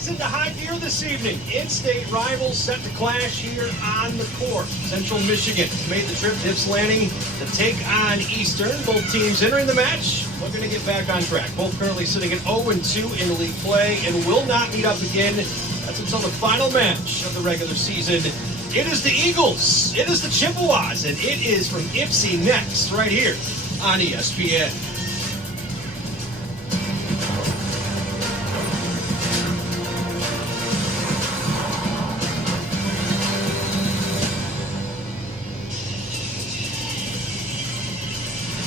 Kings into high gear this evening. In-state rivals set to clash here on the court. Central Michigan made the trip to Ypsilanti to take on Eastern. Both teams entering the match looking to get back on track. Both currently sitting at 0-2 in league play and will not meet up again. That's until the final match of the regular season. It is the Eagles, it is the Chippewas, and it is from Ypsi next, right here on ESPN.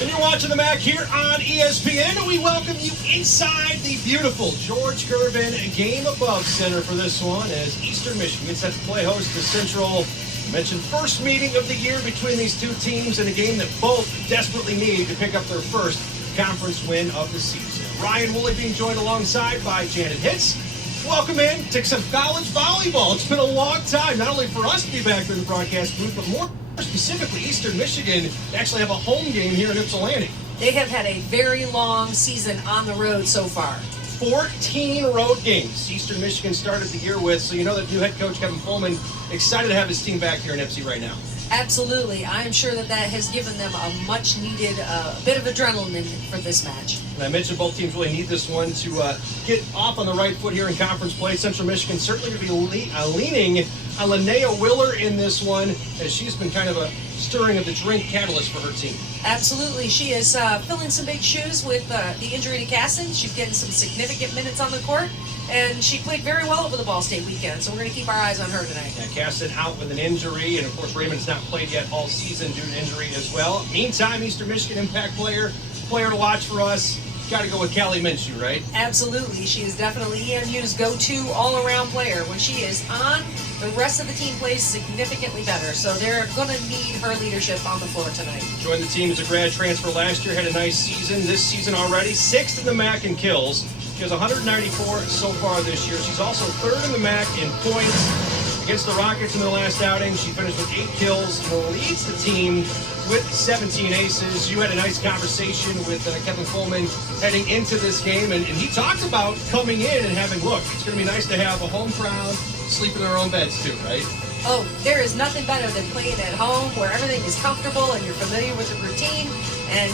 And you're watching the MAC here on ESPN, and we welcome you inside the beautiful George Gervin Game Above Center for this one, as Eastern Michigan gets set to play host to Central. I mentioned first meeting of the year between these two teams in a game that both desperately need to pick up their first conference win of the season. Ryan Woolley being joined alongside by Janet Hitz. Welcome in to some college volleyball. It's been a long time, not only for us to be back in the broadcast booth, but more specifically Eastern Michigan actually have a home game here in Ypsilanti. They have had a very long season on the road so far. 14 road games Eastern Michigan started the year with, so you know that new head coach Kevin Pullman excited to have his team back here in Ypsi right now. Absolutely. I am sure that has given them a much needed bit of adrenaline for this match. And I mentioned both teams really need this one to get off on the right foot here in conference play. Central Michigan certainly going to be leaning on Linnea Willer in this one, as she's been kind of a stirring of the drink catalyst for her team. Absolutely. She is filling some big shoes with the injury to Casson. She's getting some significant minutes on the court, and she played very well over the Ball State weekend, so we're going to keep our eyes on her tonight. Yeah, Casson out with an injury, and of course Raymond's not played yet all season due to injury as well. Meantime, Eastern Michigan impact player to watch for us. Got to go with Callie Minshew, right? Absolutely. She is definitely EMU's go-to all-around player. When she is on, the rest of the team plays significantly better, so they're going to need her leadership on the floor tonight. Joined the team as a grad transfer last year, had a nice season. This season already, 6th in the MAC in kills. She has 194 so far this year. She's also 3rd in the MAC in points. Against the Rockets in their last outing, she finished with 8 kills, leads the team with 17 aces. You had a nice conversation with Kevin Coleman heading into this game, and he talked about coming in and having, look, it's going to be nice to have a home crowd, sleep in their own beds too, right? Oh, there is nothing better than playing at home where everything is comfortable and you're familiar with the routine, and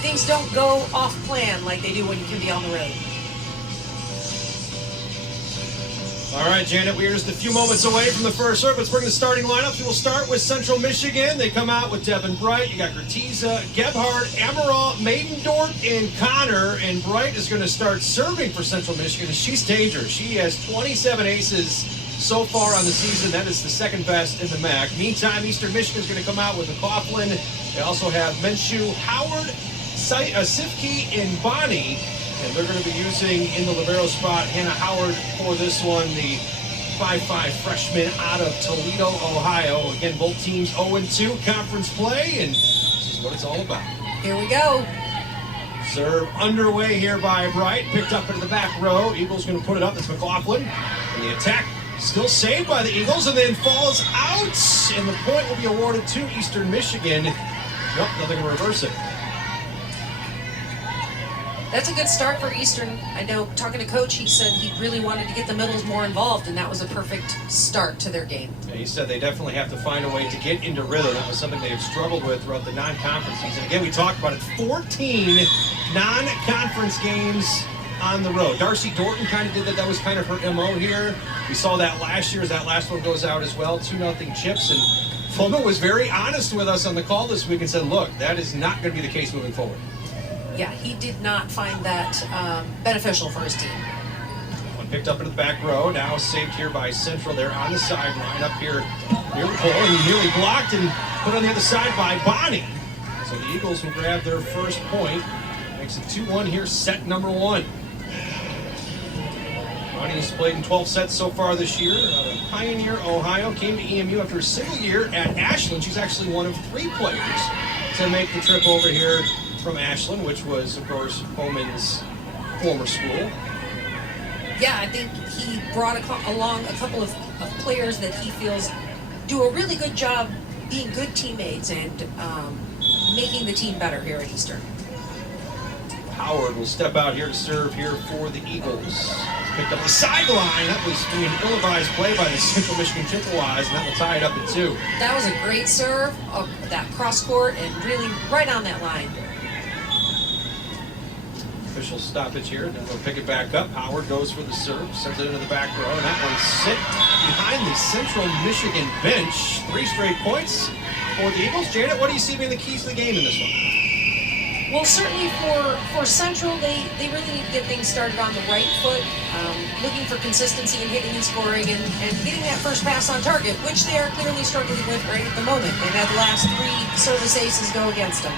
things don't go off plan like they do when you can be on the road. All right, Janet, we are just a few moments away from the first serve. Let's bring the starting lineup. We will start with Central Michigan. They come out with Devin Bright. You got Gertiza, Gebhardt, Ammeraal, Maidendorf, and Connor. And Bright is going to start serving for Central Michigan. She's dangerous. She has 27 aces so far on the season. That is the second best in the MAC. Meantime, Eastern Michigan is going to come out with McLaughlin. They also have Minshew, Howard, Sifke, and Bonnie. And they're going to be using in the libero spot Hannah Howard for this one, the 5'5 freshman out of Toledo, Ohio. Again, both teams 0-2 conference play, and this is what it's all about. Here we go. Serve underway here by Bright, picked up into the back row. Eagles going to put it up. That's McLaughlin. And the attack still saved by the Eagles, and then falls out. And the point will be awarded to Eastern Michigan. Nope, nothing to reverse it. That's a good start for Eastern. I know, talking to Coach, he said he really wanted to get the middles more involved, and that was a perfect start to their game. Yeah, he said they definitely have to find a way to get into rhythm. That was something they have struggled with throughout the non-conference season. Again, we talked about it, 14 non-conference games on the road. Darcy Dorton kind of did that. That was kind of her MO here. We saw that last year as that last one goes out as well. 2-0 chips, and Pullman was very honest with us on the call this week and said, look, that is not going to be the case moving forward. Yeah, he did not find that beneficial for his team. One picked up into the back row, now saved here by Central. They're on the sideline up here near the pole, and nearly blocked and put on the other side by Bonnie. So the Eagles will grab their first point. Makes it 2-1 here, set number 1. Bonnie has played in 12 sets so far this year. Out of Pioneer, Ohio, came to EMU after a single year at Ashland. She's actually one of 3 players to make the trip over here from Ashland, which was, of course, Bowman's former school. Yeah, I think he brought along a couple of players that he feels do a really good job being good teammates and making the team better here at Eastern. Howard will step out here to serve here for the Eagles. Picked up the sideline. That was an ill-advised play by the Central Michigan Chippewas, and that will tie it up at 2. That was a great serve, that cross court, and really right on that line. Official stoppage here, then they'll pick it back up. Howard goes for the serve, sends it into the back row, and that one's sit behind the Central Michigan bench. 3 straight points for the Eagles. Janet, what do you see being the keys to the game in this one? Well, certainly for Central, they really need to get things started on the right foot, looking for consistency in hitting and scoring and getting that first pass on target, which they are clearly struggling with right at the moment. They've had the last 3 service aces go against them.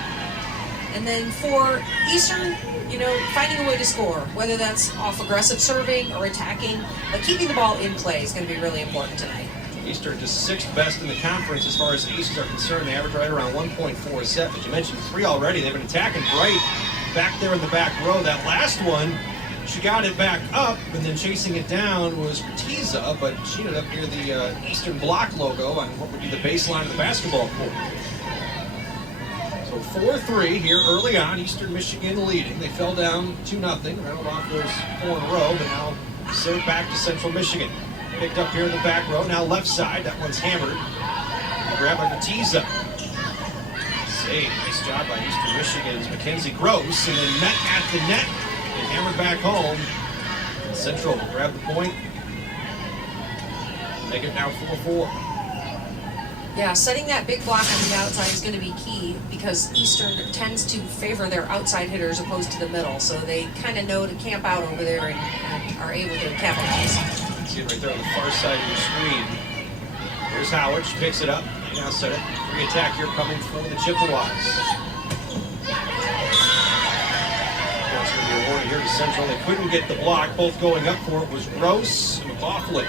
And then for Eastern, finding a way to score, whether that's off aggressive serving or attacking, but keeping the ball in play is going to be really important tonight. Eastern just 6th best in the conference as far as aces are concerned. They average right around 1.4 a set. But you mentioned 3 already. They've been attacking Bright back there in the back row. That last one, she got it back up, and then chasing it down was Tiza, but she ended up near the Eastern block logo on what would be the baseline of the basketball court. So 4-3 here early on. Eastern Michigan leading. They fell down 2-0. Rattled off those 4 in a row, but now served back to Central Michigan. Picked up here in the back row. Now left side. That one's hammered. Grab by Tiza. Save. Nice job by Eastern Michigan's Mackenzie Gross. And then met at the net and hammered back home. And Central will grab the point. Make it now 4-4. Yeah, setting that big block on the outside is going to be key because Eastern tends to favor their outside hitters opposed to the middle. So they kind of know to camp out over there and are able to capitalize. See it right there on the far side of your screen. There's Howard. She picks it up. They now set it. Free attack here coming for the Chippewas. That's going to be awarded here to Central. They couldn't get the block. Both going up for it was Gross and McLaughlin.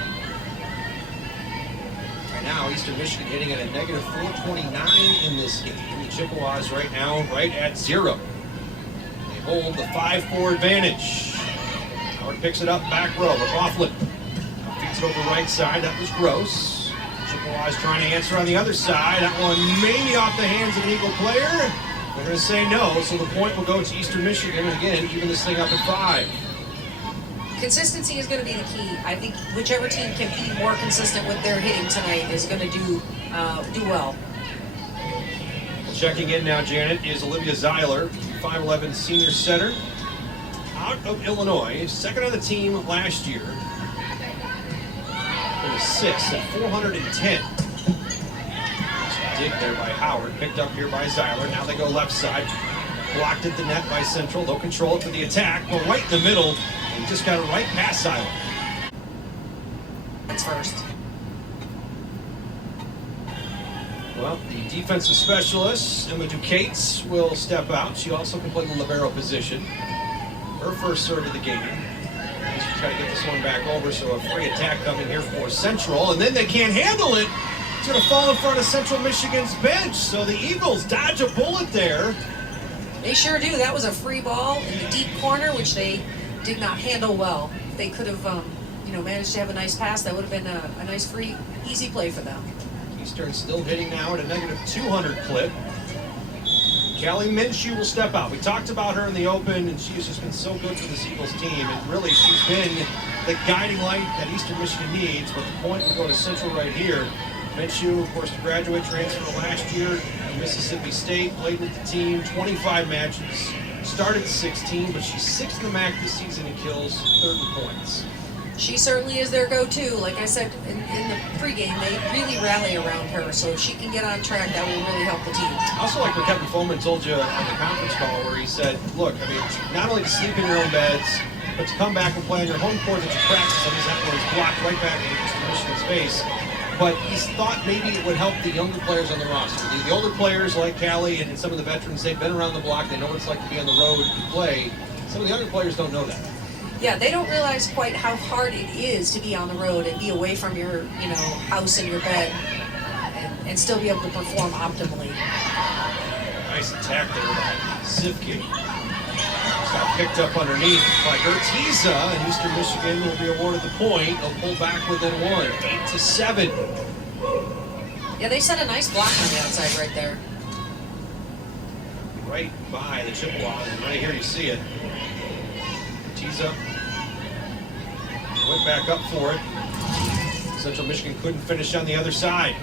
Right now, Eastern Michigan hitting at a negative 429 in this game. The Chippewas right now right at 0. They hold the 5-4 advantage. Howard picks it up, back row. McLaughlin feeds it over right side. That was Gross. Chippewas trying to answer on the other side. That one maybe off the hands of an Eagle player. They're going to say no, so the point will go to Eastern Michigan. And again, even this thing up at 5. Consistency is going to be the key. I think whichever team can be more consistent with their hitting tonight is going to do well. Checking in now, Janet, is Olivia Zeiler, 5'11" senior setter out of Illinois. 2nd on the team last year. An assist at 410. Dig there by Howard. Picked up here by Zeiler. Now they go left side. Blocked at the net by Central. They'll control it for the attack. But right in the middle. And just got it right past Zeiler. That's first. Well, the defensive specialist, Emma Ducates, will step out. She also can play the libero position. Her first serve of the game. She's got to get this one back over, so a free attack coming here for Central. And then they can't handle it. It's going to fall in front of Central Michigan's bench. So the Eagles dodge a bullet there. They sure do. That was a free ball in the deep corner, which they did not handle well. If they could have, managed to have a nice pass, that would have been a nice, free, easy play for them. Eastern still hitting now at a negative 200 clip. Callie Minshew will step out. We talked about her in the open, and she's just been so good for this Eagles team. And really, she's been the guiding light that Eastern Michigan needs. But the point will go to Central right here. Minshew, of course, the graduate transfer last year at Mississippi State, played with the team 25 matches. Started 16, but she's 6th in the MAC this season in kills, 3rd in points. She certainly is their go-to. Like I said in the pregame, they really rally around her. So if she can get on track, that will really help the team. I also like what Kevin Foreman told you on the conference call, where he said, look, not only to sleep in your own beds, but to come back and play on your home court that you practice. I mean, that one was blocked right back into Eastern Michigan's face. But he's thought maybe it would help the younger players on the roster. The older players like Callie and some of the veterans, they've been around the block. They know what it's like to be on the road and play. Some of the younger players don't know that. Yeah, they don't realize quite how hard it is to be on the road and be away from your, house and your bed and still be able to perform optimally. Nice attack there by Sivke. Got picked up underneath by Urtiza, and Eastern Michigan will be awarded the point. They'll pull back within 1, 8-7. Yeah, they set a nice block on the outside right there. right by the Chippewas, and right here you see it. Tiza went back up for it. Central Michigan couldn't finish on the other side.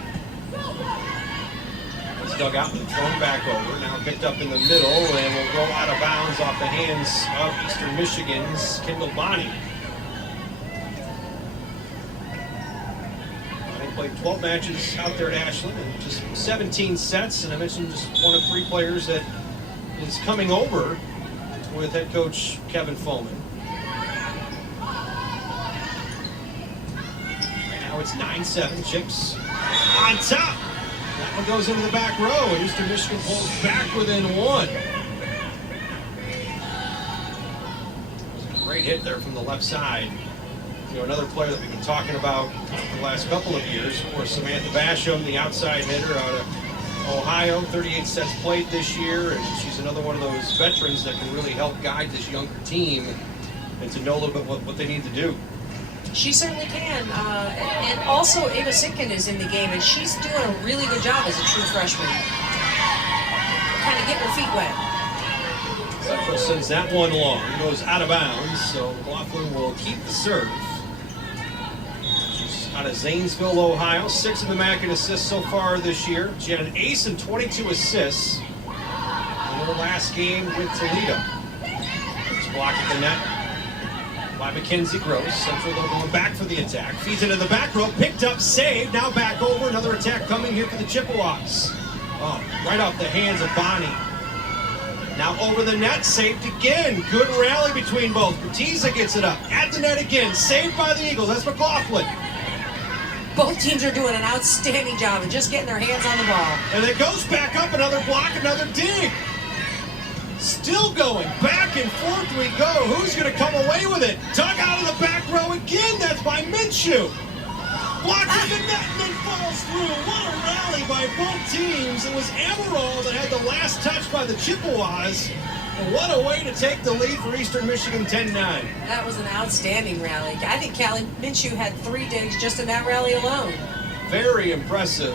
It's dug out and thrown back over. Now picked up in the middle and will go out of bounds off the hands of Eastern Michigan's Kendall Bonnie. Bonnie played 12 matches out there at Ashland and just 17 sets. And I mentioned just one of 3 players that is coming over with head coach Kevin Foman. Right now it's 9-7. Chips on top. That one goes into the back row, and Eastern Michigan pulls back within 1. Great hit there from the left side. You know, another player that we've been talking about for the last couple of years, of course, Samantha Basham, the outside hitter out of Ohio, 38 sets played this year, and she's another one of those veterans that can really help guide this younger team and to know a little bit what they need to do. She certainly can. And also, Ava Sitkin is in the game, and she's doing a really good job as a true freshman. Kind of getting her feet wet. Central sends that one long. It goes out of bounds, so McLaughlin will keep the serve. She's out of Zanesville, Ohio. 6 in the MAC in assists so far this year. She had an ace and 22 assists in her last game with Toledo. It's blocked at the net by Mackenzie Gross. Central though going back for the attack. Feeds into the back row, picked up, saved. Now back over. Another attack coming here for the Chippewas. Oh, right off the hands of Bonnie. Now over the net, saved again. Good rally between both. Tiza gets it up. At the net again. Saved by the Eagles. That's McLaughlin. Both teams are doing an outstanding job of just getting their hands on the ball. And it goes back up. Another block, another dig. Still going, back and forth we go. Who's going to come away with it? Dug out of the back row again. That's by Minshew. Blocking the net and then falls through. What a rally by both teams. It was Ammeraal that had the last touch by the Chippewas. And what a way to take the lead for Eastern Michigan 10-9. That was an outstanding rally. I think Callie Minshew had 3 digs just in that rally alone. Very impressive.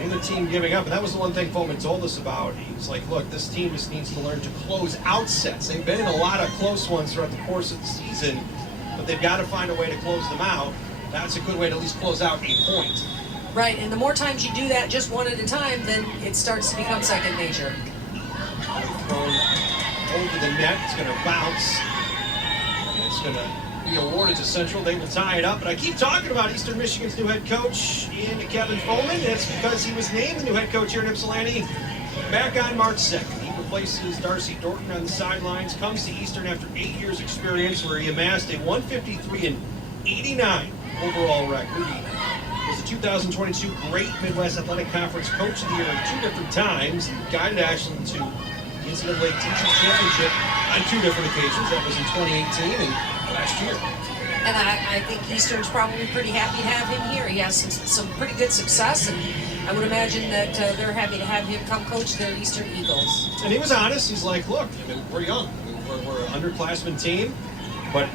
And the team giving up. And that was the one thing Foman told us about. He was like, look, this team just needs to learn to close out sets. They've been in a lot of close ones throughout the course of the season, but they've got to find a way to close them out. That's a good way to at least close out a point. Right, and the more times you do that just one at a time, then it starts to become second nature. Thrown over the net. It's going to bounce. And it's going to be awarded to Central. They will tie it up. But I keep talking about Eastern Michigan's new head coach in Kevin Foman. And it's because he was named the new head coach here in Ypsilanti back on March 2nd. He replaces Darcy Dorton on the sidelines. Comes to Eastern after 8 years experience where he amassed a 153-89 overall record. He was the 2022 Great Midwest Athletic Conference Coach of the Year 2 different times. And guided Ashland to the NCAA Teaching Championship on 2 different occasions. That was in 2018 and last year. And I think Eastern's probably pretty happy to have him here. He has some pretty good success, and I would imagine that they're happy to have him come coach their Eastern Eagles. And he was honest. He's like, look, I mean, we're young. I mean, we're an underclassmen team, but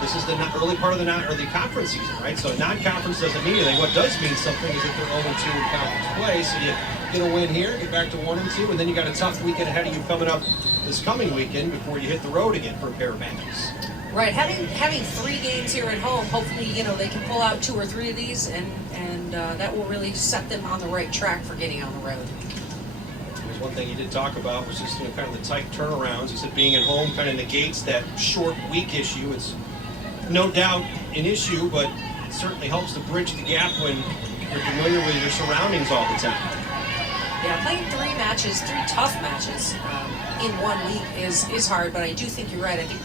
this is the early part of the conference season, right? So non-conference doesn't mean anything. What does mean something is that they're 0-2 in conference play. So you get a win here, get back to 1-2, and then you got a tough weekend ahead of you coming up this coming weekend before you hit the road again for a pair of matches. Right, having 3 games here at home, hopefully they can pull out 2 or 3 of these, and that will really set them on the right track for getting on the road. There's one thing he did talk about was just kind of the tight turnarounds. He said being at home kind of negates that short week issue. It's no doubt an issue, but it certainly helps to bridge the gap when you're familiar with your surroundings all the time. Yeah, playing 3 matches, 3 tough matches in 1 week is hard, but I do think you're right. I think,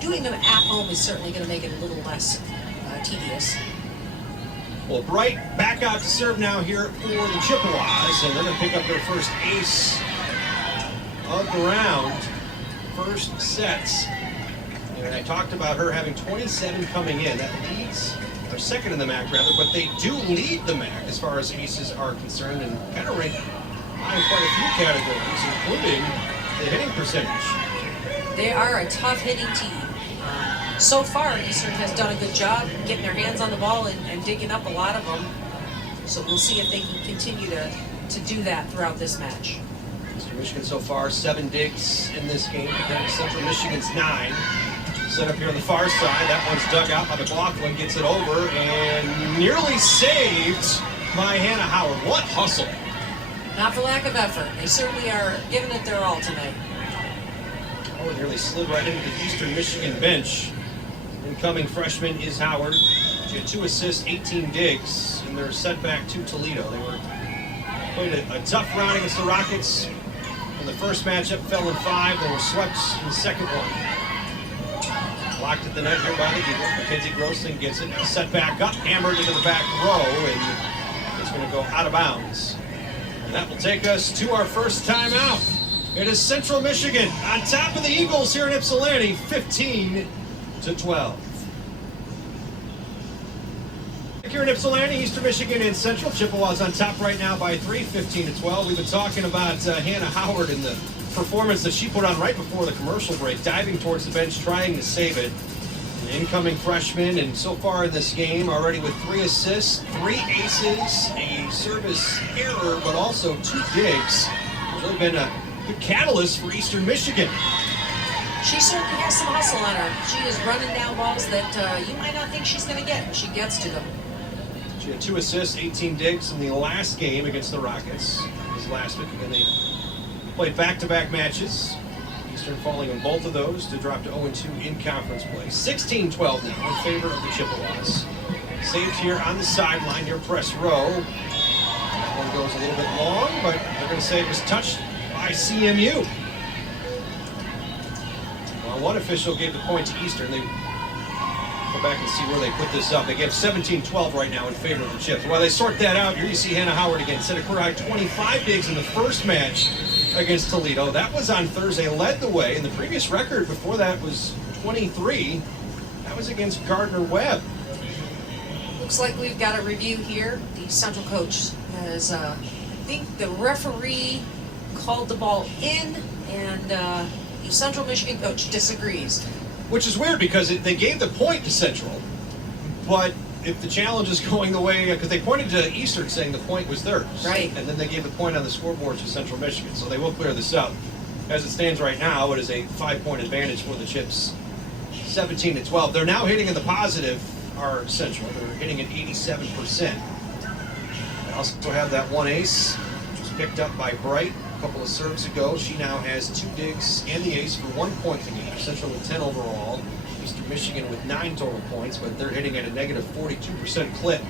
doing them at home is certainly going to make it a little less tedious. Well, Bright back out to serve now here for the Chippewas, and they're going to pick up their first ace of the round. First sets. And I talked about her having 27 coming in. That leads, or second in the MAC rather, but they do lead the MAC as far as aces are concerned, and kind of rank high in quite a few categories, including the hitting percentage. They are a tough hitting team. So far, Eastern has done a good job getting their hands on the ball and digging up a lot of them. So we'll see if they can continue to do that throughout this match. Eastern Michigan so far, 7 digs in this game compared to Central Michigan's 9. Set up here on the far side. That one's dug out by McLaughlin, gets it over, and nearly saved by Hannah Howard. What hustle! Not for lack of effort. They certainly are giving it their all tonight. Howard nearly slid right into the Eastern Michigan bench. Incoming freshman is Howard. She had 2 assists, 18 digs in their setback to Toledo. They played a tough round against the Rockets. In the first matchup, fell in 5. They were swept in the second one. Blocked at the net here by the Eagle. Mackenzie Grossling gets it. Now set back up, hammered into the back row, and it's going to go out of bounds. And that will take us to our first timeout. It is Central Michigan on top of the Eagles here in Ypsilanti, 15-12. Here in Ypsilanti, Eastern Michigan and Central. Chippewas on top right now by 3, 15-12. We've been talking about Hannah Howard and the performance that she put on right before the commercial break, diving towards the bench, trying to save it. An incoming freshman, and so far in this game, already with 3 assists, 3 aces, a service error, but also 2 digs. It's really been a good catalyst for Eastern Michigan. She certainly has some hustle on her. She is running down balls that you might not think she's going to get, and she gets to them. She had 2 assists, 18 digs in the last game against the Rockets. This last week, again, they played back-to-back matches. Eastern falling on both of those to drop to 0-2 in conference play. 16-12 now in favor of the Chippewas. Saved here on the sideline near press row. That one goes a little bit long, but they're going to say it was touched by CMU. Well, one official gave the point to Eastern. They go back and see where they put this up. They gave 17-12 right now in favor of the Chips. While they sort that out, here you see Hannah Howard again. Set a career high 25 digs in the first match against Toledo. That was on Thursday, led the way, and the previous record before that was 23. That was against Gardner-Webb. Looks like we've got a review here. The Central coach has, I think the referee called the ball in, and the Central Michigan coach disagrees. Which is weird because they gave the point to Central, but if the challenge is going the way, because they pointed to Eastern saying the point was theirs. Right. And then they gave the point on the scoreboard to Central Michigan, so they will clear this up. As it stands right now, it is a 5-point advantage for the Chips, 17-12. They're now hitting in the positive, our Central. They're hitting at 87%. They also have that 1 ace, which was picked up by Bright a couple of serves ago. She now has 2 digs and the ace for 1 point in the game. Central with 10 overall. Eastern Michigan with 9 total points, but they're hitting at a negative 42% clip.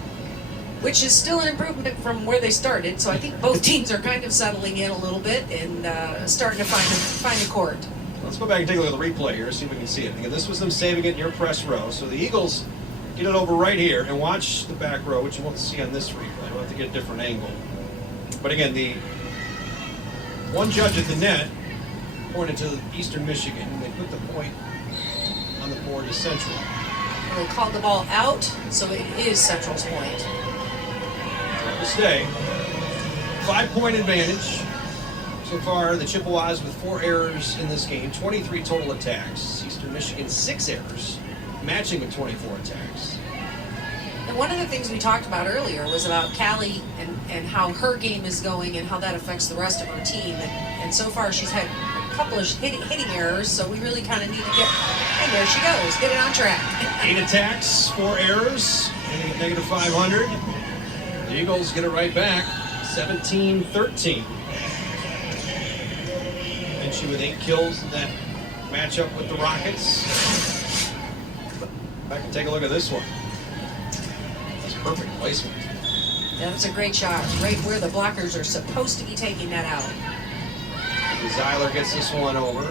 Which is still an improvement from where they started, so I think both teams are kind of settling in a little bit and starting to find a court. Let's go back and take a look at the replay here, see if we can see it. Again, this was them saving it near press row. So the Eagles get it over right here, and watch the back row, which you won't see on this replay. We'll have to get a different angle. But again, the one judge at the net pointed to Eastern Michigan, and they put the point on the board to Central. And they called the ball out, so it is Central's point. To stay. 5-point advantage. So far, the Chippewas with 4 errors in this game, 23 total attacks. Eastern Michigan 6 errors, matching with 24 attacks. And one of the things we talked about earlier was about Callie and how her game is going and how that affects the rest of her team. And so far, she's had a couple of hitting errors, so we really kind of need to get, and there she goes, get it on track. 8 attacks, 4 errors, hitting at negative 500. The Eagles get it right back, 17-13. And she with 8 kills in that matchup with the Rockets. Back and take a look at this one. That's perfect placement. Yeah, that's a great shot, right where the blockers are supposed to be taking that out. Zeiler gets this one over.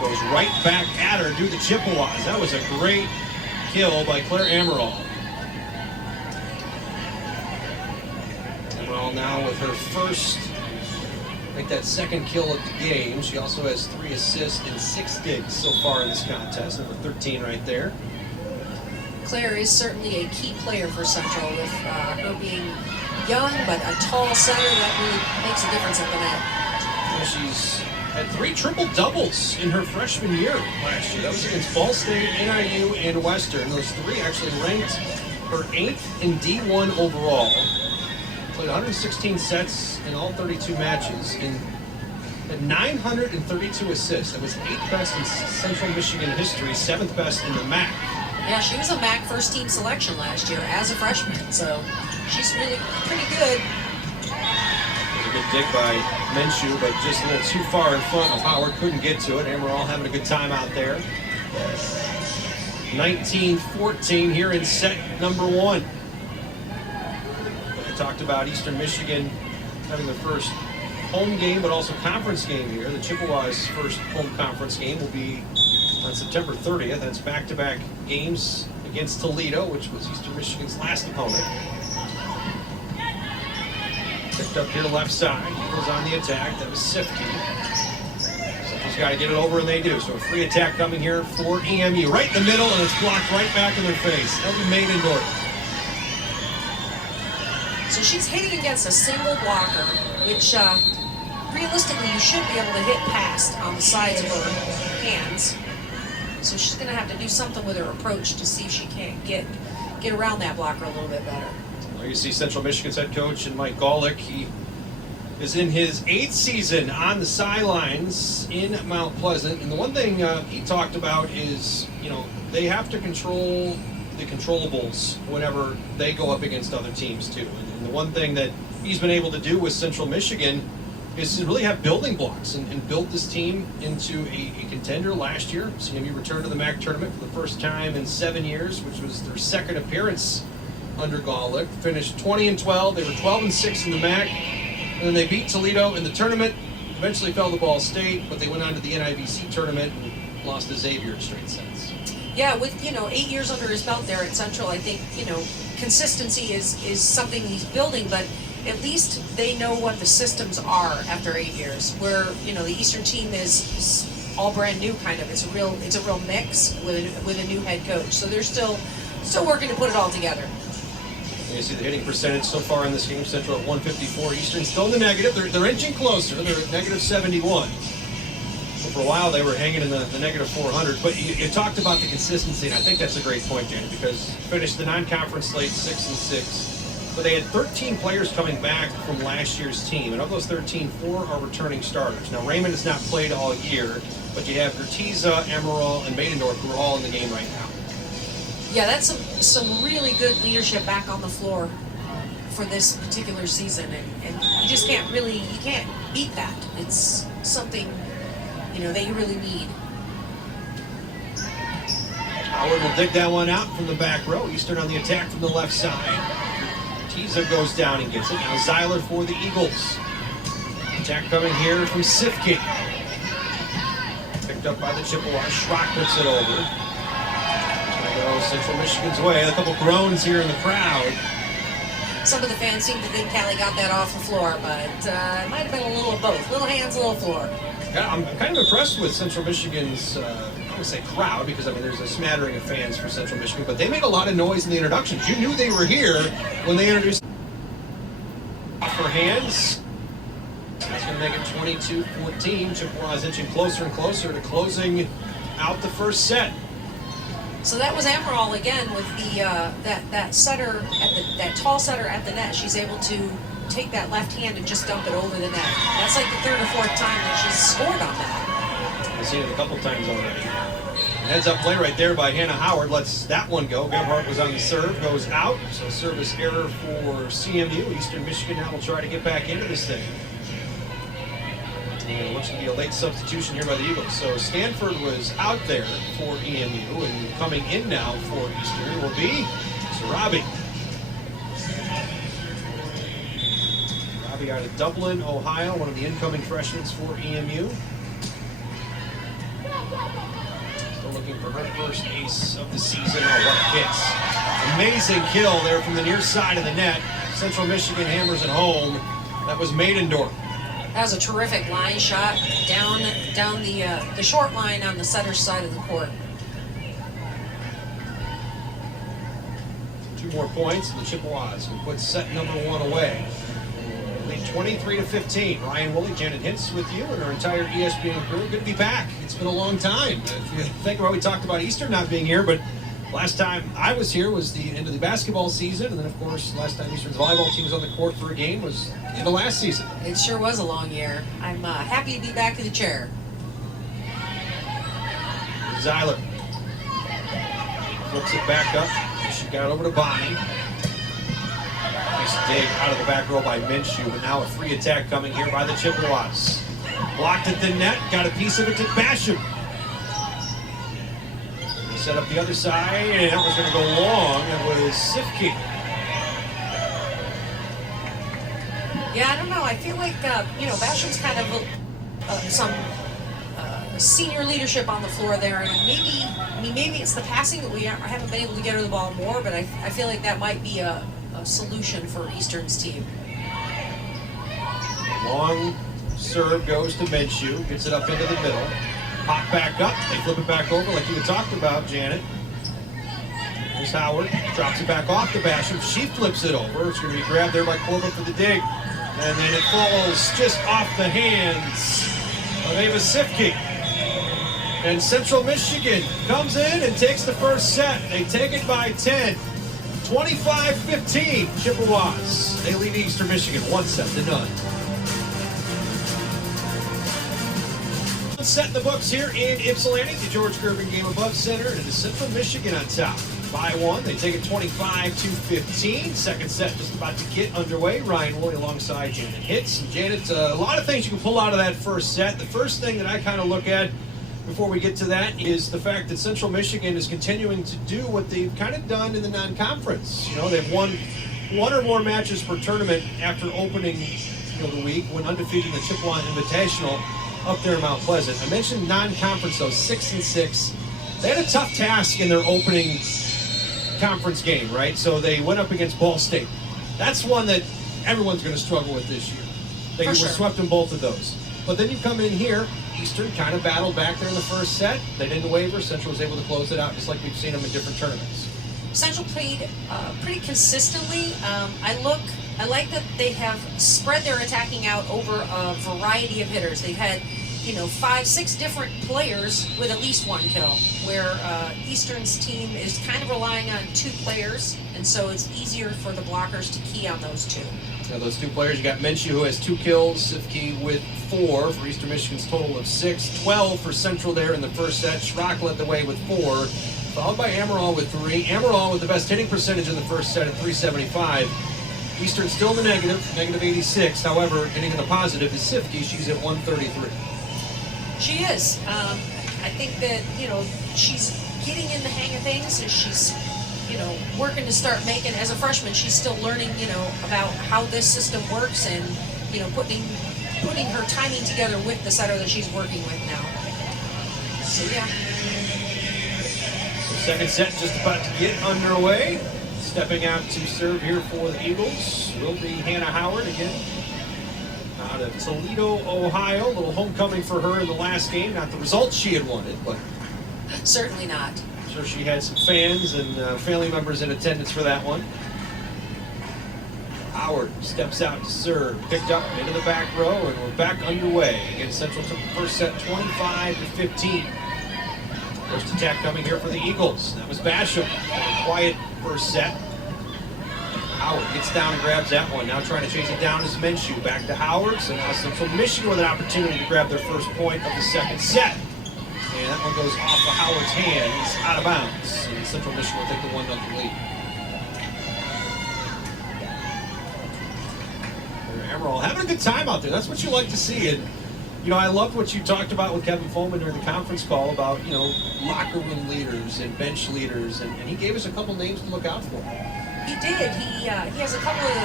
Goes right back at her, do the Chippewas. That was a great kill by Iverson-Ammeraal. Ammeraal now with her first, make that second kill of the game. She also has 3 assists and 6 digs so far in this contest. Number 13 right there. Claire is certainly a key player for Central, with her being young but a tall center. That really makes a difference at the net. Well, she's had 3 triple-doubles in her freshman year last year. That was against Ball State, NIU, and Western. Those 3 actually ranked her 8th in D1 overall. Played 116 sets in all 32 matches. In Had 932 assists. That was 8th best in Central Michigan history, 7th best in the MAC. Yeah, she was a MAC first team selection last year as a freshman, so she's really pretty good. It was a good dig by Minshew, but just a little too far in front of Howard. Couldn't get to it. Ammeraal having a good time out there. 19-14 here in set number 1. We talked about Eastern Michigan having their first home game, but also conference game here. The Chippewas' first home conference game will be on September 30th. That's back-to-back games against Toledo, which was Eastern Michigan's last opponent. Picked up here left side. Eagles on the attack. That was Sifke. Central's got to get it over, and they do. So a free attack coming here for EMU. Right in the middle, and it's blocked right back in their face. That was Maidendorf. So she's hitting against a single blocker, which realistically you should be able to hit past on the sides of her hands. So she's going to have to do something with her approach to see if she can't get around that blocker a little bit better. Well, you see Central Michigan's head coach and Mike Golick. He is in his 8th season on the sidelines in Mount Pleasant. And the one thing he talked about is, they have to control the controllables whenever they go up against other teams too. And the one thing that he's been able to do with Central Michigan is to really have building blocks and build this team into a contender last year. CMU returned to the MAC tournament for the first time in 7 years, which was their second appearance under Golick. Finished 20-12. They were 12-6 in the MAC, and then they beat Toledo in the tournament. Eventually fell to Ball State, but they went on to the NIVC tournament and lost to Xavier in straight sets. Yeah, with 8 years under his belt there at Central, I think consistency is something he's building, but at least they know what the systems are after 8 years. Where the Eastern team is all brand new, kind of. It's a real mix with a new head coach. So they're still working to put it all together. You see the hitting percentage so far in this game. Central at 154. Eastern still in the negative. They're inching closer. They're at negative 71. So for a while they were hanging in the negative 400. But you talked about the consistency, and I think that's a great point, Janet, because finished the non-conference slate 6-6. But they had 13 players coming back from last year's team, and of those 13, 4 are returning starters. Now Raymond has not played all year, but you have Gertiza, Ammeraal, and Maidendorf who are all in the game right now. Yeah, that's some really good leadership back on the floor for this particular season, and you just can't beat that. It's something that you really need. Howard will dig that one out from the back row. Eastern on the attack from the left side. Tiza goes down and gets it. Now Zeiler for the Eagles. Attack coming here from Sifke. Picked up by the Chippewas. Schrock puts it over. Gonna go Central Michigan's way. A couple groans here in the crowd. Some of the fans seem to think Callie got that off the floor, but it might have been a little of both. Little hands, little floor. Yeah, I'm kind of impressed with Central Michigan's, I would say crowd, because there's a smattering of fans for Central Michigan, but they made a lot of noise in the introductions. You knew they were here when they introduced off her hands. That's going to make it 22-14. Chippewas inching closer and closer to closing out the first set. So that was Ammeraal again with the that setter that tall setter at the net. She's able to take that left hand and just dump it over the net. That's like the 3rd or 4th time that she's scored on that. I've seen it a couple times already. Heads up play right there by Hannah Howard. Lets that one go. Gebhardt was on the serve, goes out. So service error for CMU. Eastern Michigan now will try to get back into this thing. And it looks to be a late substitution here by the Eagles. So Stanford was out there for EMU, and coming in now for Eastern will be Sarabi. Sarabi out of Dublin, Ohio, one of the incoming freshmen for EMU. Still looking for her first ace of the season. Oh, what hits. Amazing kill there from the near side of the net. Central Michigan hammers it home. That was Maidendorf. That was a terrific line shot down the short line on the setter's side of the court. 2 more points, and the Chippewas can put set number 1 away. Lead 23-15. Ryan Woolley, Janet Hintz with you and our entire ESPN crew. Good to be back. It's been a long time. If you think about, we talked about Eastern not being here, but Last time I was here was the end of the basketball season, and then, of course, last time Eastern's volleyball team was on the court for a game was in the last season. It sure was a long year. I'm happy to be back in the chair. Zeiler flips it back up. She got over to Bonnie. Nice dig out of the back row by Minshew, but now a free attack coming here by the Chippewas. Blocked at the net, got a piece of it to Basham. Set up the other side, and that was going to go long. It was Sifke. Yeah, I don't know. I feel like, Basham's kind of some senior leadership on the floor there. And maybe it's the passing that we haven't been able to get her the ball more, but I feel like that might be a solution for Eastern's team. Long serve goes to Minshew, gets it up into the middle. Pop back up, they flip it back over like you had talked about, Janet. There's Howard, drops it back off to Basham. She flips it over. It's going to be grabbed there by Corbett for the dig. And then it falls just off the hands of Ava Sifke. And Central Michigan comes in and takes the first set. They take it by 10. 25-15, Chippewas. They lead Eastern Michigan 1-0. Set in the books here in Ypsilanti, the George Gervin Game Above Center, and it is Central Michigan on top. By 1, they take it 25-15. Second set just about to get underway. Ryan Woolley alongside Janet Hitz. And Janet, a lot of things you can pull out of that first set. The first thing that I kind of look at before we get to that is the fact that Central Michigan is continuing to do what they've kind of done in the non-conference. You know, they've won one or more matches per tournament after opening the week when undefeated in the Chippewa Invitational up there in Mount Pleasant. I mentioned non-conference though, 6-6. They had a tough task in their opening conference game, right? So they went up against Ball State. That's one that everyone's going to struggle with this year. They were swept in both of those. But then you come in here, Eastern kind of battled back there in the first set. They didn't waver. Central was able to close it out just like we've seen them in different tournaments. Central played pretty consistently. I like that they have spread their attacking out over a variety of hitters. They've had 5-6 different players with at least one kill, where Eastern's team is kind of relying on 2 players, and so it's easier for the blockers to key on those 2. Now those 2 players, you got Minshew who has 2 kills, Sifke with 4 for Eastern Michigan's total of 6, 12 for Central there in the first set. Schrock led the way with 4, followed by Ammeraal with 3. Ammeraal with the best hitting percentage in the first set at .375. Eastern still in the negative, -86. However, hitting in the positive is Sifke. She's at .133. She is. I think that, she's getting in the hang of things as she's, working to start making, as a freshman, she's still learning, about how this system works and, putting her timing together with the setter that she's working with now. So, yeah. Second set just about to get underway. Stepping out to serve here for the Eagles will be Hannah Howard again. Out of Toledo, Ohio. A little homecoming for her in the last game. Not the results she had wanted, but certainly not. I'm sure she had some fans and family members in attendance for that one. Howard steps out to serve. Picked up into the back row, and we're back underway. Again, Central took the first set 25-15. First attack coming here for the Eagles. That was Basham. A quiet first set. Howard gets down and grabs that one. Now trying to chase it down is Minshew. Back to Howard. So now Central Michigan with an opportunity to grab their first point of the second set. And that one goes off of Howard's hands, out of bounds. And Central Michigan will take the 1-0 lead. Ammeraal having a good time out there. That's what you like to see. And I loved what you talked about with Kevin Foreman during the conference call about, locker room leaders and bench leaders, and he gave us a couple names to look out for. He did. He has a couple of the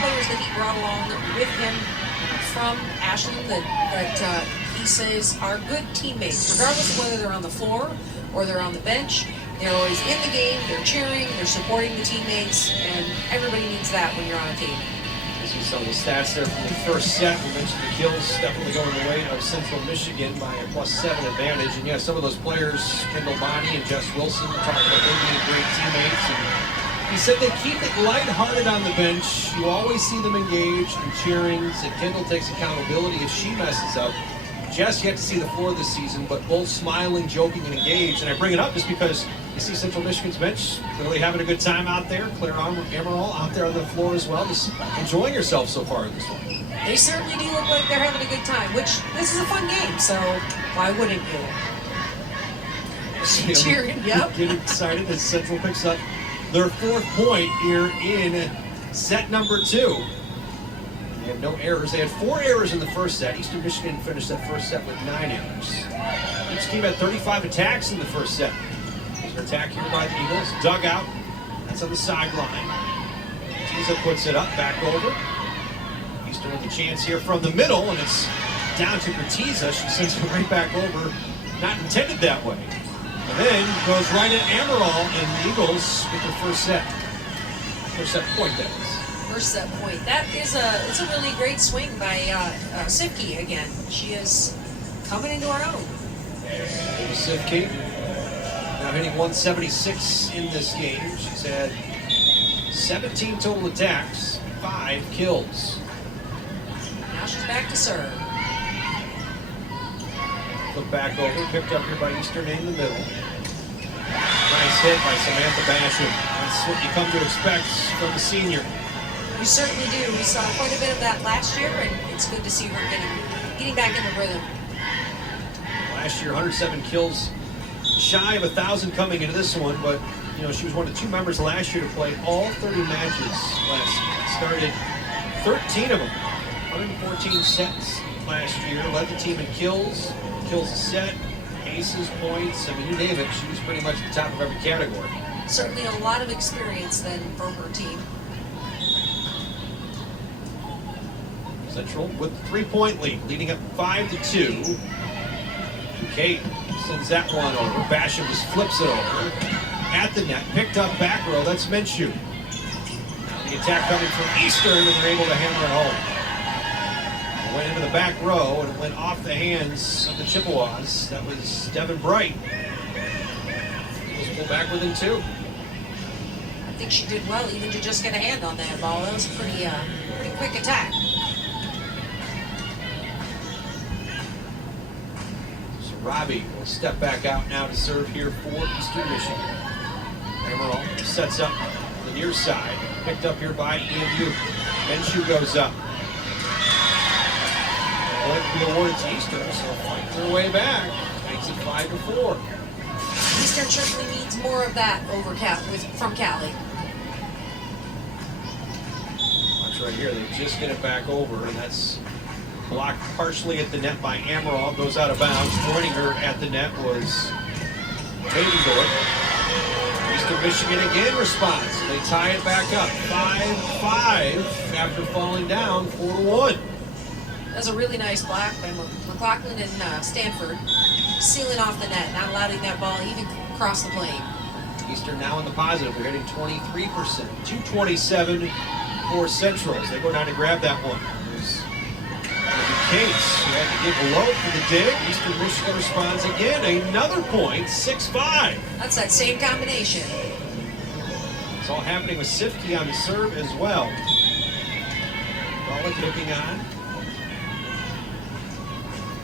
players that he brought along with him from Ashland that he says are good teammates, regardless of whether they're on the floor or they're on the bench. They're always in the game, they're cheering, they're supporting the teammates, and everybody needs that when you're on a team. See some of the stats there from the first set. We mentioned the kills definitely going the way of Central Michigan by a +7 advantage. And yeah, some of those players, Kendall Bonnie and Jess Wilson, talked about them being great teammates. And he said they keep it lighthearted on the bench. You always see them engaged and cheering. He said Kendall takes accountability if she messes up. just yet to see the floor this season, but both smiling, joking, and engaged. And I bring it up just because you see Central Michigan's bench clearly having a good time out there. Claire Ammeraal out there on the floor as well, just enjoying herself so far in this one. They certainly do look like they're having a good time, which this is a fun game, so why wouldn't you? Cheering, yep. Getting excited as Central picks up their 4th point here in set number 2. They have no errors. They had 4 errors in the first set. Eastern Michigan finished that first set with 9 errors. Each team had 35 attacks in the first set. There's an attack here by the Eagles. Dugout. That's on the sideline. Tiza puts it up, back over. Eastern with a chance here from the middle, and it's down to Tiza. She sends it right back over. Not intended that way. And then goes right at Ammeraal, and the Eagles with their first set. First set point, that is. First set point. It's a really great swing by Sivky again. She is coming into her own. Sivky now hitting 176 in this game. She's had 17 total attacks, 5 kills. Now she's back to serve. Flip back over, picked up here by Eastern in the middle. Nice hit by Samantha Basham. That's what you come to expect from the senior. We certainly do. We saw quite a bit of that last year, and it's good to see her getting back in the rhythm. Last year, 107 kills, shy of 1,000 coming into this one, but you know she was one of 2 members last year to play all 30 matches last year. Started 13 of them, 114 sets last year. Led the team in kills a set, aces, points. I mean, you name it, she was pretty much at the top of every category. Certainly a lot of experience then for her team. Central with a 3-point lead, leading up 5-2. Kate sends that one over. Basham just flips it over at the net. Picked up back row. That's Minshew. Now the attack coming from Eastern, and they're able to hammer it home. It went into the back row, and it went off the hands of the Chippewas. That was Devin Bright. Eagles pull back within 2. I think she did well even to just get a hand on that ball. That was a pretty quick attack. Robbie will step back out now to serve here for Eastern Michigan. Ammeraal sets up the near side. Picked up here by EMU. Minshew goes up. Point to be awarded to Eastern, so fight their way back. Makes it 5-4. Eastern certainly needs more of that over from Cali. Watch right here. They just get it back over, and that's blocked partially at the net by Ammeraal. Goes out of bounds. Joining her at the net was Maidendorf. Eastern Michigan again responds. They tie it back up. 5-5 after falling down 4-1. That's a really nice block by McLaughlin and Stanford. Sealing off the net, not allowing that ball even cross the plane. Eastern now in the positive. They're hitting 23%. 227 for Centrals. They go down to grab that one. Cates, who had to give low for the dig. Eastern Michigan responds again. Another point, 6-5. That's that same combination. It's all happening with Sivky on the serve as well. Rollick looking on.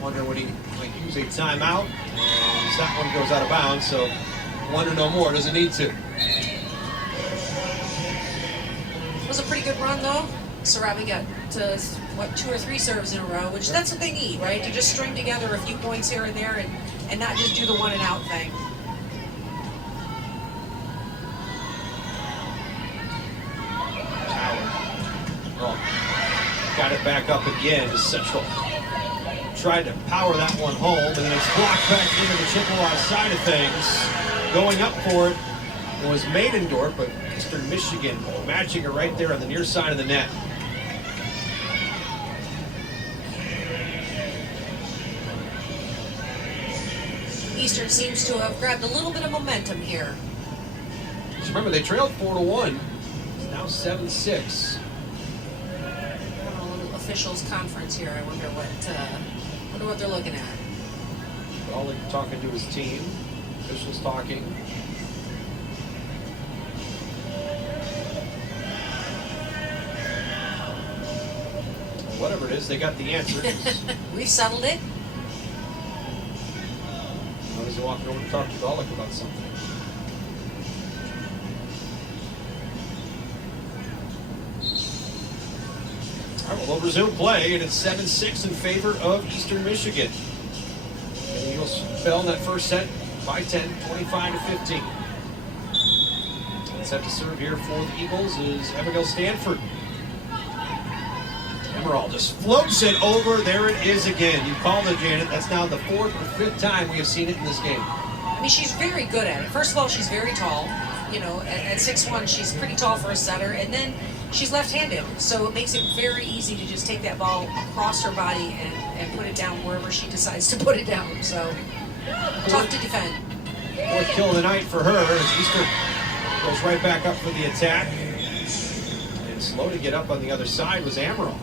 Wonder when he might use a timeout. And that one goes out of bounds, so wonder no more. Doesn't need to. It was a pretty good run, though. Sarabi got to, 2 or 3 serves in a row, which that's what they need, right? To just string together a few points here and there and not just do the one and out thing. Oh, got it back up again to Central. Tried to power that one home, and then it's blocked back into the Chippewa side of things. Going up for it was Maidendorf, but Eastern Michigan matching her right there on the near side of the net. Eastern seems to have grabbed a little bit of momentum here. Just remember, they trailed 4-1. It's now 7-6. Officials conference here. I wonder what they're looking at. Rollick talking to his team. Officials talking. Whatever it is, they got the answer. We've settled it. walking over to talk to Golick about something. All right, well, they'll resume play, and it's 7-6 in favor of Eastern Michigan. And the Eagles fell in that first set by 10, 25-15. Set to serve here for the Eagles is Abigail Stanford. Ammeraal just floats it over. There it is again. You called it, Janet. That's now the 4th or 5th time we have seen it in this game. I mean, she's very good at it. First of all, she's very tall. You know, at 6'1", she's pretty tall for a setter. And then she's left-handed, so it makes it very easy to just take that ball across her body and put it down wherever she decides to put it down. So, tough to defend. 4th kill of the night for her as Eastern goes right back up for the attack. And slow to get up on the other side was Ammeraal.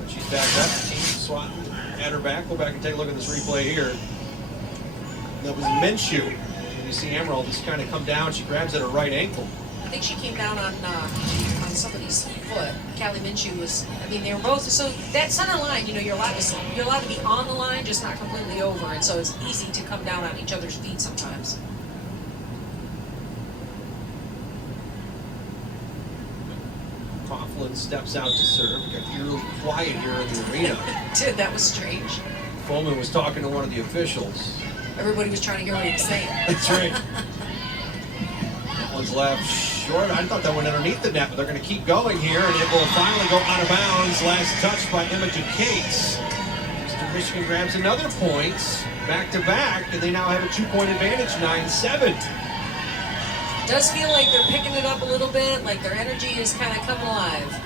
But she's back up. Team swatting at her back. Go back and take a look at this replay here. That was Minshew. And you see Ammeraal just kind of come down. She grabs at her right ankle. I think she came down on somebody's foot. Callie Minshew was. I mean, they were both. So that center line, you know, you're allowed to be on the line, just not completely over. And so it's easy to come down on each other's feet sometimes. Coughlin steps out to serve. It got really quiet here in the arena. Dude, that was strange. Foreman was talking to one of the officials. Everybody was trying to hear what he was saying. That's right. That one's left short. I thought that went underneath the net, but they're going to keep going here, and it will finally go out of bounds. Last touch by Emma Ducates. Eastern Michigan grabs another point, back-to-back, and they now have a 2-point advantage, 9-7. Does feel like they're picking it up a little bit, like their energy is kind of coming alive.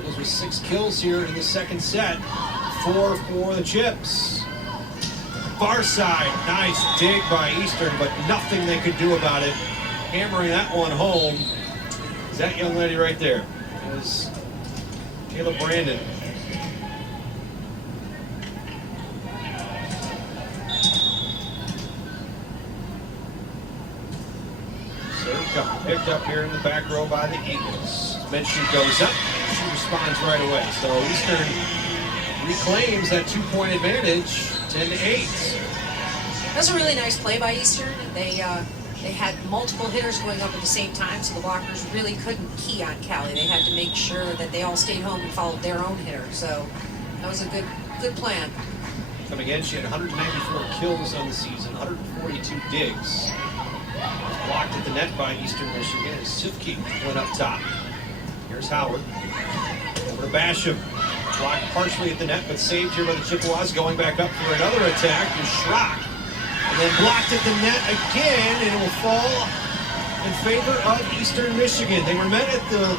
Eagles with 6 kills here in the second set. 4 for the Chips. Far side, nice dig by Eastern, but nothing they could do about it. Hammering that one home is that young lady right there. That is Kayla Brandon. Picked up here in the back row by the Eagles. Minshew goes up, and she responds right away. So Eastern reclaims that 2-point advantage, 10-8. That's a really nice play by Eastern. They had multiple hitters going up at the same time, so the blockers really couldn't key on Callie. They had to make sure that they all stayed home and followed their own hitter. So that was a good plan. Coming in, she had 194 kills on the season, 142 digs. Blocked at the net by Eastern Michigan as Sifke went up top. Here's Howard. Over to Basham. Blocked partially at the net, but saved here by the Chippewas. Going back up for another attack is Schrock. And then blocked at the net again, and it will fall in favor of Eastern Michigan. They were met at the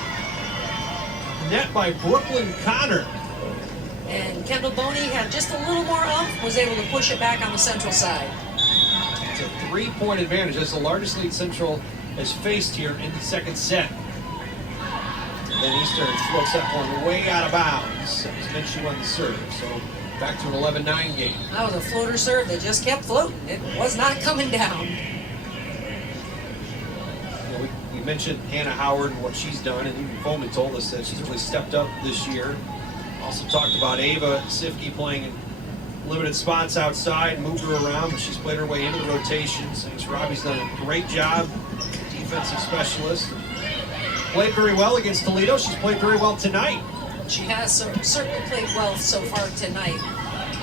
net by Brooklyn Connor. And Kendall Boney had just a little more oomph, was able to push it back on the Central side. It's a 3-point advantage. That's the largest lead Central has faced here in the second set. And then Eastern floats that one way out of bounds. Minshew on the serve. So back to an 11-9 game. That was a floater serve that just kept floating. It was not coming down. You know, we mentioned Hannah Howard and what she's done, and even Foreman told us that she's really stepped up this year. Also talked about Ava Sifke playing in limited spots outside, moved her around, but she's played her way into the rotation. Thanks, Robbie's done a great job, defensive specialist. Played very well against Toledo. She's played very well tonight. She has certainly played well so far tonight,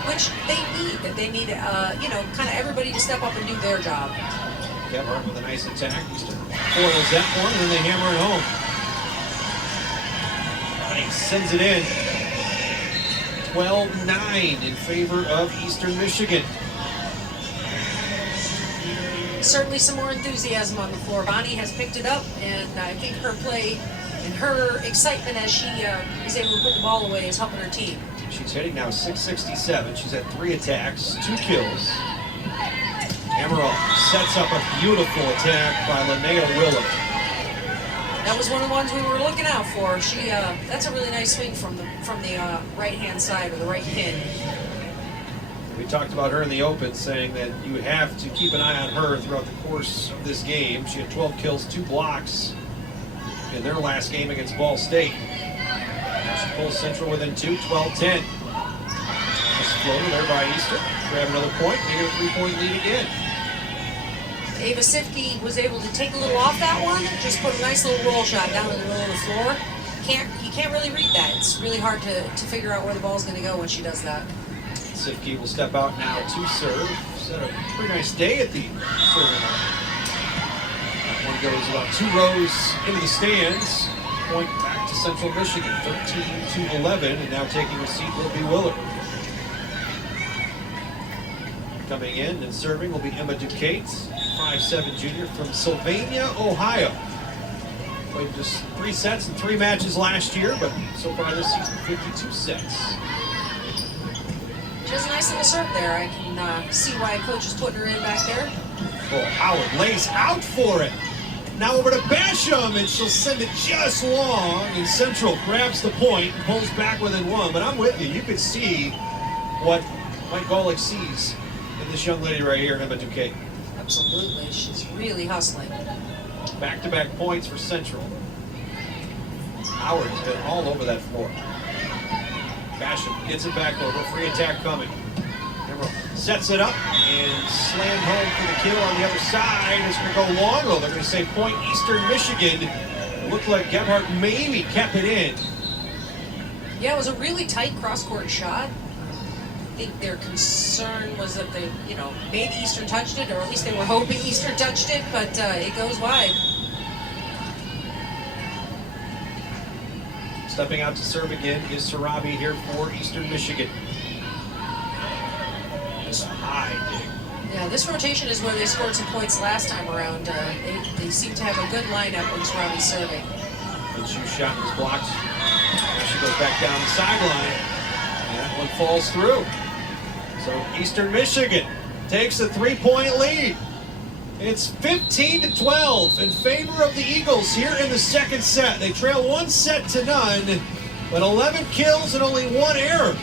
which they need. That they need, you know, kind of everybody to step up and do their job. Gebhardt with a nice attack. Eastern foils that one, and then they hammer it home. Nice, sends it in. 12-9 in favor of Eastern Michigan. Certainly some more enthusiasm on the floor. Bonnie has picked it up, and I think her play and her excitement as she is able to put the ball away is helping her team. She's hitting now .667. She's had 3 attacks, 2 kills. Ammeraal sets up a beautiful attack by Linnea Willett. That was one of the ones we were looking out for. She that's a really nice swing from the right-hand side or the right pin. We talked about her in the open, saying that you have to keep an eye on her throughout the course of this game. She had 12 kills, 2 blocks in their last game against Ball State. Now she pulls Central within 2, 12-10. Just floater there by Eastern. Grab another point, they get a 3-point lead again. Ava Sifke was able to take a little off that one, just put a nice little roll shot down in the middle of the floor. You can't really read that. It's really hard to figure out where the ball's going to go when she does that. Sifke will step out now to serve. She's had a pretty nice day at the serving line. That one goes about 2 rows into the stands. Point back to Central Michigan, 13-11, and now taking a seat will be Willard. Coming in and serving will be Emma Duquette, 5'7" junior from Sylvania, Ohio. Played just 3 sets and 3 matches last year, but so far this season, 52 sets. She has a nice little serve there. I can see why coach is putting her in back there. Oh, Howard lays out for it. Now over to Basham, and she'll send it just long, and Central grabs the point and pulls back within 1. But I'm with you. You could see what Mike Golick sees in this young lady right here, Emma Duquette. Absolutely. She's really hustling. Back-to-back points for Central. Howard has been all over that floor. Basham gets it back over. Free attack coming. Emerald sets it up and slammed home for the kill on the other side. It's going to go long. Oh, they're going to say point Eastern Michigan. It looked like Gebhardt maybe kept it in. Yeah, it was a really tight cross-court shot. I think their concern was that they, maybe Eastern touched it, or at least they were hoping Eastern touched it, but it goes wide. Stepping out to serve again is Sarabi here for Eastern Michigan. Just high dig. Yeah, this rotation is where they scored some points last time around. They seem to have a good lineup when Sarabi's serving. The shoe shot was blocked. Now she goes back down the sideline. And that one falls through. So Eastern Michigan takes a 3-point lead. It's 15-12 in favor of the Eagles here in the second set. They trail 1-0, but 11 kills and only 1 error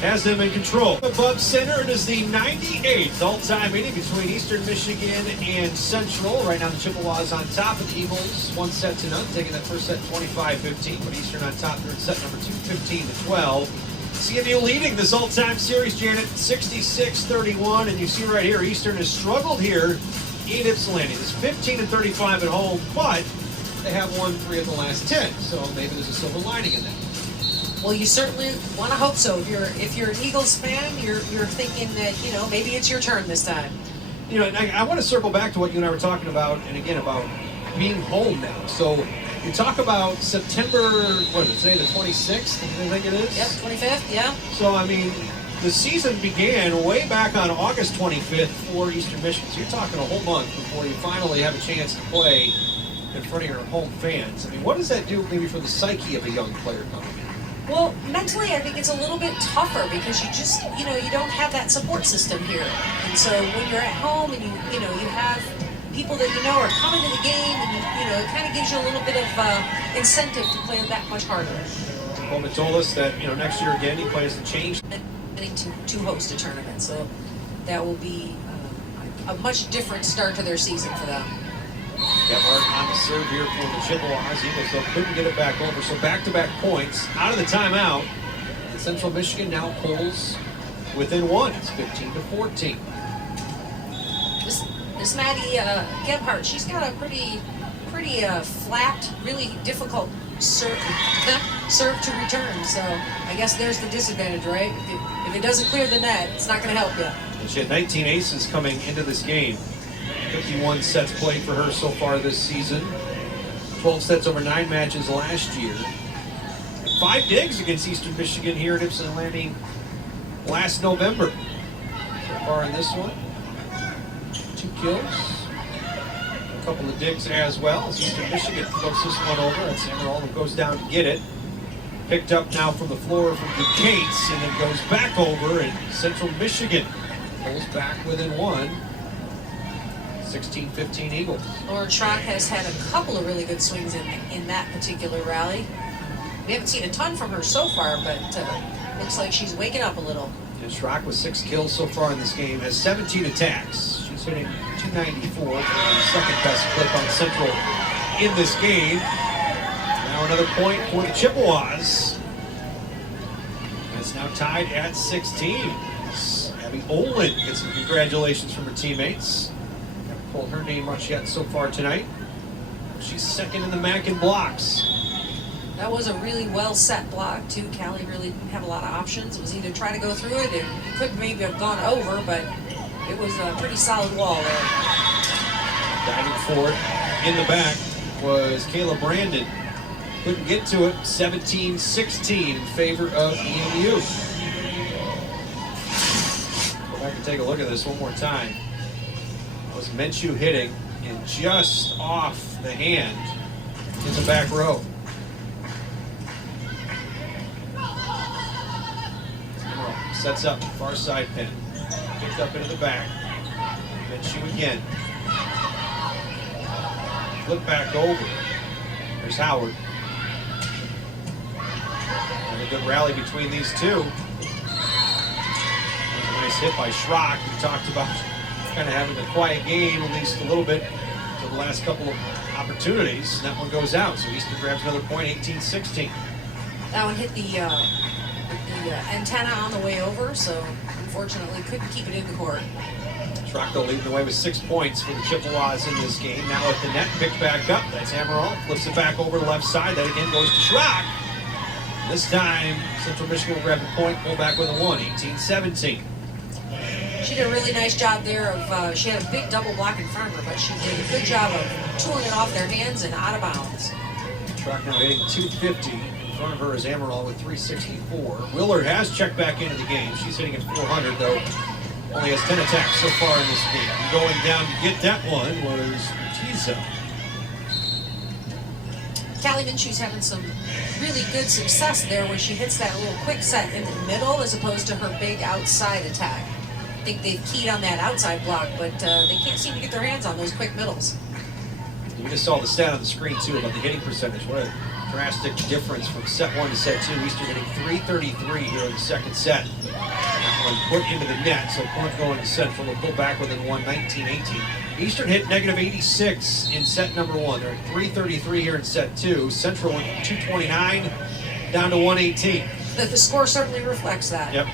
has them in control. Above center, it is the 98th all-time meeting between Eastern Michigan and Central. Right now the Chippewas on top of the Eagles, 1-0, taking that first set 25-15, but Eastern on top third set number 2, 15-12. CMU leading this all-time series, Janet, 66-31, and you see right here, Eastern has struggled here in Ypsilanti. It's 15-35 at home, but they have won 3 of the last 10, so maybe there's a silver lining in that. Well, you certainly want to hope so. If you're an Eagles fan, you're thinking that maybe it's your turn this time. I want to circle back to what you and I were talking about, and again about being home now. So you talk about September, what did it say, the 26th? I think it is. Yep, 25th. Yeah. So I mean, the season began way back on August 25th for Eastern Michigan. So you're talking a whole month before you finally have a chance to play in front of your home fans. I mean, what does that do maybe for the psyche of a young player coming in? Well, mentally, I think it's a little bit tougher because you just, you don't have that support system here. And so when you're at home and you have people that are coming to the game, and it kind of gives you a little bit of incentive to play that much harder. Bowman told us that next year again he plans to change To host a tournament, so that will be a much different start to their season for them. Gebhardt on the serve here for the Chippewas. Eagles though couldn't get it back over, so back-to-back points out of the timeout. And Central Michigan now pulls within 1. It's 15-14. This Maddie Gebhardt, she's got a pretty flat, really difficult serve to return. So I guess there's the disadvantage, right? If it doesn't clear the net, it's not going to help you. And she had 19 aces coming into this game. 51 sets played for her so far this season. 12 sets over 9 matches last year. 5 digs against Eastern Michigan here at Ypsilanti last November. So far in this one, 2 kills. A couple of digs as well. As Eastern Michigan floats this one over. That's Ammeraal who goes down to get it. Picked up now from the floor from Duquette, and then goes back over, and Central Michigan pulls back within 1. 16-15 Eagles. Lauren Schrock has had a couple of really good swings in that particular rally. We haven't seen a ton from her so far, but looks like she's waking up a little. And Schrock with 6 kills so far in this game has 17 attacks. She's hitting 294 for the second best clip on Central in this game. Now another point for the Chippewas. As It's now tied at 16. Abby Olin gets some congratulations from her teammates. Haven't pulled her name much yet so far tonight. She's second in the MAC in blocks. That was a really well set block too. Callie really didn't have a lot of options. It was either try to go through it and could maybe have gone over, but it was a pretty solid wall there. Diving for it in the back was Kayla Brandon. Couldn't get to it. 17-16 in favor of EMU. Go back and take a look at this one more time. That was Menchu hitting and just off the hand in the back row. Sets up, far side pin. Picked up into the back. Menchu again. Flip back over. There's Howard. And a good rally between these two. A nice hit by Schrock. We talked about kind of having a quiet game, at least a little bit, for the last couple of opportunities. And that one goes out. So Eastern grabs another point, 18-16. That one hit the antenna on the way over, so unfortunately couldn't keep it in the court. Schrock though leading the way with 6 points for the Chippewas in this game. Now at the net, picked back up. That's Ammeraal. Flips it back over to the left side. That again goes to Schrock. This time, Central Michigan will grab the point, pull back with a 1, 18-17. She did a really nice job there of, she had a big double block in front of her, but she did a good job of tooling it off their hands and out of bounds. Schrock now hitting 250. In front of her is Ammeraal with 364. Willard has checked back into the game. She's hitting at 400, though. Only has 10 attacks so far in this game. Going down to get that one was Tiza. Callie Minshue's having some really good success there when she hits that little quick set in the middle as opposed to her big outside attack. I think they've keyed on that outside block, but they can't seem to get their hands on those quick middles. You just saw the stat on the screen, too, about the hitting percentage. What a drastic difference from set 1 to set 2. Eastern hitting 333 here in the second set. That one put into the net, so point going to Central. They'll pull back within 1, 19-18. Eastern hit negative 86 in set number 1. They're at 333 here in set 2. Central went 229 down to 118. The score certainly reflects that. Yep.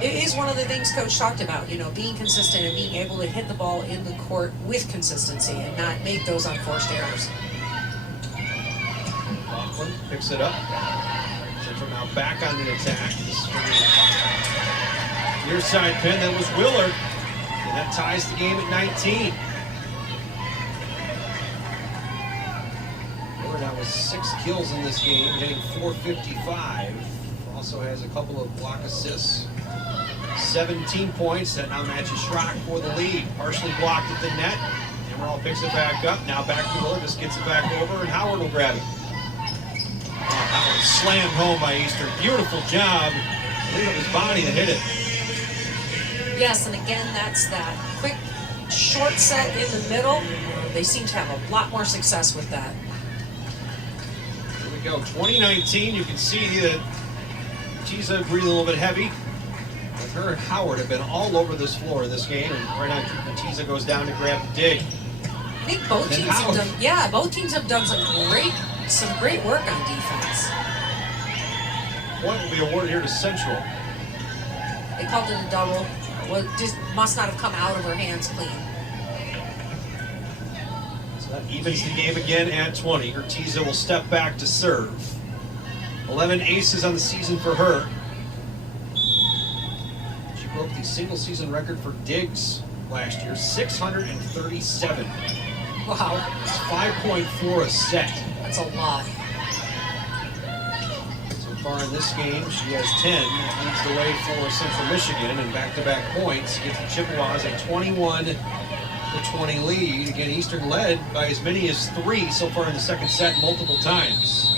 It is one of the things Coach talked about, you know, being consistent and being able to hit the ball in the court with consistency and not make those unforced errors. Laughlin picks it up. Central now back on the attack. This is from the near side pin. That was Willard. And that ties the game at 19. Willard now with 6 kills in this game, hitting 455. Also has a couple of block assists. 17 points. That now matches Schrock for the lead. Partially blocked at the net. Ammeraal picks it back up. Now back to Willard. Just gets it back over, and Howard will grab it. That one slammed home by Eastern. Beautiful job. Lead of his body to hit it. Yes, and again, that's that quick, short set in the middle. They seem to have a lot more success with that. Here we go. 2019, you can see that Tiza breathed a little bit heavy. But her and Howard have been all over this floor in this game, and right now Tiza goes down to grab the dig. I think both teams have done, both teams have done some great work on defense. Point will be awarded here to Central. They called it a double. Well, just must not have come out of her hands clean. So that evens the game again at 20. Tiza will step back to serve. 11 aces on the season for her. She broke the single season record for digs last year, 637. Wow. It's 5.4 a set. That's a lot. So far in this game, she has 10. That leads the way for Central Michigan, and back-to-back points gives the Chippewas a 21-20 lead. Again, Eastern led by as many as 3 so far in the second set multiple times.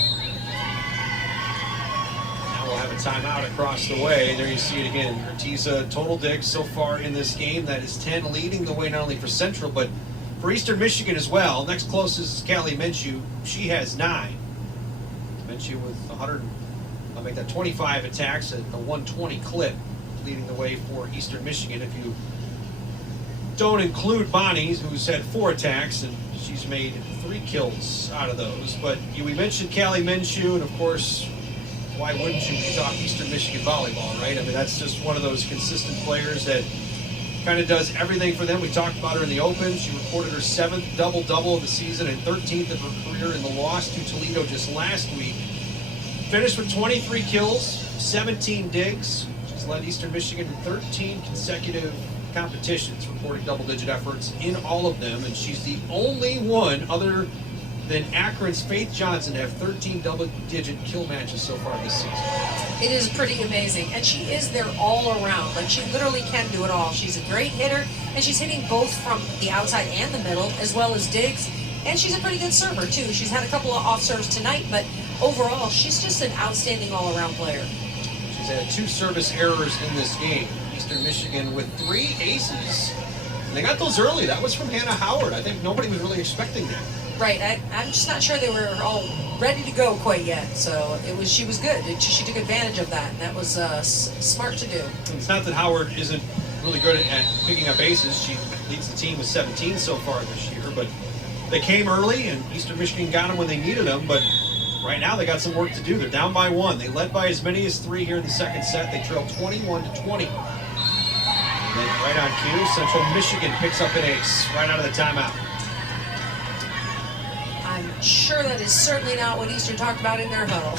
Now we'll have a timeout across the way. There you see it again. Tiza total digs so far in this game. That is 10, leading the way not only for Central, but for Eastern Michigan as well. Next closest is Callie Minshew. She has 9. Minshew with 25 attacks at a 120 clip, leading the way for Eastern Michigan. If you don't include Bonnie, who's had 4 attacks, and she's made 3 kills out of those. But we mentioned Callie Minshew, and of course, why wouldn't you? We talk Eastern Michigan volleyball, right? I mean, that's just one of those consistent players that kind of does everything for them. We talked about her in the Open. She recorded her 7th double-double of the season and 13th of her career in the loss to Toledo just last week. Finished with 23 kills, 17 digs. She's led Eastern Michigan to 13 consecutive competitions, recording double-digit efforts in all of them, and she's the only one other than Akron's Faith Johnson to have 13 double-digit kill matches so far this season. It is pretty amazing, and she is there all around. Like, she literally can do it all. She's a great hitter, and she's hitting both from the outside and the middle, as well as digs, and she's a pretty good server, too. She's had a couple of off serves tonight, but overall, she's just an outstanding all-around player. She's had 2 service errors in this game. Eastern Michigan with 3 aces. And they got those early. That was from Hannah Howard. I think nobody was really expecting that. Right. I'm just not sure they were all ready to go quite yet. So she was good. She took advantage of that. And that was smart to do. And it's not that Howard isn't really good at picking up aces. She leads the team with 17 so far this year. But they came early, and Eastern Michigan got them when they needed them. But right now they got some work to do. They're down by 1. They led by as many as 3 here in the second set. They trailed 21-20. And then right on cue, Central Michigan picks up an ace right out of the timeout. I'm sure that is certainly not what Eastern talked about in their huddle.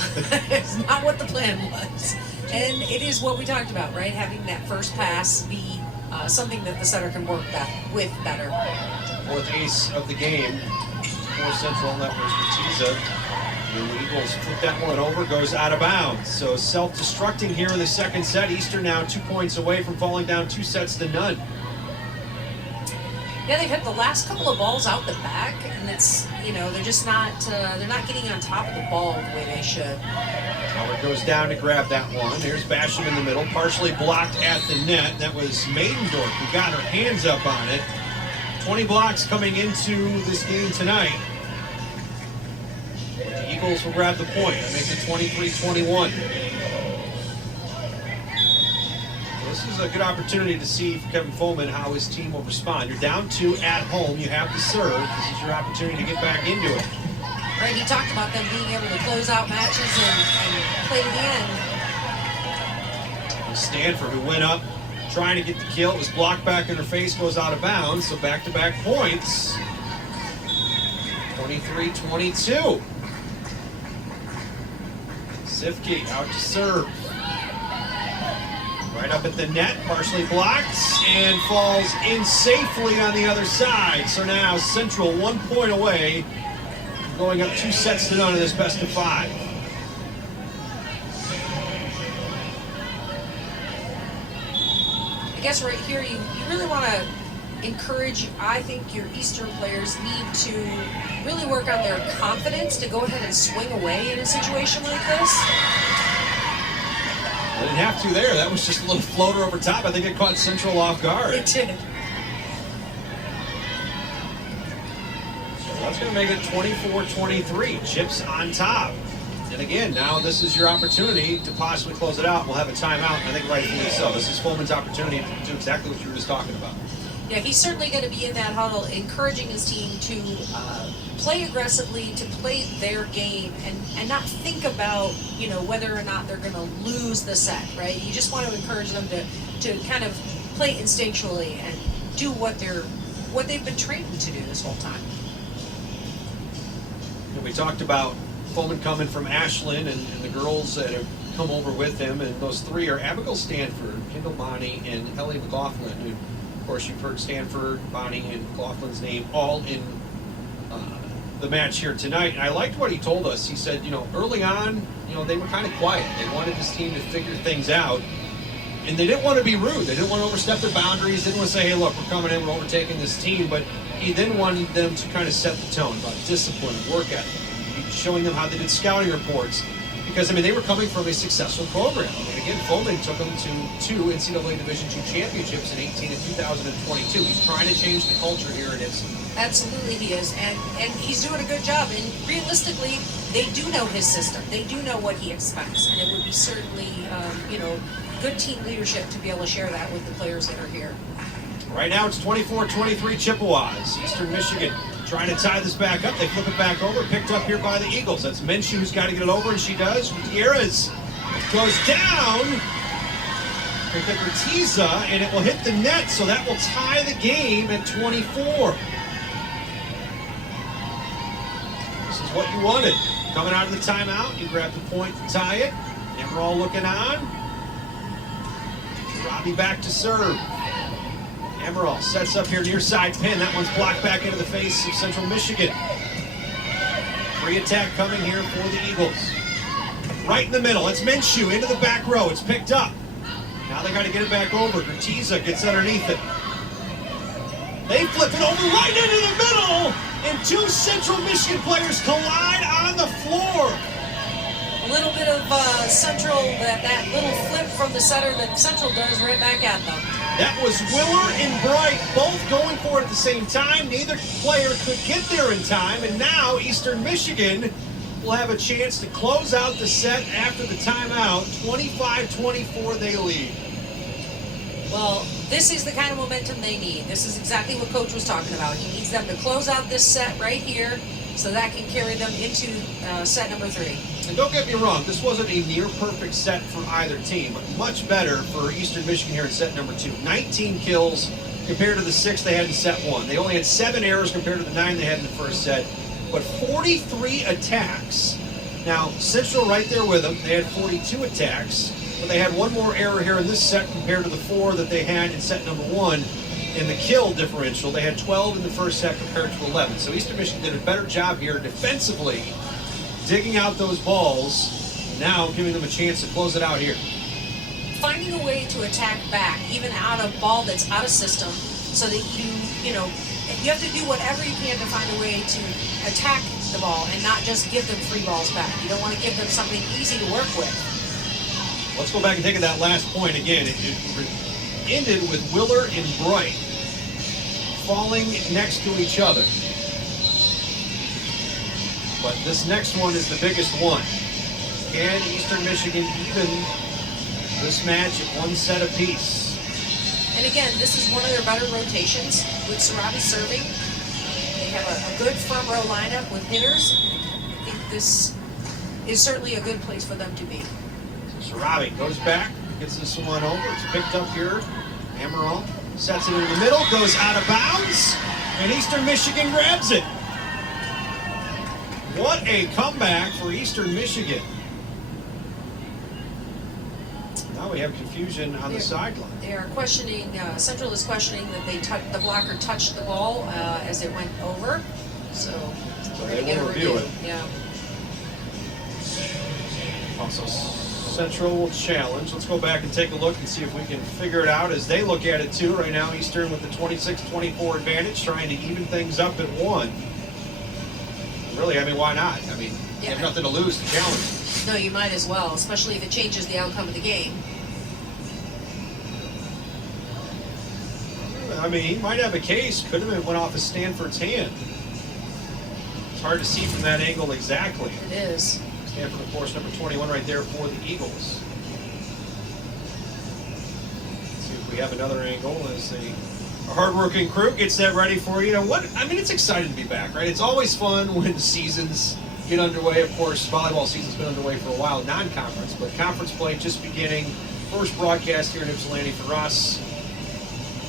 It's not what the plan was. And it is what we talked about, right? Having that first pass be something that the setter can work with better. 4th ace of the game for Central, and that was Ratiza. And the Eagles flip that one over, goes out of bounds. So self-destructing here in the second set. Eastern now 2 points away from falling down 2 sets to none. Yeah, they've hit the last couple of balls out the back, and it's, they're just not, they're not getting on top of the ball the way they should. Howard goes down to grab that one. There's Basham in the middle, partially blocked at the net. That was Maidendorf who got her hands up on it. 20 blocks coming into this game tonight. The Eagles will grab the point. That makes it 23-21. This is a good opportunity to see for Kevin Foreman how his team will respond. You're down 2 at home. You have to serve. This is your opportunity to get back into it. Right, he talked about them being able to close out matches and play to the end. Stanford, who went up trying to get the kill. It was blocked back in her face, goes out of bounds. So back-to-back points. 23-22. Sifke out to serve. Right up at the net, partially blocked, and falls in safely on the other side. So now Central 1 point away, going up 2 sets to none in this best of 5. I guess right here you really want to encourage, I think your Eastern players need to really work on their confidence to go ahead and swing away in a situation like this. They didn't have to there. That was just a little floater over top. I think it caught Central off guard. It did. So that's going to make it 24-23. Chips on top. And again, now this is your opportunity to possibly close it out. We'll have a timeout, and I think rightfully so. This is Foreman's opportunity to do exactly what you were just talking about. Yeah, he's certainly going to be in that huddle, encouraging his team to play aggressively, to play their game, and not think about, whether or not they're going to lose the set, right? You just want to encourage them to kind of play instinctually and do what they've been training to do this whole time. And we talked about Foreman coming from Ashland and the girls that have come over with him, and those 3 are Abigail Stanford, Kendall Bonnie, and Ellie McLaughlin, who, of course, you've heard Stanford, Bonnie, and McLaughlin's name all in the match here tonight. And I liked what he told us. He said, early on, they were kind of quiet. They wanted this team to figure things out. And they didn't want to be rude. They didn't want to overstep their boundaries. They didn't want to say, hey, look, we're coming in, we're overtaking this team. But he then wanted them to kind of set the tone about discipline, work ethic, showing them how they did scouting reports. Because, they were coming from a successful program. Again, Foreman took them to 2 NCAA Division II championships in 2018 and 2022. He's trying to change the culture here at Ibsen. Absolutely he is, and he's doing a good job. And realistically, they do know his system. They do know what he expects, and it would be certainly, good team leadership to be able to share that with the players that are here. Right now it's 24-23 Chippewas. Eastern Michigan trying to tie this back up. They flip it back over, picked up here by the Eagles. That's Minshew who's got to get it over, and she does. Gutierrez Goes down. Picked up Urtiza, and it will hit the net, so that will tie the game at 24. This is what you wanted. Coming out of the timeout, you grab the point to tie it. Ammeraal looking on. Robbie back to serve. Ammeraal sets up here near side pin. That one's blocked back into the face of Central Michigan. Free attack coming here for the Eagles. Right in the middle. It's Minshew into the back row. It's picked up. Now they got to get it back over. Urtiza gets underneath it. They flip it over right into the middle, and two Central Michigan players collide on the floor. A little bit of Central, that little flip from the center that Central does right back at them. That was Willer and Bright both going for it at the same time. Neither player could get there in time, and now Eastern Michigan will have a chance to close out the set after the timeout. 25-24 they lead. Well, this is the kind of momentum they need. This is exactly what Coach was talking about. He needs them to close out this set right here so that can carry them into set number 3. And don't get me wrong, this wasn't a near-perfect set for either team, but much better for Eastern Michigan here in set number 2. 19 kills compared to the 6 they had in set 1. They only had 7 errors compared to the 9 they had in the first set, but 43 attacks. Now, Central right there with them, they had 42 attacks, but they had one more error here in this set compared to the 4 that they had in set number 1. In the kill differential, they had 12 in the first set compared to 11. So Eastern Michigan did a better job here defensively, digging out those balls, now giving them a chance to close it out here. Finding a way to attack back, even out of ball that's out of system, so that you have to do whatever you can to find a way to attack the ball and not just give them free balls back. You don't want to give them something easy to work with. Let's go back and take that last point again. It ended with Willer and Bright falling next to each other. But this next one is the biggest one. Can Eastern Michigan even this match at 1 set apiece? And again, this is one of their better rotations with Sarabi serving. They have a good firm row lineup with hitters. I think this is certainly a good place for them to be. So Sarabi goes back, gets this one over. It's picked up here. Ammeraal sets it in the middle, goes out of bounds, and Eastern Michigan grabs it. What a comeback for Eastern Michigan. Now we have confusion on the sideline. They are questioning, Central is questioning that the blocker touched the ball as it went over. So they will review it. Yeah. Also, Central will challenge. Let's go back and take a look and see if we can figure it out as they look at it too. Right now, Eastern with the 26-24 advantage, trying to even things up at 1. Really, I mean, why not? I mean, you have nothing to lose to challenge. No, you might as well, especially if it changes the outcome of the game. I mean, he might have a case. Could have been went off of Stanford's hand. It's hard to see from that angle exactly. It is. Stanford, of course, number 21 right there for the Eagles. Let's see if we have another angle as a hardworking crew gets that ready for you. I mean, it's exciting to be back, right? It's always fun when seasons get underway. Of course, volleyball season's been underway for a while, non-conference, but conference play just beginning. First broadcast here in Ypsilanti for us.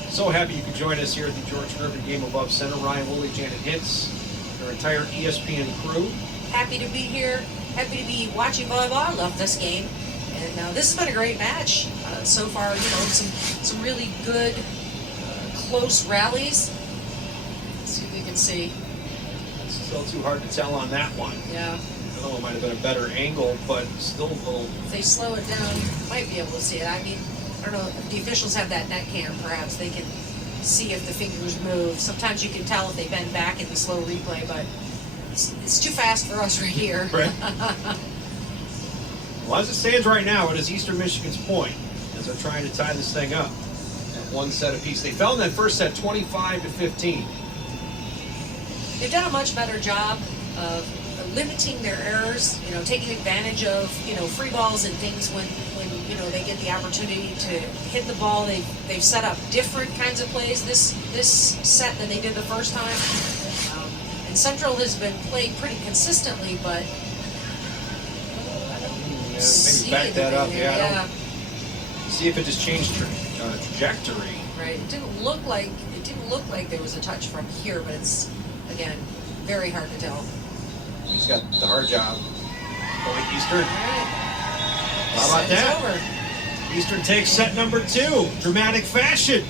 So happy you could join us here at the George Griffin Game Above Center. Ryan Woolley, Janet Hintz, their entire ESPN crew. Happy to be here. Happy to be watching volleyball. I love this game. And this has been a great match so far. Some really good, close rallies. Let's see if we can see. It's still too hard to tell on that one. Yeah. I don't know, it might have been a better angle, but still a little. If they slow it down, you might be able to see it. I mean, I don't know if the officials have that net cam. Perhaps they can see if the fingers move. Sometimes you can tell if they bend back in the slow replay, but it's too fast for us right here. Right. Well, as it stands right now, it is Eastern Michigan's point as they're trying to tie this thing up at 1 set apiece. They fell in that first set 25-15. They've done a much better job of limiting their errors, taking advantage of, free balls and things when they get the opportunity to hit the ball. They've set up different kinds of plays this set than they did the first time. And Central has been played pretty consistently, but maybe back that up. Yeah. See if it just changed trajectory. Right. It didn't look like there was a touch from here, but it's again very hard to tell. He's got the hard job. Point Eastern. All right. How about that? Over. Eastern takes set number 2. Dramatic fashion.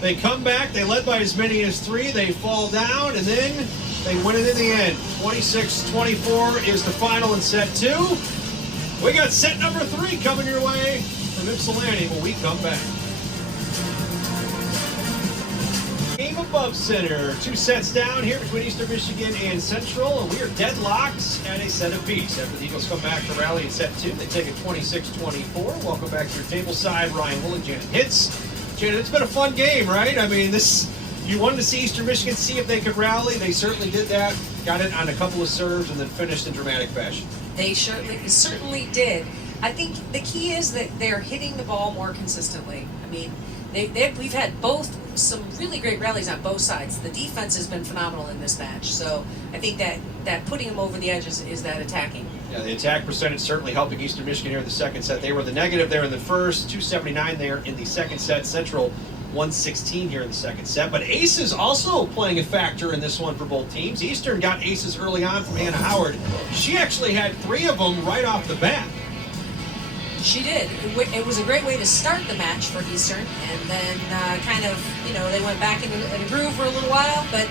They come back. They led by as many as 3. They fall down, and then they win it in the end. 26-24 is the final in set 2. We got set number 3 coming your way from Ypsilanti when we come back. Game above center. 2 sets down here between Eastern Michigan and Central, and we are deadlocked at a set apiece. After the Eagles come back to rally in set 2, they take it 26-24. Welcome back to your table side. Ryan Woolen, Janet Hitz. Janet, it's been a fun game, right? I mean, you wanted to see Eastern Michigan see if they could rally. They certainly did that. Got it on a couple of serves and then finished in dramatic fashion. They certainly did. I think the key is that they're hitting the ball more consistently. I mean, we've had some really great rallies on both sides. The defense has been phenomenal in this match. So I think that putting them over the edge is that attacking. Yeah, the attack percentage certainly helping Eastern Michigan here in the second set. They were the negative there in the first, 279 there in the second set. Central 116 here in the second set. But aces also playing a factor in this one for both teams. Eastern got aces early on from Hannah Howard. She actually had 3 of them right off the bat. She did. It was a great way to start the match for Eastern, and then kind of, they went back in a groove for a little while, but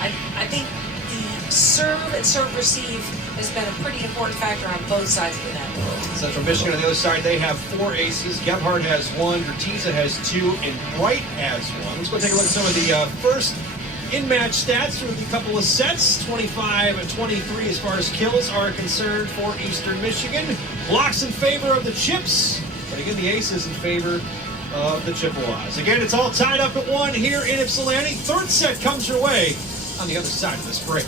I think the serve and serve receive has been a pretty important factor on both sides of the net. Central Michigan on the other side, they have 4 aces. Gebhardt has 1, Urtiza has 2, and Bright has 1. Let's go take a look at some of the first in-match stats through a couple of sets. 25-23 as far as kills are concerned for Eastern Michigan. Blocks in favor of the Chips, but again, the aces in favor of the Chippewas. Again, it's all tied up at 1 here in Ypsilanti. Third set comes your way on the other side of this break.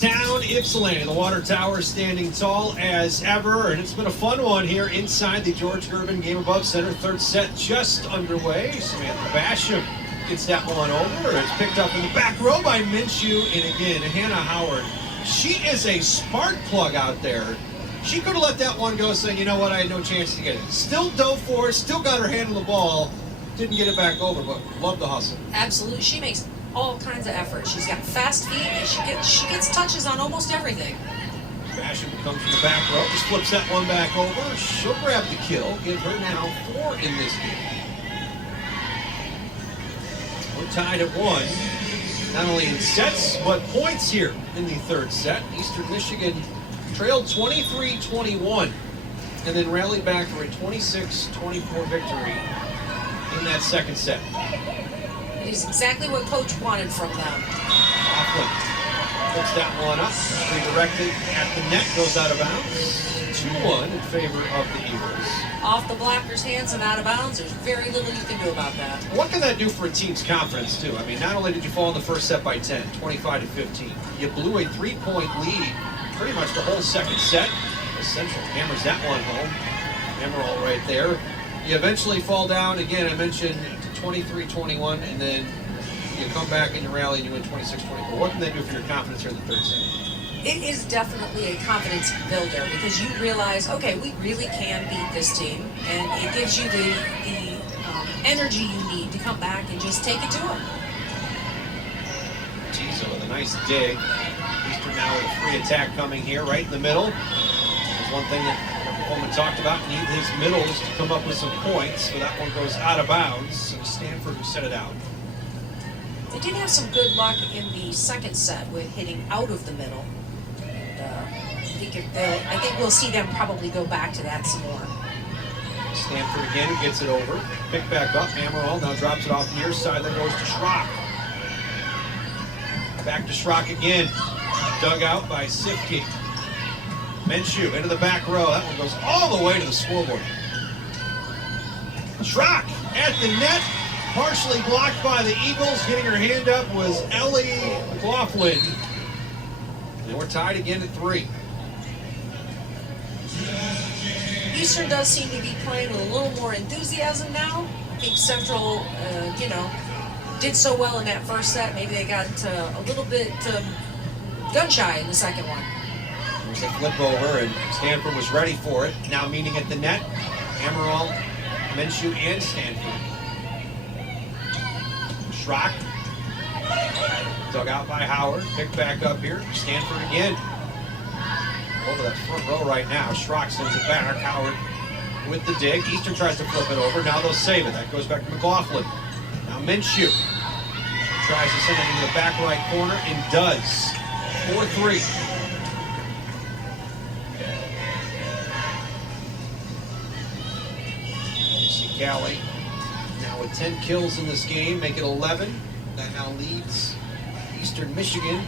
Down Ypsilanti, the water tower standing tall as ever, and it's been a fun one here inside the George Gervin Game Above Center. Third set just underway. Samantha Basham gets that one over. It's picked up in the back row by Minshew, and again, Hannah Howard. She is a spark plug out there. She could have let that one go, saying, you know what, I had no chance to get it. Still dove for it, still got her hand on the ball, didn't get it back over, but love the hustle. Absolutely, she makes all kinds of effort. She's got fast feet, and she gets touches on almost everything. Basham comes from the back row, just flips that one back over. She'll grab the kill, give her now 4 in this game. We're tied at 1. Not only in sets, but points here in the third set. Eastern Michigan trailed 23-21 and then rallied back for a 26-24 victory in that second set. It is exactly what Coach wanted from them. Laughlin puts that one up, redirected at the net, goes out of bounds. 2-1 in favor of the Eagles. Off the blocker's hands and out of bounds, there's very little you can do about that. What can that do for a team's confidence, too? I mean, not only did you fall in the first set by 10, 25-15, you blew a 3-point lead pretty much the whole second set. Central hammers that one home. Ammeraal right there. You eventually fall down, again, I mentioned, to 23-21, and then you come back and you rally and you win 26-24. What can that do for your confidence here in the third set? It is definitely a confidence builder because you realize, okay, we really can beat this team, and it gives you the energy you need to come back and just take it to them. Tizo with a nice dig. Eastern now with a free attack coming here, right in the middle. There's one thing that Coleman talked about, need his middles to come up with some points, so that one goes out of bounds. So Stanford who set it out. They did have some good luck in the second set with hitting out of the middle. I think we'll see them probably go back to that some more. Stanford again who gets it over. Pick back up. Ammeraal now drops it off near side, then goes to Schrock. Back to Schrock again. Dug out by Sifke. Minshew into the back row. That one goes all the way to the scoreboard. Schrock at the net. Partially blocked by the Eagles. Getting her hand up was Ellie McLaughlin. And we're tied again at 3. Eastern does seem to be playing with a little more enthusiasm now. I think Central, did so well in that first set. Maybe they got a little bit gun shy in the second one. There's a flip over, and Stanford was ready for it. Now meeting at the net, Ammeraal, Minshew, and Stanford. Schrock, dug out by Howard, picked back up here. Stanford again. Over that front row right now. Schrock sends it back. Howard with the dig. Eastern tries to flip it over. Now they'll save it. That goes back to McLaughlin. Now Minshew tries to send it into the back right corner and does. 4-3. See Callie now with 10 kills in this game, make it 11. That now leads Eastern Michigan,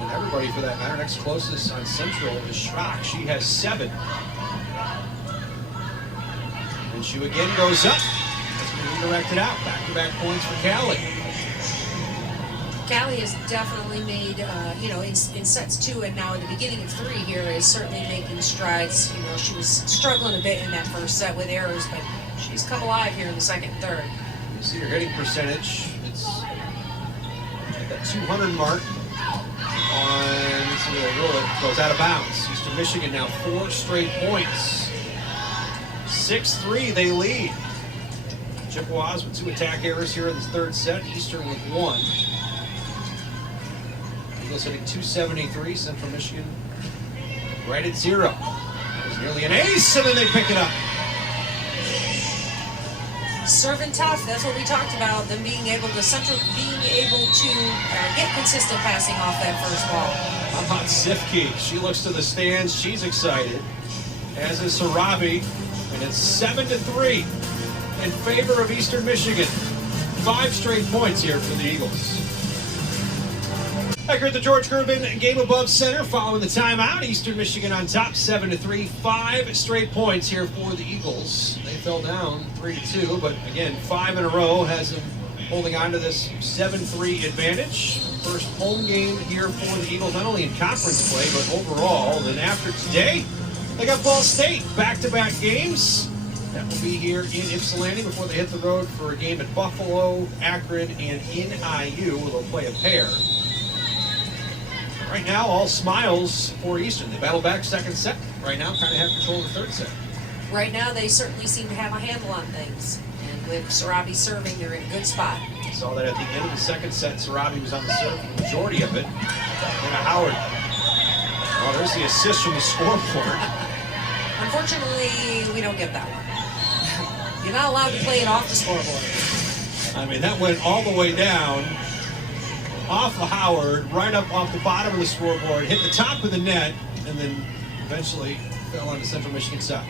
and everybody for that matter. Next closest on Central is Schrock. She has 7. And she again goes up. That's been redirected out. Back-to-back points for Callie. Callie has definitely made, in sets 2 and now in the beginning of 3 here is certainly making strides. You know, she was struggling a bit in that first set with errors, but she's come alive here in the second and third. You see her hitting percentage. It's at that 200 mark. It goes out of bounds. Eastern Michigan now 4 straight points. 6-3 they lead. Chippewas with 2 attack errors here in this third set. Eastern with 1. Eagles hitting 273. Central Michigan right at 0. That was nearly an ace, and then they pick it up. Serving tough, that's what we talked about, them being able to get consistent passing off that first ball. How about Sifke? She looks to the stands, she's excited, as is Sarabi, and it's 7-3 in favor of Eastern Michigan. 5 straight points here for the Eagles. Back here at the George Gervin Game Above Center, following the timeout, Eastern Michigan on top, 7-3. 5 straight points here for the Eagles. They fell down 3-2, but again, 5 in a row has them holding on to this 7-3 advantage. First home game here for the Eagles, not only in conference play, but overall. Then after today, they got Ball State, back-to-back games. That will be here in Ypsilanti before they hit the road for a game at Buffalo, Akron, and in IU, where they'll play a pair. Right now, all smiles for Eastern. They battle back second set. Right now, kind of have control of the third set. Right now, they certainly seem to have a handle on things. And with Sarabi serving, they're in a good spot. I saw that at the end of the second set, Sarabi was on the serve for the majority of it. And Howard. Oh, there's the assist from the scoreboard. Unfortunately, we don't get that one. You're not allowed to play it off the scoreboard. I mean, that went all the way down. Off of Howard, right up off the bottom of the scoreboard, hit the top of the net, and then eventually fell on the Central Michigan side.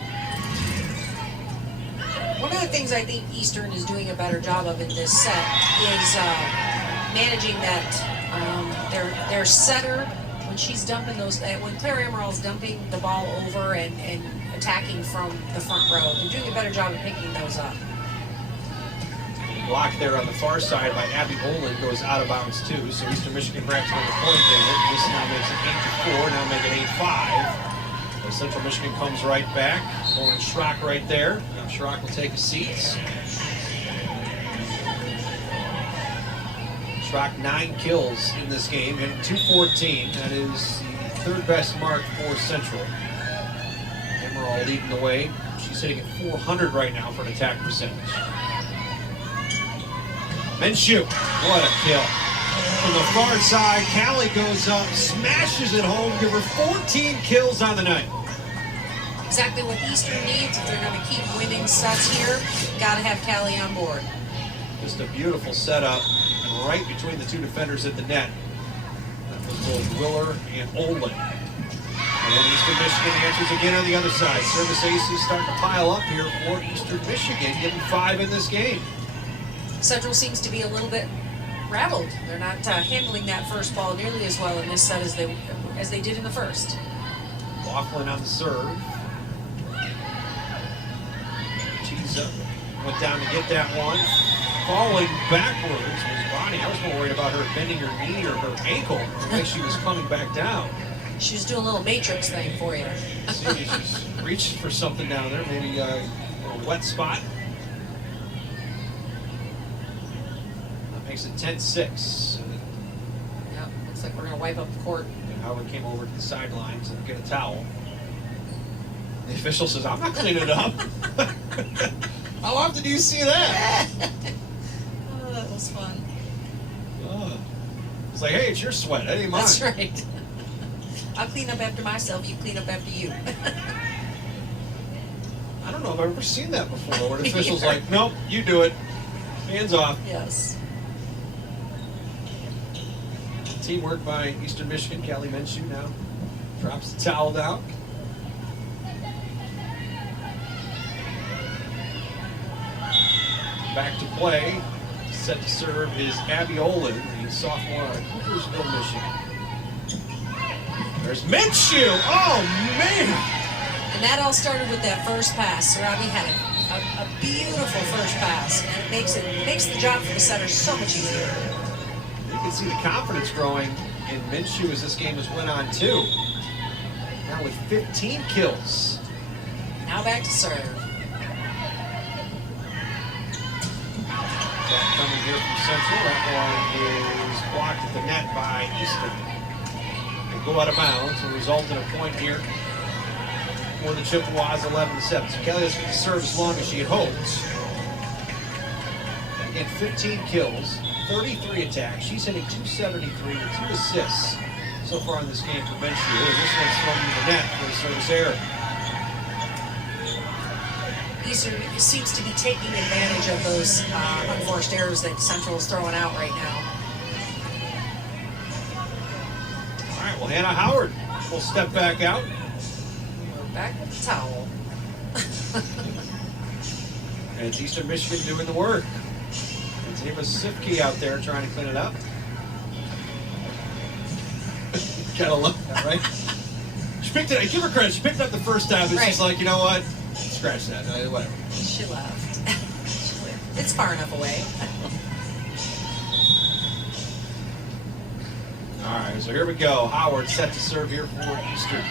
One of the things I think Eastern is doing a better job of in this set is managing that their setter, when she's dumping those, when Claire Ammeraal is dumping the ball over and attacking from the front row, they're doing a better job of picking those up. Block there on the far side by Abby Olin goes out of bounds too. So Eastern Michigan perhaps on the point there. This now makes it 8-4. Now make it 8-5. So Central Michigan comes right back. Lauren Schrock right there. Now Schrock will take a seat. Schrock 9 kills in this game, hitting .214. That is the third best mark for Central. Ammeraal leading the way. She's hitting at 400 right now for an attack percentage. Minshew, what a kill. From the far side, Callie goes up, smashes it home, give her 14 kills on the night. Exactly what Eastern needs if they're going to keep winning sets here. Got to have Callie on board. Just a beautiful setup, and right between the 2 defenders at the net. That was both Willer and Olin. And then Eastern Michigan answers again on the other side. Service aces starting to pile up here for Eastern Michigan, getting 5 in this game. Central seems to be a little bit rattled. They're not handling that first ball nearly as well in this set as they did in the first. Laughlin on the serve. Tees up. Went down to get that one. Falling backwards was Bonnie. I was more worried about her bending her knee or her ankle the way she was coming back down. She was doing a little Matrix thing for you. See, she's reaching for something down there. Maybe a wet spot. Makes it 10-6. Yep, looks like we're going to wipe up the court. Howard came over to the sidelines and get a towel. The official says, I'm not cleaning it up. How often do you see that? Oh, that was fun. It's like, hey, it's your sweat. That ain't mine. That's right. I'll clean up after myself. You clean up after you. I don't know if I've ever seen that before, where the official's like, nope, you do it. Hands off. Yes. Teamwork by Eastern Michigan. Callie Minshew now drops the towel down. Back to play. Set to serve is Abby Olin, the sophomore out of Coopersville, Michigan. There's Minshew! Oh, man! And that all started with that first pass. Robbie had a beautiful first pass, and it makes the job for the setter so much easier. You can see the confidence growing in Minshew as this game has went on, too. Now with 15 kills. Now back to serve. That coming here from Central. That one is blocked at the net by Eastern. They go out of bounds and result in a point here for the Chippewas, 11-7. So Kelly doesn't get to serve as long as she had hoped. Again, 15 kills, 33 attacks. She's hitting .273 with 2 assists so far in this game for Minshew. This one's from the net for the service error. Eastern seems to be taking advantage of those unforced errors that Central is throwing out right now. All right, well, Hannah Howard will step back out. We're back with the towel. And it's Eastern Michigan doing the work. It's Ava Sifke out there trying to clean it up. Gotta love that, right? She picked it up. Give her credit. She picked it up the first time, but she's like, you know what? Scratch that. Whatever. She left. It's far enough away. All right, so here we go. Howard set to serve here for Eastern.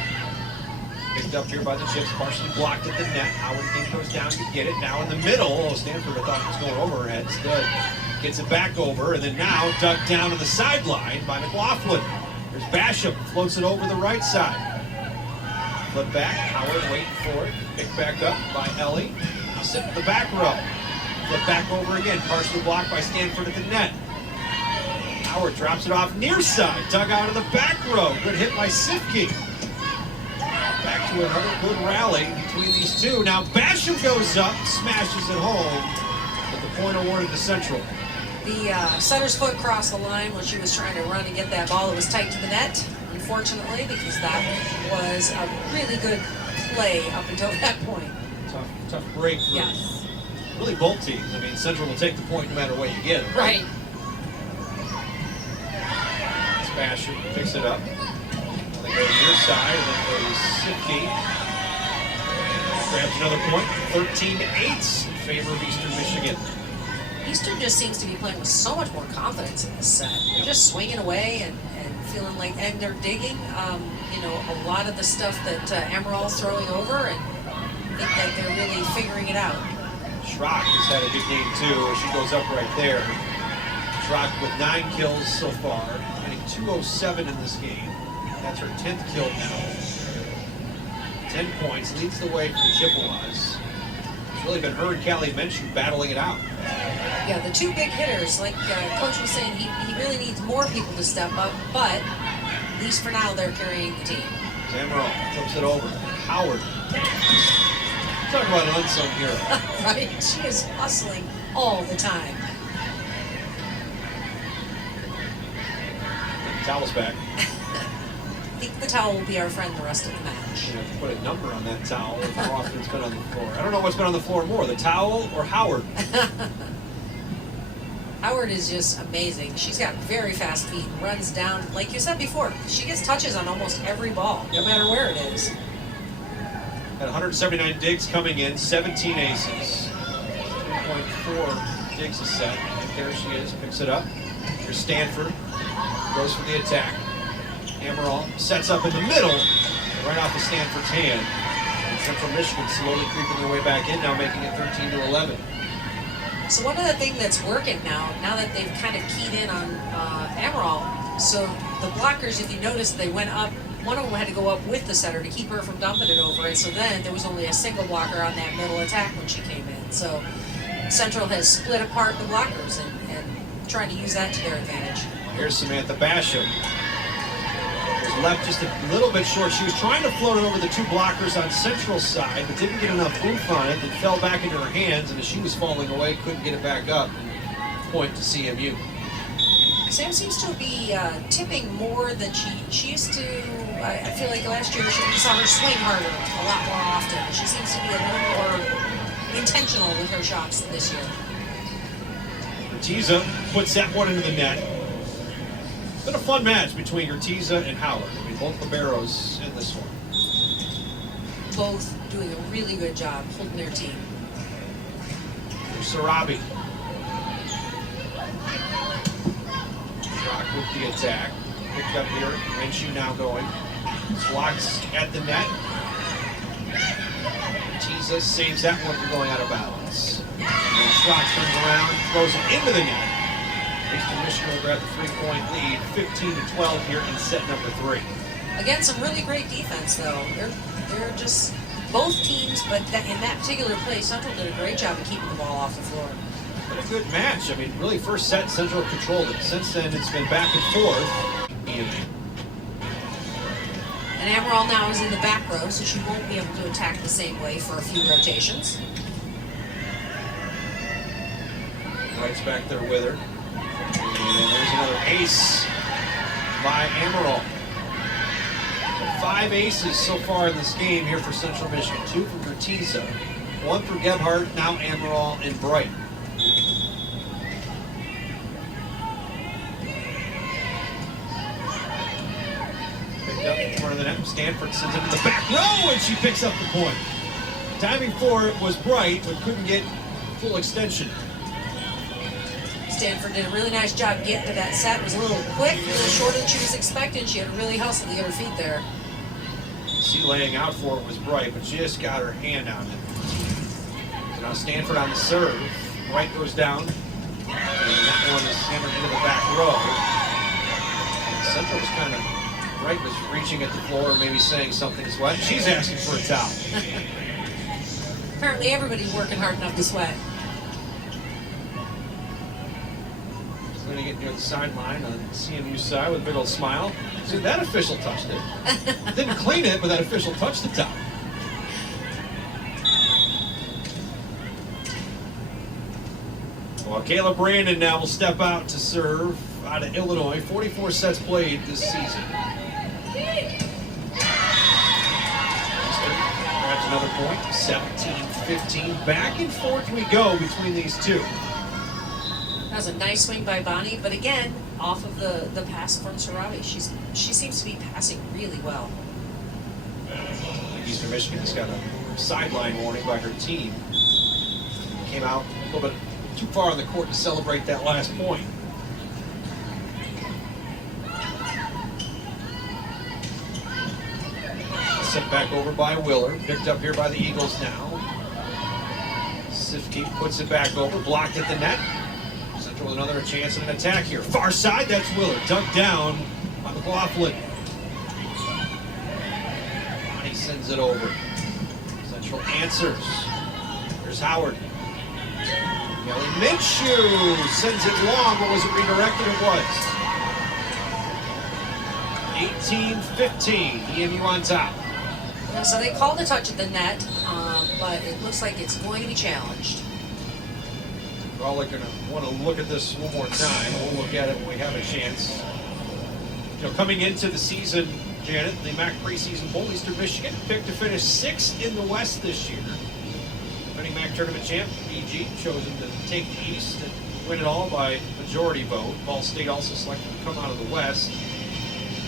Picked up here by the Chips, partially blocked at the net. Howard again goes down to get it. Now in the middle. Oh, Stanford, I thought was going over her head. Instead, gets it back over, and then now ducked down to the sideline by McLaughlin. There's Basham, floats it over the right side. Flip back, Howard waiting for it. Picked back up by Ellie. Now sitting in the back row. Flip back over again, partially blocked by Stanford at the net. Howard drops it off near side, dug out of the back row. Good hit by Sifke. Back to another good rally between these two. Now Basham goes up, smashes it home, with the point awarded to Central. The setter's foot crossed the line when she was trying to run and get that ball that was tight to the net, unfortunately, because that was a really good play up until that point. Tough break for really both teams. I mean, Central will take the point no matter what you get. Right. Basham picks it up. They go to your side, and then goes Sifke. Grabs another point, 13-8 in favor of Eastern Michigan. Eastern just seems to be playing with so much more confidence in this set. They're just swinging away and feeling like, and they're digging, you know, a lot of the stuff that Ammeraal throwing over, and I think that they're really figuring it out. Schrock has had a good game too. She goes up right there. Schrock with 9 kills so far, hitting .207 in this game. That's her 10th kill now. 10 points, leads the way for the Chippewas. It's really been her and Callie Minshew battling it out. Yeah, the two big hitters, like Coach was saying, he really needs more people to step up, but at least for now they're carrying the team. Ammeraal flips it over. Howard. Talk about an unsung hero. Right? She is hustling all the time. The towel's back. I think the towel will be our friend the rest of the match. You have to put a number on that towel and how often it's been on the floor. I don't know what's been on the floor more, the towel or Howard. Howard is just amazing. She's got very fast feet, runs down, like you said before, she gets touches on almost every ball, no matter where it is. At 179 digs coming in, 17 aces. 3.4 digs a set. And there she is, picks it up. Here's Stanford, goes for the attack. Ammeraal sets up in the middle, right off of Stanford's hand. And Central Michigan slowly creeping their way back in, now making it 13-11. So one of the things that's working now that they've kind of keyed in on Ammeraal, so the blockers, if you noticed, they went up. One of them had to go up with the setter to keep her from dumping it over it. So then there was only a single blocker on that middle attack when she came in. So Central has split apart the blockers and trying to use that to their advantage. Here's Samantha Basham. Was left just a little bit short. She was trying to float it over the two blockers on Central's side, but didn't get enough oomph on it. It fell back into her hands, and as she was falling away, couldn't get it back up. And point to CMU. Sam seems to be tipping more than she used to. I feel like last year we saw her swing harder a lot more often. She seems to be a little more intentional with her shots this year. Urtiza puts that one into the net. It's been a fun match between Urtiza and Howard. I mean, both liberos in this one. Both doing a really good job holding their team. Here's Sarabi. Rock with the attack. Picked up here. Minshew now going. Blocks at the net. Urtiza saves that one from going out of bounds. And then Schrock turns around, throws it into the net. Eastern Michigan will grab the 3-point lead, 15-12 here in set number 3. Again, some really great defense, though. They're just both teams, but in that particular play, Central did a great job of keeping the ball off the floor. Been a good match. I mean, really, first set, Central controlled it. Since then, it's been back and forth. And Ammeraal now is in the back row, so she won't be able to attack the same way for a few rotations. Wright's back there with her. And there's another ace by Ammeraal. 5 aces so far in this game here for Central Michigan. 2 from Urtiza, 1 for Gebhardt, now Ammeraal and Bright. Picked up in front of the net. Stanford sends it to the back row, and she picks up the point. Timing for it was Bright, but couldn't get full extension. Stanford did a really nice job getting to that set. It was a little quick, a little shorter than she was expecting. She had to really hustle to get her feet there. See, laying out for it was Bright, but just got her hand on it. So now Stanford on the serve. Bright goes down. And that one is hammered into the back row. And Central was kind of, Bright was reaching at the floor, maybe saying something sweat. She's asking for a towel. Apparently everybody's working hard enough to sweat. Going to get near the sideline on CMU's side with a big old smile. See, that official touched it. Didn't clean it, but that official touched the top. Well, Kayla Brandon now will step out to serve out of Illinois. 44 sets played this season. Grabs another point. 17-15. Back and forth we go between these two. That was a nice swing by Bonnie, but again, off of the pass from Sarabi. She seems to be passing really well. Eastern Michigan has got a sideline warning by her team. Came out a little bit too far on the court to celebrate that last point. Sent back over by Willard. Picked up here by the Eagles now. Sifke puts it back over. Blocked at the net. With another chance at an attack here. Far side, that's Willard. Dunked down by McLaughlin. Bonnie sends it over. Central answers. Here's Howard. Kelly Minshew sends it long, but was it redirected? It was. 18-15. EMU on top. Yeah, so they called the touch at the net, but it looks like it's going to be challenged. We're all going to want to look at this one more time. We'll look at it when we have a chance. You know, coming into the season, Janet, the MAC preseason poll, Eastern Michigan picked to finish 6th in the West this year. Defending MAC tournament champ, BG, chosen to take the East and win it all by majority vote. Ball State also selected to come out of the West.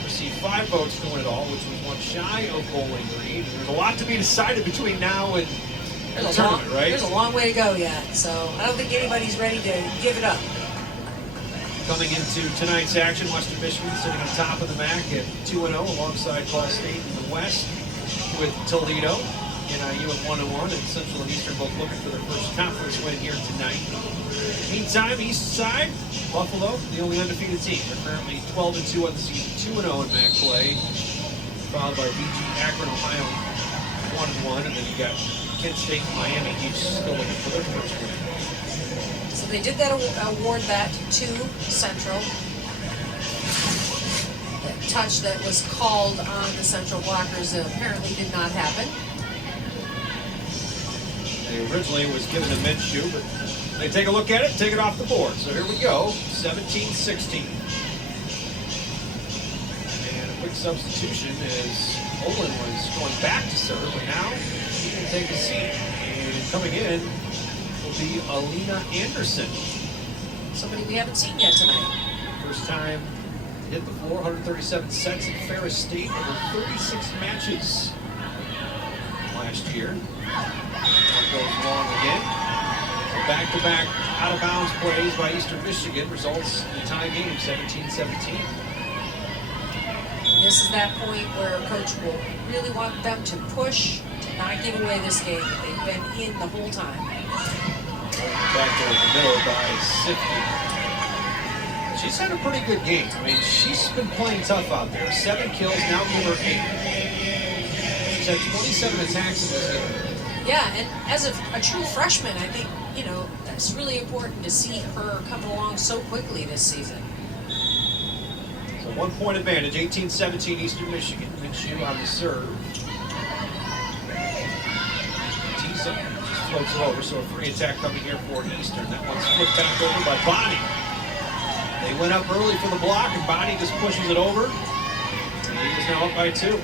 Received 5 votes to win it all, which was one shy of Bowling Green. There's a lot to be decided between now and There's the tournament, right? There's a long way to go yet, so I don't think anybody's ready to give it up. Coming into tonight's action, Western Michigan sitting on top of the MAC at 2-0 alongside Ball State in the West with Toledo. NIU at 1-1, and Central and Eastern both looking for their first conference win here tonight. Meantime, East Side, Buffalo, the only undefeated team. They're currently 12-2 on the season, 2-0 in MAC play, followed by BG Akron, Ohio, 1-1, and then you got Kent State and Miami, each still looking for their first win. So they did that award that to Central. That touch that was called on the Central blockers apparently did not happen. They originally was given a mid-shoe, but they take a look at it, take it off the board. So here we go, 17-16. And a quick substitution as Olin was going back to serve, but now he can take a seat. And coming in will be Alina Anderson. Somebody we haven't seen yet tonight. First time hit the floor, 137 sets at Ferris State over 36 matches last year. Goes long again. So back-to-back out-of-bounds plays by Eastern Michigan results in a tie game, 17-17. This is that point where Coach will really want them to push, to not give away this game that they've been in the whole time. Back there in the middle by Sifty. She's had a pretty good game. I mean, she's been playing tough out there. 7 kills, now give her 8. She's had 27 attacks in this game. Yeah, and as a true freshman, I think, you know, that's really important to see her coming along so quickly this season. So 1 point advantage, 18-17 Eastern Michigan. Minshew on the serve. Tisa just floats it over, so a free attack coming here for Eastern. That one's flipped back over by Bonnie. They went up early for the block, and Bonnie just pushes it over. And he is now up by 2.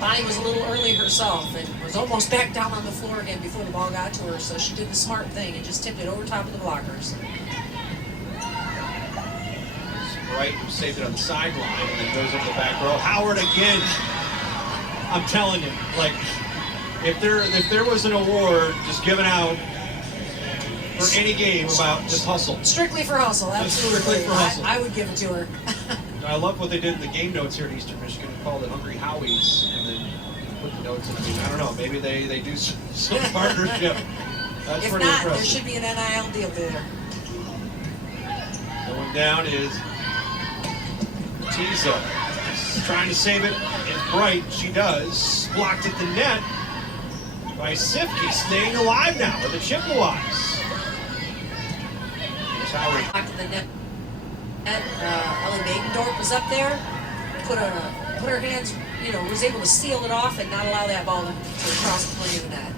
Bonnie was a little early herself and was almost back down on the floor again before the ball got to her, so she did the smart thing and just tipped it over top of the blockers. Wright, who saved it on the sideline, and then goes over the back row. Howard again. I'm telling you, like, if there was an award just given out for any game about just hustle. Strictly for hustle, absolutely. Strictly for hustle. I would give it to her. I love what they did in the game notes here at Eastern Michigan and called it Hungry Howie's, and then put the notes in. I mean, I don't know, maybe they do some partnership. That's if pretty not, impressive. there should be an NIL deal there. Going down is Tiza. Trying to save it. It's Bright. She does. Blocked at the net by Sifke. Staying alive now with the Chippewas. Here's Howard. Blocked at the net. Ellie Maidendorf was up there, put her hands, you know, was able to seal it off and not allow that ball to cross the plane of the net.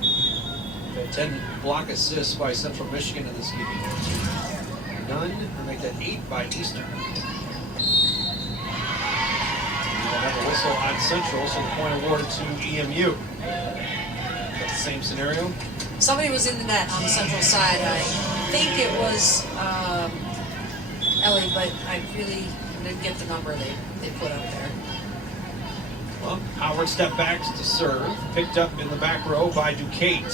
Got 10 block assists by Central Michigan in this game. None, or make that 8 by Eastern. We'll have a whistle on Central, so the point awarded to EMU. That's the same scenario. Somebody was in the net on the Central side. I think it was Ellie, but I really didn't get the number they put up there. Well, Howard stepped back to serve, picked up in the back row by Duquette.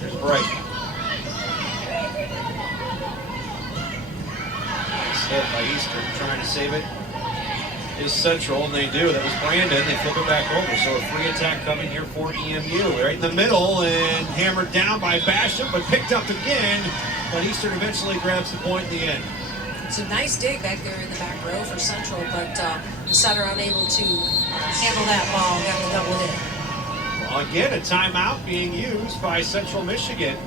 Here's Bright. Nice hit by Eastern, trying to save it. Is Central, and they do. That was Brandon. They flip it back over. So a free attack coming here for EMU. Right in the middle and hammered down by Basham, but picked up again. But Eastern eventually grabs the point in the end. It's a nice dig back there in the back row for Central, but the setter unable to handle that ball, got the double hit. Well, again, a timeout being used by Central Michigan,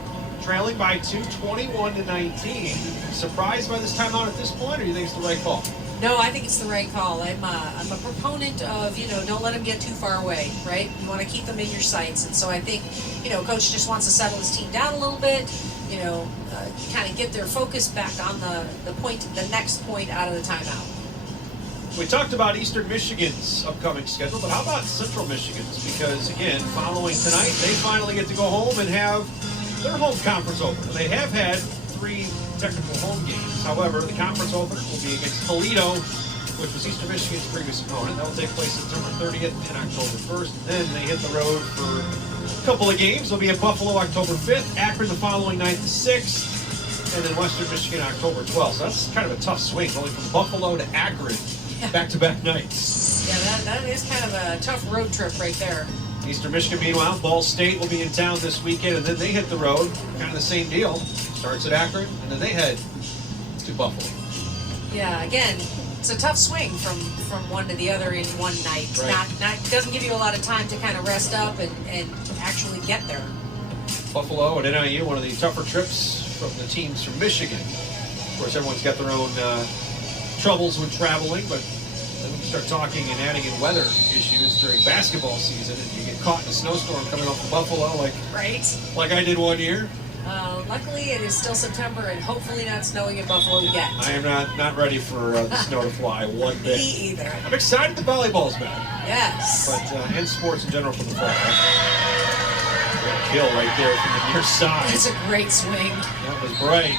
trailing by 2, 21-19. Surprised by this timeout at this point, or do you think it's the right call? No, I think it's the right call. I'm a proponent of, you know, don't let them get too far away, right? You want to keep them in your sights. And so I think, you know, Coach just wants to settle his team down a little bit, you know, kind of get their focus back on the next point out of the timeout. We talked about Eastern Michigan's upcoming schedule, but how about Central Michigan's? Because, again, following tonight, they finally get to go home and have their home conference opener. They have had 3 technical home games. However, the conference opener will be against Toledo, which was Eastern Michigan's previous opponent. That will take place September 30th and October 1st. And then they hit the road for a couple of games. They'll be at Buffalo October 5th, Akron the following night the 6th, and then Western Michigan October 12th. So that's kind of a tough swing, going from Buffalo to Akron back-to-back nights. Yeah, that is kind of a tough road trip right there. Eastern Michigan, meanwhile, Ball State will be in town this weekend, and then they hit the road. Kind of the same deal. Starts at Akron, and then they head to Buffalo. Yeah, again, it's a tough swing from one to the other in one night. Right. Not doesn't give you a lot of time to kind of rest up and actually get there. Buffalo and NIU, one of the tougher trips from the teams from Michigan. Of course, everyone's got their own troubles when traveling, but then when you start talking and adding in weather issues during basketball season, and you get caught in a snowstorm coming up from Buffalo, like I did one year. Luckily, it is still September and hopefully not snowing in Buffalo yet. I am not ready for the snow to fly one bit. Me either. I'm excited the volleyball's back. Yes. But and sports in general for the fall. Great kill right there from the near side. It's a great swing. That was bright.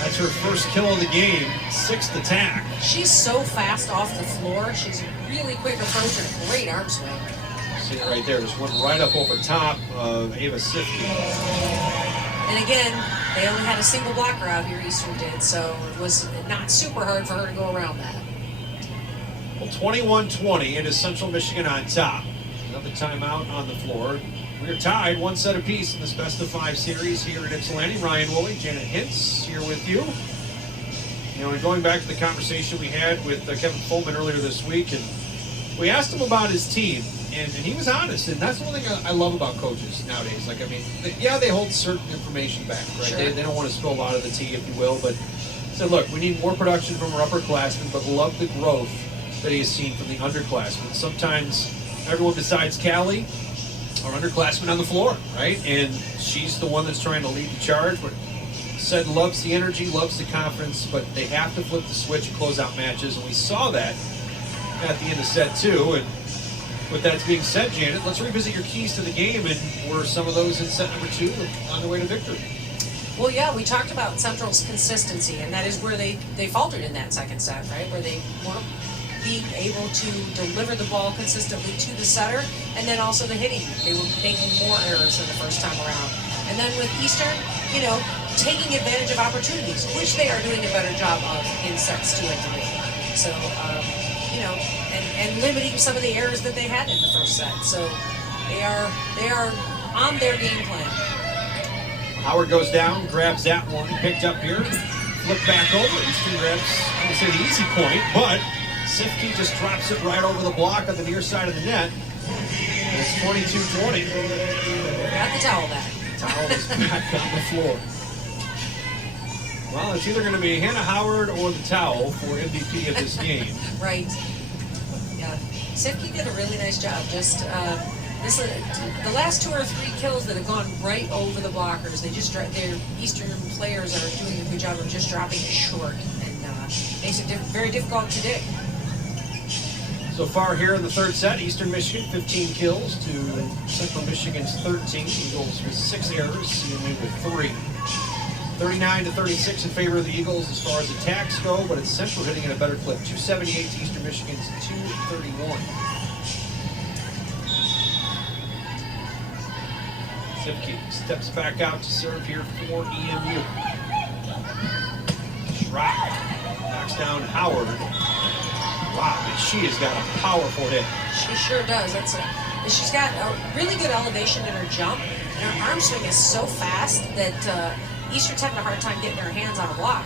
That's her first kill of the game, 6th attack. She's so fast off the floor. She's a really quick approach and great arm swing. See it right there, just went right up over top of Ava Sifke. And again, they only had a single blocker out here, Eastern did, so it was not super hard for her to go around that. Well, 21-20, it is Central Michigan on top. Another timeout on the floor. We're tied, one set apiece in this best-of-5 series here at Ypsilanti. Ryan Woolley, Janet Hintz here with you. You know, and going back to the conversation we had with Kevin Fullman earlier this week, and we asked him about his team, and he was honest, and that's one thing I love about coaches nowadays. Like, I mean, they hold certain information back, right? Sure. They don't want to spill a lot of the tea, if you will, but said, look, we need more production from our upperclassmen, but love the growth that he has seen from the underclassmen. Sometimes everyone besides Callie are underclassmen on the floor, right? And she's the one that's trying to lead the charge, but said loves the energy, loves the confidence, but they have to flip the switch and close out matches, and we saw that at the end of set 2. And with that being said, Janet, let's revisit your keys to the game, and were some of those in set number 2 on the way to victory? Well, yeah, we talked about Central's consistency, and that is where they faltered in that second set, right? Where they weren't being able to deliver the ball consistently to the setter, and then also the hitting. They were making more errors than the first time around. And then with Eastern, you know, taking advantage of opportunities, which they are doing a better job of in sets 2 and 3. So, you know, and limiting some of the errors that they had in the first set. So they are on their game plan. Howard goes down, grabs that one, picked up here, flip back over. Eastern grabs, I would say, the easy point, but Sifke just drops it right over the block on the near side of the net. And it's 22-20. Got the towel back. Towel is back on the floor. Well, it's either going to be Hannah Howard or the towel for MVP of this game. Right. Yeah. Sifke did a really nice job. Just the last 2 or 3 kills that have gone right over the blockers. Their Eastern players are doing a good job of just dropping it short, and makes it very difficult to dig. So far here in the third set, Eastern Michigan 15 kills to Central Michigan's 13. Eagles with 6 errors, Cmu with 3. 39-36 in favor of the Eagles as far as attacks go, but it's Central hitting at a better clip. 278 to Eastern Michigan's 231. Sifke steps back out to serve here for EMU. Schrock knocks down Howard. Wow, and she has got a powerful hit. She sure does. She's got a really good elevation in her jump, and her arm swing is so fast that Eastern's having a hard time getting their hands on a block.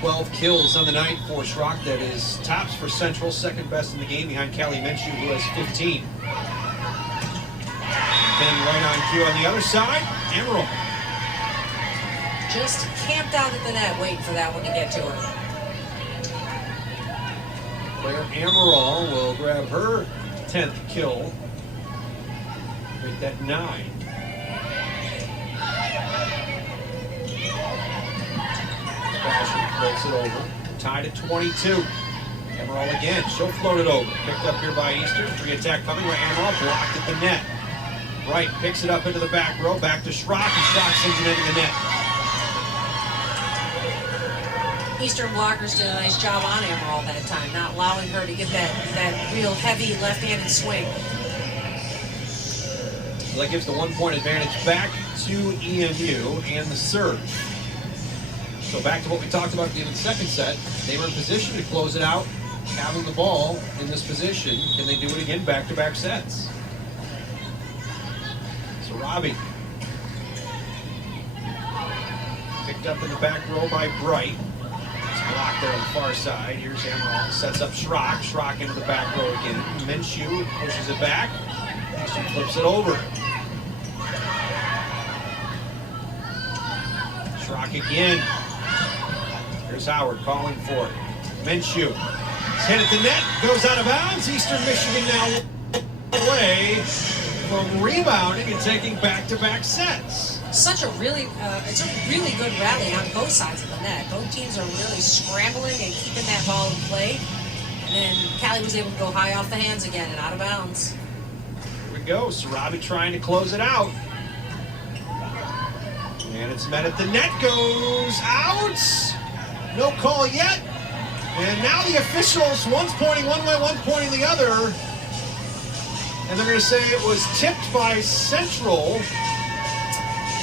12 kills on the night for Schrock. That is tops for Central, second best in the game behind Callie Minshew, who has 15. Then right on cue on the other side, Emerald. Just camped out at the net waiting for that one to get to her. Player Ammeraal will grab her 10th kill. Make that 9. Basher floats it over. Tied at 22. Ammeraal again. She'll float it over. Picked up here by Eastern. 3 attack coming by Ammeraal. Blocked at the net. Wright picks it up into the back row. Back to Schrock. And Schrock sends it into the net. Eastern blockers did a nice job on Ammeraal that time, not allowing her to get that real heavy left-handed swing. So that gives the 1-point advantage back to EMU and the serve. So back to what we talked about at the end of the second set. They were in position to close it out having the ball in this position, can they do it again back-to-back sets? So Robbie picked up in the back row by Bright. It's blocked there on the far side. Here's Ammeraal, sets up Schrock. Schrock into the back row again. Minshew pushes it back. She flips it over. Schrock again. Here's Howard calling for it. Minshew. It's hit at the net. Goes out of bounds. Eastern Michigan now away from rebounding and taking back-to-back sets. It's a really good rally on both sides of the net. Both teams are really scrambling and keeping that ball in play. And then Callie was able to go high off the hands again and out of bounds. Here we go. Sarabi trying to close it out. And it's met at the net. Goes out. No call yet. And now the officials, one's pointing one way, one's pointing the other. And they're going to say it was tipped by Central. I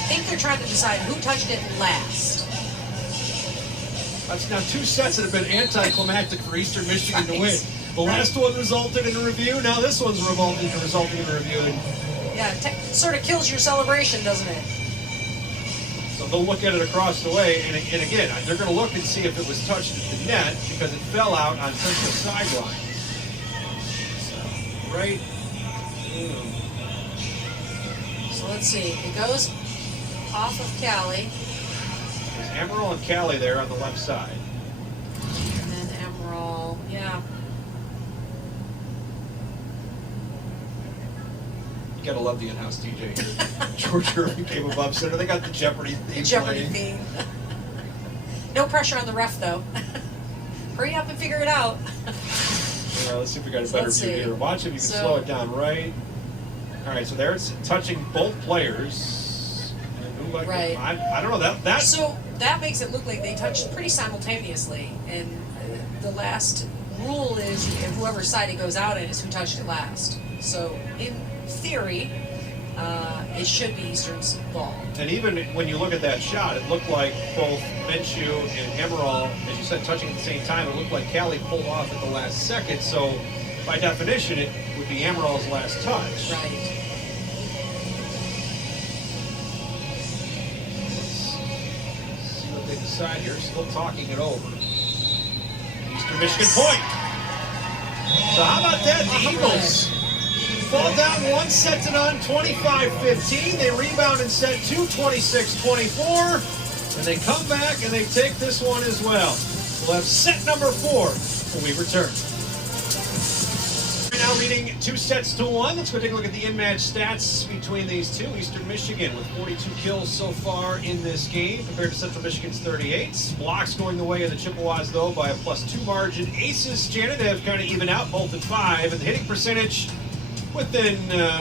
think they're trying to decide who touched it last. That's now 2 sets that have been anticlimactic for Eastern Michigan to win. The last one resulted in a review. Now this one's resulting in a review. Yeah, sort of kills your celebration, doesn't it? So they'll look at it across the way, and again, they're going to look and see if it was touched at the net because it fell out on Central sideline. So, right. So let's see. It goes off of Callie. There's Ammeraal and Callie there on the left side. And then Ammeraal, yeah. You gotta love the in-house DJ here. George Irving came above center. They got the Jeopardy theme. Jeopardy theme. No pressure on the ref, though. Hurry up and figure it out. Let's see if we got a better view here. Watch if you can slow it down right. All right, so there it's touching both players. And right. I don't know. So that makes it look like they touched pretty simultaneously. And the last rule is whoever's side it goes out in is who touched it last. So in theory, it should be Eastern's ball. And even when you look at that shot, it looked like both Minshew and Ammeraal, as you said, touching at the same time. It looked like Callie pulled off at the last second. So by definition, it would be Ammeral's last touch. Right. Let's see what they decide here. Still talking it over. Eastern Michigan point. So how about that? The Eagles fall down 1 set to none, 25-15. They rebound in set 2, 26-24. And they come back and they take this one as well. We'll have set number 4 when we return. We're now leading 2 sets to 1. Let's go take a look at the in-match stats between these two. Eastern Michigan with 42 kills so far in this game compared to Central Michigan's 38. Blocks going the way of the Chippewas, though, by a +2 margin. Aces, Janet, have kind of evened out, both at 5. And the hitting percentage within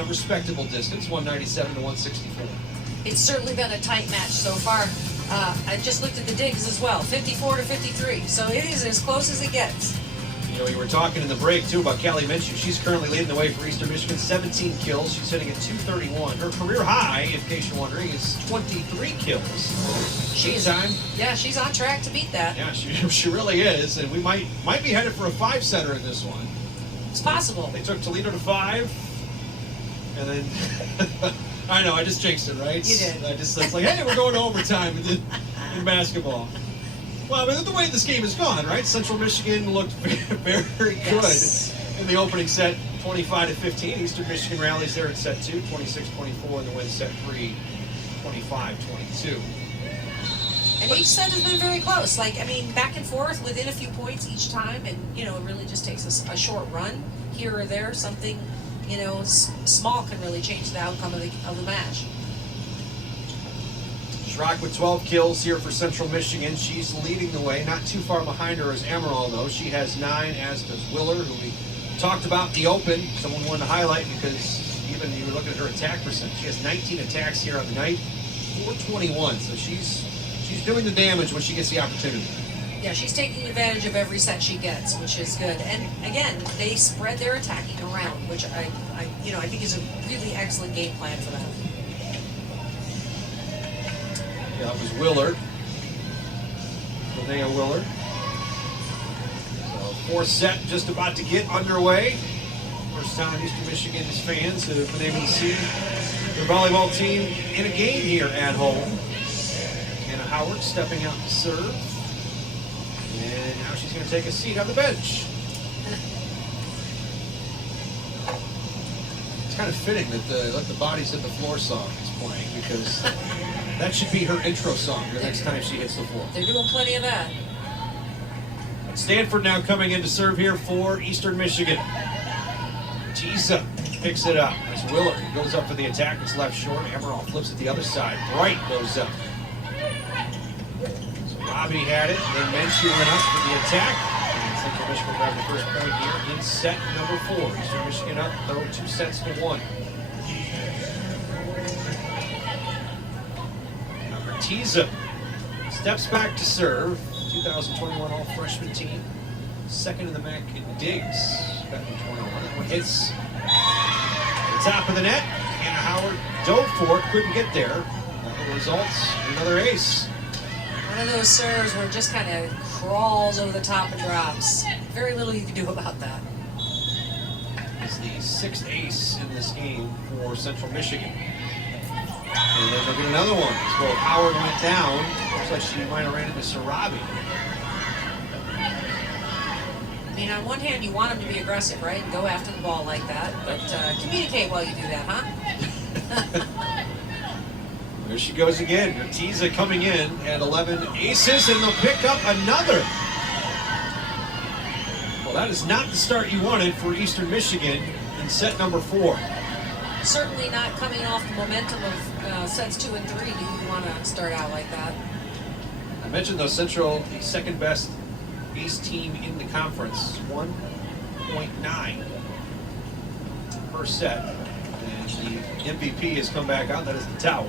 respectable distance, 197 to 164. It's certainly been a tight match so far. I just looked at the digs as well, 54 to 53. So it is as close as it gets. You know, we were talking in the break, too, about Callie Minshew. She's currently leading the way for Eastern Michigan, 17 kills. She's hitting at 231. Her career high, in case you're wondering, is 23 kills. She's she's on track to beat that. Yeah, she really is, and we might be headed for a 5-setter in this one. It's possible. They took Toledo to 5, and then I know I just jinxed it, right? You did. It's like, hey, we're going to overtime in basketball. Well, I mean, the way this game has gone, right? Central Michigan looked very good in the opening set, 25-15. Eastern Michigan rallies there in set 2, 26-24, and the win set 3, 25-22. And each set has been very close. Back and forth within a few points each time, and it really just takes a short run here or there. Something, small can really change the outcome of the match. Schrock with 12 kills here for Central Michigan. She's leading the way. Not too far behind her is Ammeraal, though. She has 9, as does Willer, who we talked about in the open. Someone wanted to highlight because even you were looking at her attack percent. She has 19 attacks here on the night, 421. So she's doing the damage when she gets the opportunity. Yeah, she's taking advantage of every set she gets, which is good. And again, they spread their attacking around, which I think is a really excellent game plan for them. Yeah, that was Willard. Linnea Willard. So Fourth set just about to get underway. First time Eastern Michigan's fans have been able to see their volleyball team in a game here at home. Anna Howard stepping out to serve. And now she's going to take a seat on the bench. It's kind of fitting that the Let the Bodies Hit the Floor song is playing, because that should be her intro song the next time she hits the floor. They're doing plenty of that. Stanford now coming in to serve here for Eastern Michigan. Tisa picks it up. As Willard goes up for the attack. It's left short. Ammeraal flips it the other side. Bright goes up. So Robbie had it. Then Menchu went up for the attack. And Central Michigan grabbed the first point here in set number 4. Eastern Michigan up, though, 2-1. Now Tisa steps back to serve. 2021 all-freshman team. Second in the MAC in digs back in 21. That one hits the top of the net. Anna Howard dove for it, couldn't get there. That results in another ace. One of those serves where it just kind of crawls over the top and drops. Very little you can do about that. It's the 6th ace in this game for Central Michigan. And then they'll get another one. So Howard went down. Looks like she might have ran into Sarabi. I mean, on one hand, you want them to be aggressive, right? And go after the ball like that. But communicate while you do that, huh? There she goes again. Tisa coming in at 11 aces, and they'll pick up another. Well, that is not the start you wanted for Eastern Michigan in set number 4. Certainly not coming off the momentum of sets 2 and 3. Do you want to start out like that? I mentioned, though, Central, the second best ace team in the conference, 1.9 per set. And the MVP has come back out. That is the towel.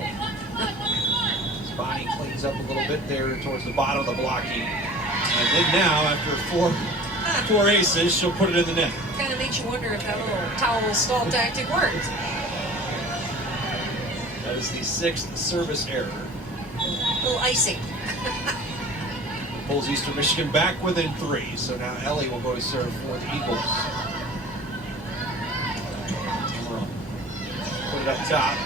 Bonnie cleans up a little bit there towards the bottom of the blocking. And then now, after four aces, she'll put it in the net. Kind of makes you wonder if that little towel stall tactic worked. That is the 6th service error. A little icing. Pulls Eastern Michigan back within 3. So now Ellie will go to serve for the Eagles. Put it up top.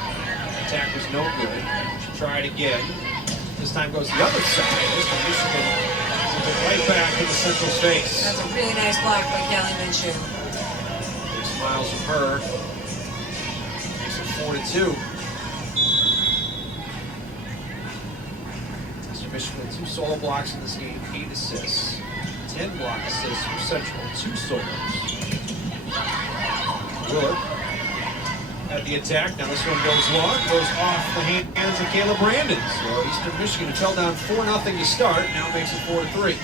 Attack was no good. She tried again. This time goes the other side. Eastern Michigan sends it right back into Central's face. That's a really nice block by Callie Minshew. Big smiles from her. Makes it 4-2. Eastern Michigan with 2 solo blocks in this game, 8 assists. 10 block assists for Central, 2 solos. Willard at the attack. Now this one goes long, goes off the hands of Kayla Brandon. So Eastern Michigan, who fell down 4-0 to start, now makes it 4-3.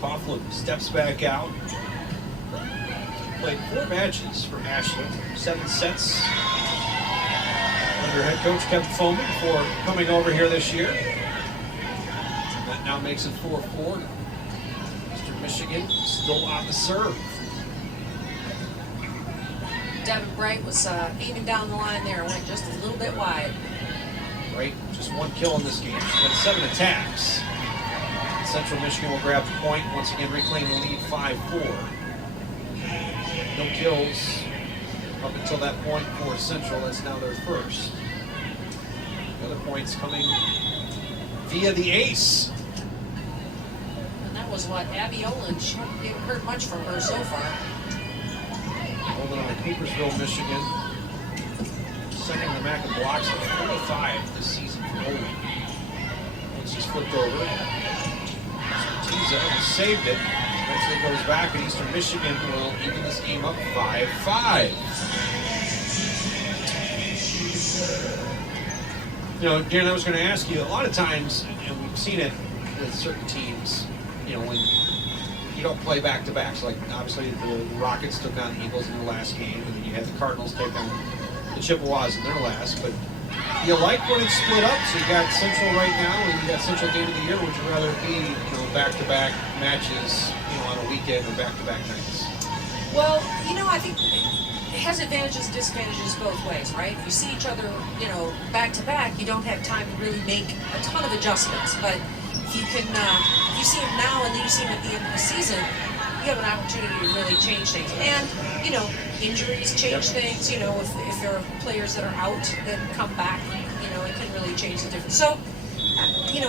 Coughlin steps back out. Played 4 matches for Ashland, 7 sets under head coach Kevin Foman before coming over here this year. That now makes it 4-4. Eastern Michigan still on the serve. Devin Bright was aiming down the line there and went just a little bit wide. Bright, just 1 kill in this game. She's got 7 attacks. Central Michigan will grab the point, once again reclaim the lead 5-4. No kills up until that point for Central. That's now their first. The other points coming via the ace. And that was what Abby Olin, she haven't heard much from her so far. Holding on to Coopersville, Michigan. Second in the MAC in blocks at 45 this season for Olin. Once she's flipped over. Tisa saved it. Eventually goes back, and Eastern Michigan will even this game up 5-5. You know, Darren, I was going to ask you, a lot of times, and we've seen it with certain teams, you know, when you don't play back-to-backs, like obviously the Rockets took on the Eagles in their last game, and then you had the Cardinals take on the Chippewas in their last, but you like when it's split up, so you got Central right now, and you got Central at the end of the year. Would you rather be, you know, back-to-back matches, you know, on a weekend or back-to-back nights? Well, you know, I think has advantages and disadvantages both ways, right? If you see each other, back to back, you don't have time to really make a ton of adjustments. But if you can, if you see him now and then you see him at the end of the season, you have an opportunity to really change things. And, injuries change things. If there are players that are out that come back, it can really change the difference. So,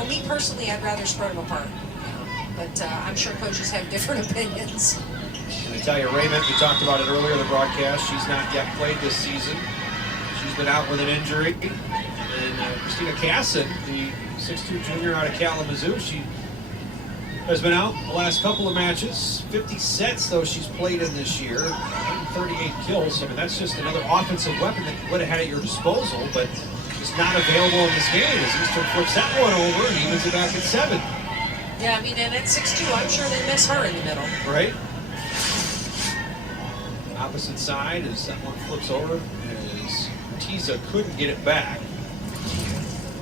me personally, I'd rather spread them apart. But I'm sure coaches have different opinions. And I tell you, Raymond, we talked about it earlier in the broadcast. She's not yet played this season. She's been out with an injury. And Christina Casson, the 6'2" junior out of Kalamazoo, she has been out the last couple of matches. 50 sets, though, she's played in this year. 138 kills. I mean, that's just another offensive weapon that you would have had at your disposal, but just not available in this game as Eastern flips that one over and evens it back at 7. Yeah, I mean, and at 6'2", I'm sure they miss her in the middle. Right. Opposite side as that one flips over as Tiza couldn't get it back.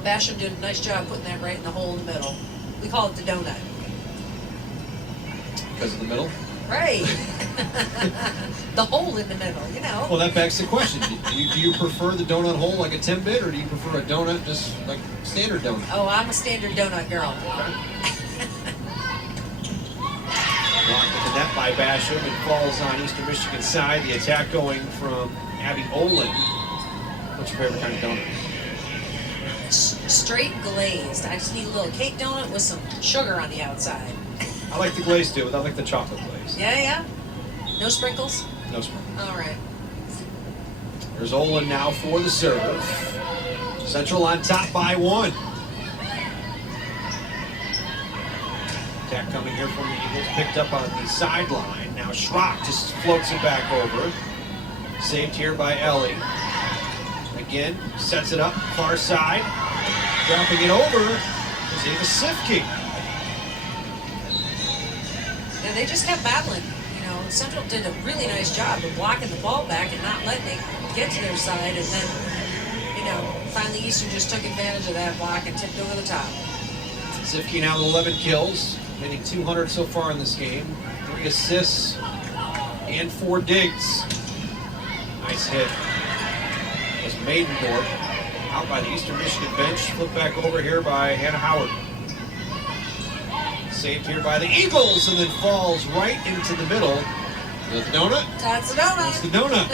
Basham did a nice job putting that right in the hole in the middle. We call it the donut. Because of the middle? Right. The hole in the middle, Well, that begs the question. Do you prefer the donut hole like a 10-bit, or do you prefer a donut just like standard donut? Oh, I'm a standard donut girl. Blocked at the net by Basham. It falls on Eastern Michigan's side. The attack going from Abby Olin. What's your favorite kind of donut? Straight glazed. I just need a little cake donut with some sugar on the outside. I like the glaze too, but I like the chocolate glaze. Yeah. No sprinkles? No sprinkles. All right. There's Olin now for the serve. Central on top by 1. Attack coming here from the Eagles, picked up on the sideline. Now Schrock just floats it back over. Saved here by Ellie. Again, sets it up, far side. Dropping it over is Ava Sifke. Yeah, they just kept battling. Central did a really nice job of blocking the ball back and not letting it get to their side. And then, finally Eastern just took advantage of that block and tipped over the top. Sifke now with 11 kills. Hitting 200 so far in this game. 3 assists and 4 digs. Nice hit. Was Maidendorf out by the Eastern Michigan bench. Flipped back over here by Hannah Howard. Saved here by the Eagles and then falls right into the middle. The donut? That's the donut. That's the donut.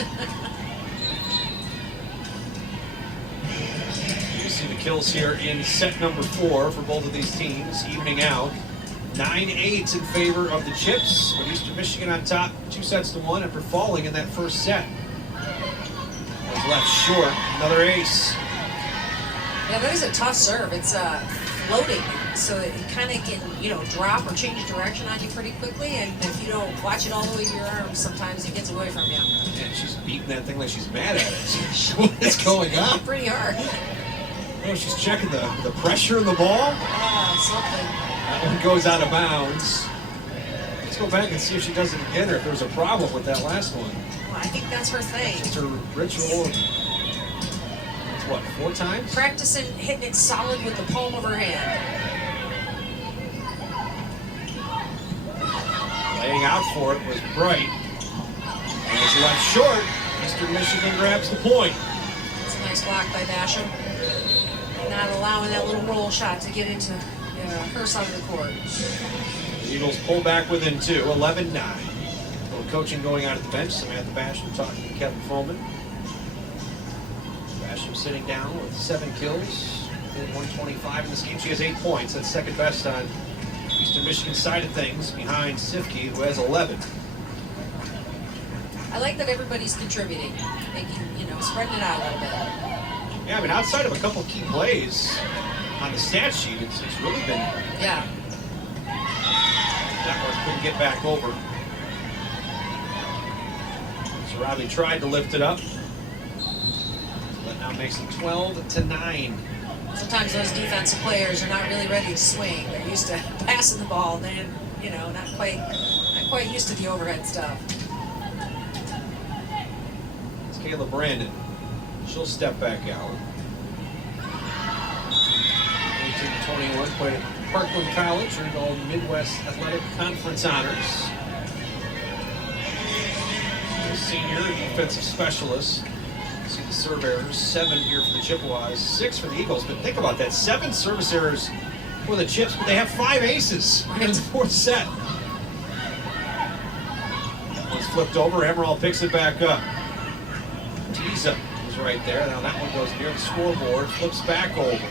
You see the kills here in set number 4 for both of these teams, evening out. 9-8 in favor of the Chips, with Eastern Michigan on top 2-1 after falling in that first set. Was left short, another ace. Yeah, that is a tough serve. It's floating, so it kind of can, drop or change direction on you pretty quickly, and if you don't watch it all the way to your arms, sometimes it gets away from you. Yeah, she's beating that thing like she's mad at it. What is going on? Pretty hard. Oh, she's checking the pressure in the ball. Something. That one goes out of bounds. Let's go back and see if she does it again or if there was a problem with that last one. Well, I think that's her thing. It's her ritual. It's what, 4 times? Practicing hitting it solid with the palm of her hand. Laying out for it was Bright. And it's left short. Eastern Michigan grabs the point. That's a nice block by Basham. Not allowing that little roll shot to get into her side of the court. The Eagles pull back within 2, 11-9. Little coaching going on at the bench. Samantha Basham talking to Kevin Foreman. Basham sitting down with 7 kills. 125 in this game. She has 8 points. That's second best on Eastern Michigan's side of things, behind Sifke, who has 11. I like that everybody's contributing, making, spreading it out a little bit. Yeah, I mean, outside of a couple key plays on the stat sheet, it's really been. Yeah. That one couldn't get back over. So Robbie tried to lift it up. That now makes it 12-9. Sometimes those defensive players are not really ready to swing. They're used to passing the ball, and then, not quite used to the overhead stuff. It's Kayla Brandon. She'll step back out. 18-21, played at Parkland College, earned all Midwest Athletic Conference honors. senior defensive specialist. See the serve errors, 7 here for the Chippewas, 6 for the Eagles. But think about that, 7 service errors for the Chips, but they have 5 aces in the 4th set. One's flipped over, Ammeraal picks it back up. Tiza was right there. Now that one goes near the scoreboard, flips back over.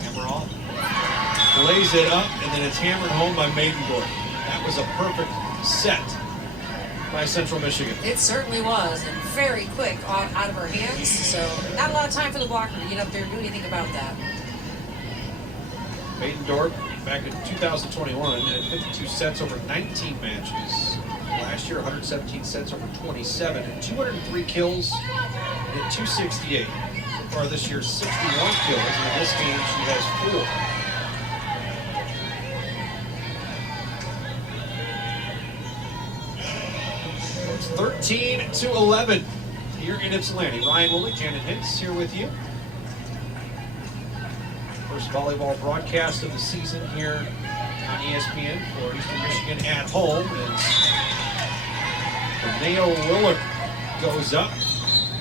Ammeraal lays it up, and then it's hammered home by Maidendorf. That was a perfect set by Central Michigan. It certainly was, and very quick out of her hands, so not a lot of time for the blocker to get up there and do anything about that. Maidendorf, back in 2021, had 52 sets over 19 matches. Last year, 117 sets over 27, and 203 kills at 268. So far this year, 61 kills, and in this game, she has 4. It's 13-11 here in Ypsilanti. Ryan Woolley, Janet Hintz here with you. First volleyball broadcast of the season here on ESPN for Eastern Michigan at home. And Nao Willard goes up,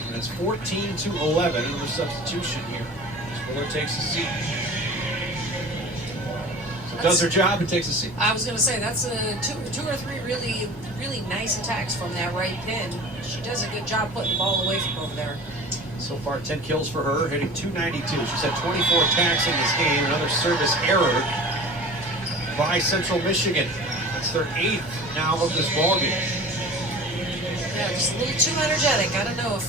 and it's 14-11. Another substitution here as Willard takes a seat. So does her job and takes a seat. I was going to say, that's two or three really nice attacks from that right pin. She does a good job putting the ball away from over there. So far, 10 kills for her, hitting .292. She's had 24 attacks in this game. Another service error by Central Michigan. That's their 8th now of this ballgame. Yeah, just a little too energetic. I don't know if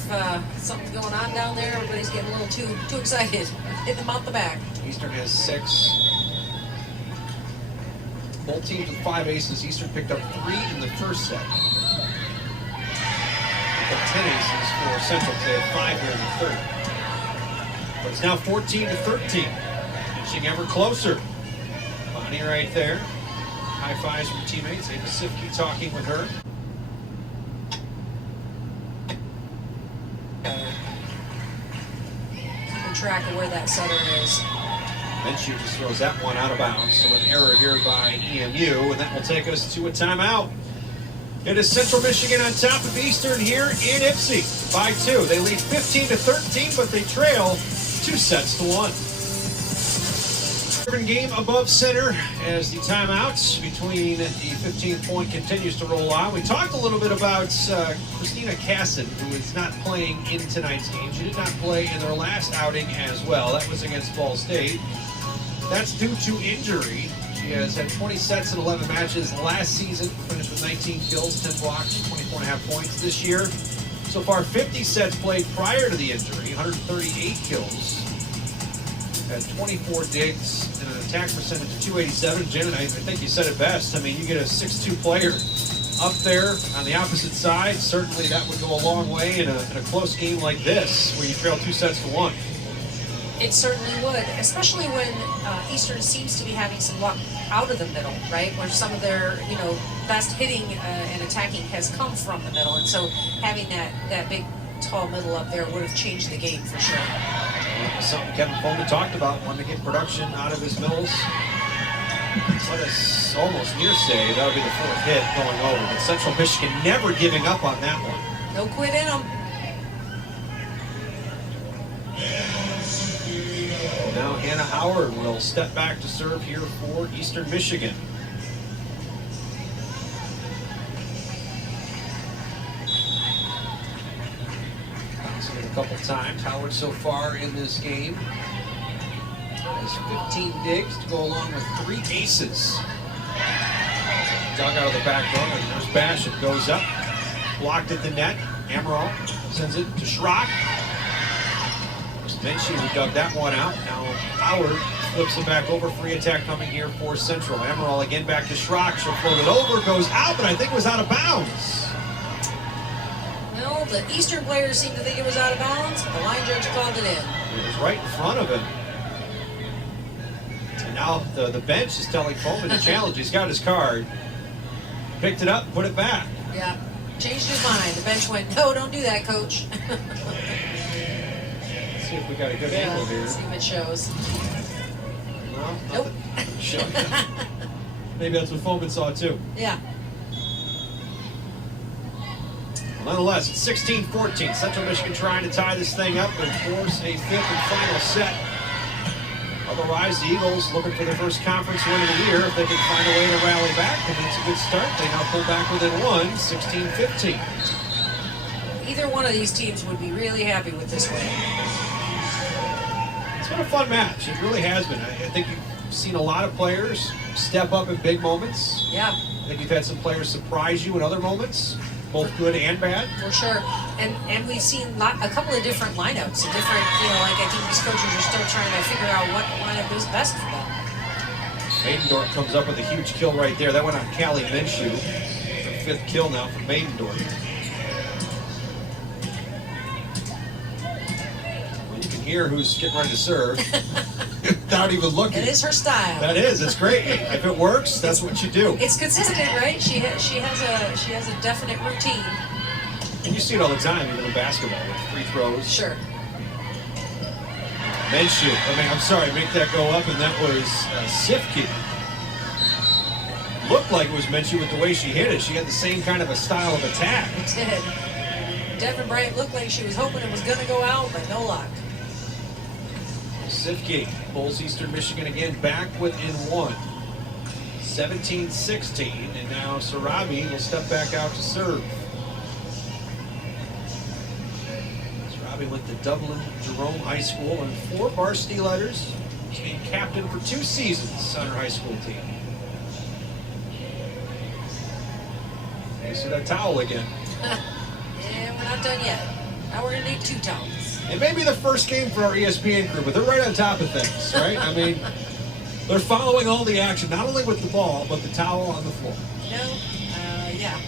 something's going on down there. Everybody's getting a little too excited. Hit them out the back. Eastern has 6. Both teams with 5 aces. Eastern picked up 3 in the first set. 10 aces for Central. They had 5 here in the third. But it's now 14-13. Inching ever closer. Bonnie right there. High fives from teammates. Ava Sifke talking with her. Keeping track of where that setter is. Minshew just throws that one out of bounds. So an error here by EMU, and that will take us to a timeout. It is Central Michigan on top of Eastern here in Ypsi by 2. They lead 15-13, but they trail 2-1. Game above center as the timeout between the 15th point continues to roll on. We talked a little bit about Christina Casson, who is not playing in tonight's game. She did not play in their last outing as well. That was against Ball State. That's due to injury. She has had 20 sets in 11 matches last season, finished with 19 kills, 10 blocks, 24.5 points this year. So far, 50 sets played prior to the injury, 138 kills. Had 24 digs and an attack percentage of .287. Janet, I think you said it best. I mean, you get a 6'2" player up there on the opposite side. Certainly that would go a long way in a close game like this, where you trail 2-1. It certainly would, especially when Eastern seems to be having some luck out of the middle, right? Where some of their, best hitting and attacking has come from the middle, and so having that big, tall middle up there would have changed the game for sure. Something Kevin Foreman talked about, wanting to get production out of his middles. Let us almost near say that'll be the 4th hit going over, but Central Michigan never giving up on that one. No quit in them. Now Hannah Howard will step back to serve here for Eastern Michigan. Bouncing it a couple times. Howard so far in this game has 15 digs to go along with 3 aces. Dug out of the back row, and there's Bash. It goes up. Blocked at the net. Ammeraal sends it to Schrock. Minshew who dug that one out. Now Howard flips it back over. Free attack coming here for Central. Ammeraal again back to Schrock. She'll float it over. Goes out, but I think it was out of bounds. Well, the Eastern players seem to think it was out of bounds. The line judge called it in. It was right in front of him. And now the bench is telling Coleman to challenge. He's got his card. Picked it up, put it back. Yeah, changed his mind. The bench went, no, don't do that, coach. See if we got a good angle here. See if it shows. Well, Nope. Show. Maybe that's what Foreman saw too. Yeah. Nonetheless, it's 16-14. Central Michigan trying to tie this thing up and force a fifth and final set. Otherwise, the Eagles looking for their first conference win of the year. If they can find a way to rally back, and it's a good start. They now pull back within one, 16-15. Either one of these teams would be really happy with this win. It's been a fun match. It really has been. I think you've seen a lot of players step up in big moments. Yeah. I think you've had some players surprise you in other moments, both good and bad. For sure. And we've seen a couple of different lineups. Like I think these coaches are still trying to figure out what lineup is best for them. Maidendorf comes up with a huge kill right there. That went on Callie Minshew. Her fifth kill now for Maidendorf. Well, you can hear who's getting ready to serve without even looking. It is her style. That is. It's great. If it works, that's what you do. It's consistent, right? She has a definite routine. And you see it all the time, even in basketball, with free throws. Sure. Minshew. I'm sorry, make that go up, and that was Sifke. Looked like it was Minshew with the way she hit it. She had the same kind of a style of attack. It did. Devin Bright looked like she was hoping it was going to go out, but no luck. Sifke pulls Eastern Michigan again back within one. 17-16, and now Sarabi will step back out to serve. Sarabi went to Dublin Jerome High School and 4 varsity letters. He's been captain for 2 seasons on her high school team. You see that towel again. Yeah, we're not done yet. Now we're going to need 2 towels. It may be the first game for our ESPN crew, but they're right on top of things, right? They're following all the action, not only with the ball, but the towel on the floor. Yeah.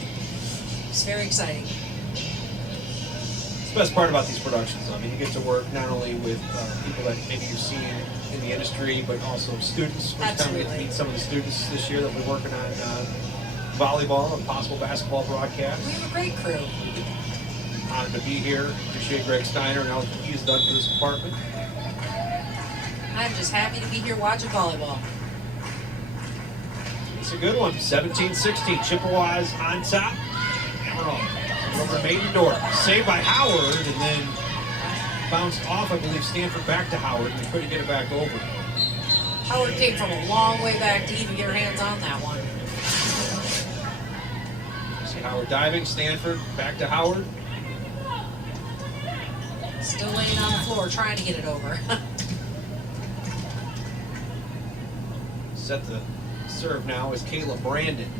It's very exciting. It's the best part about these productions. You get to work not only with people that maybe you've seen in the industry, but also students. First time we get to meet some of the students this year that we're working on volleyball and possible basketball broadcasts. We have a great crew. Honored to be here. Appreciate Greg Steiner and all he's done for this department. I'm just happy to be here watching volleyball. It's a good one. 17-16. Chippewas on top. Ammeraal over Maidendorf. Saved by Howard, and then bounced off, I believe, Stanford back to Howard, and they couldn't get it back over. Howard came from a long way back to even get her hands on that one. See Howard diving. Stanford back to Howard. Still laying on the floor, trying to get it over. Set the serve now is Kayla Brandon.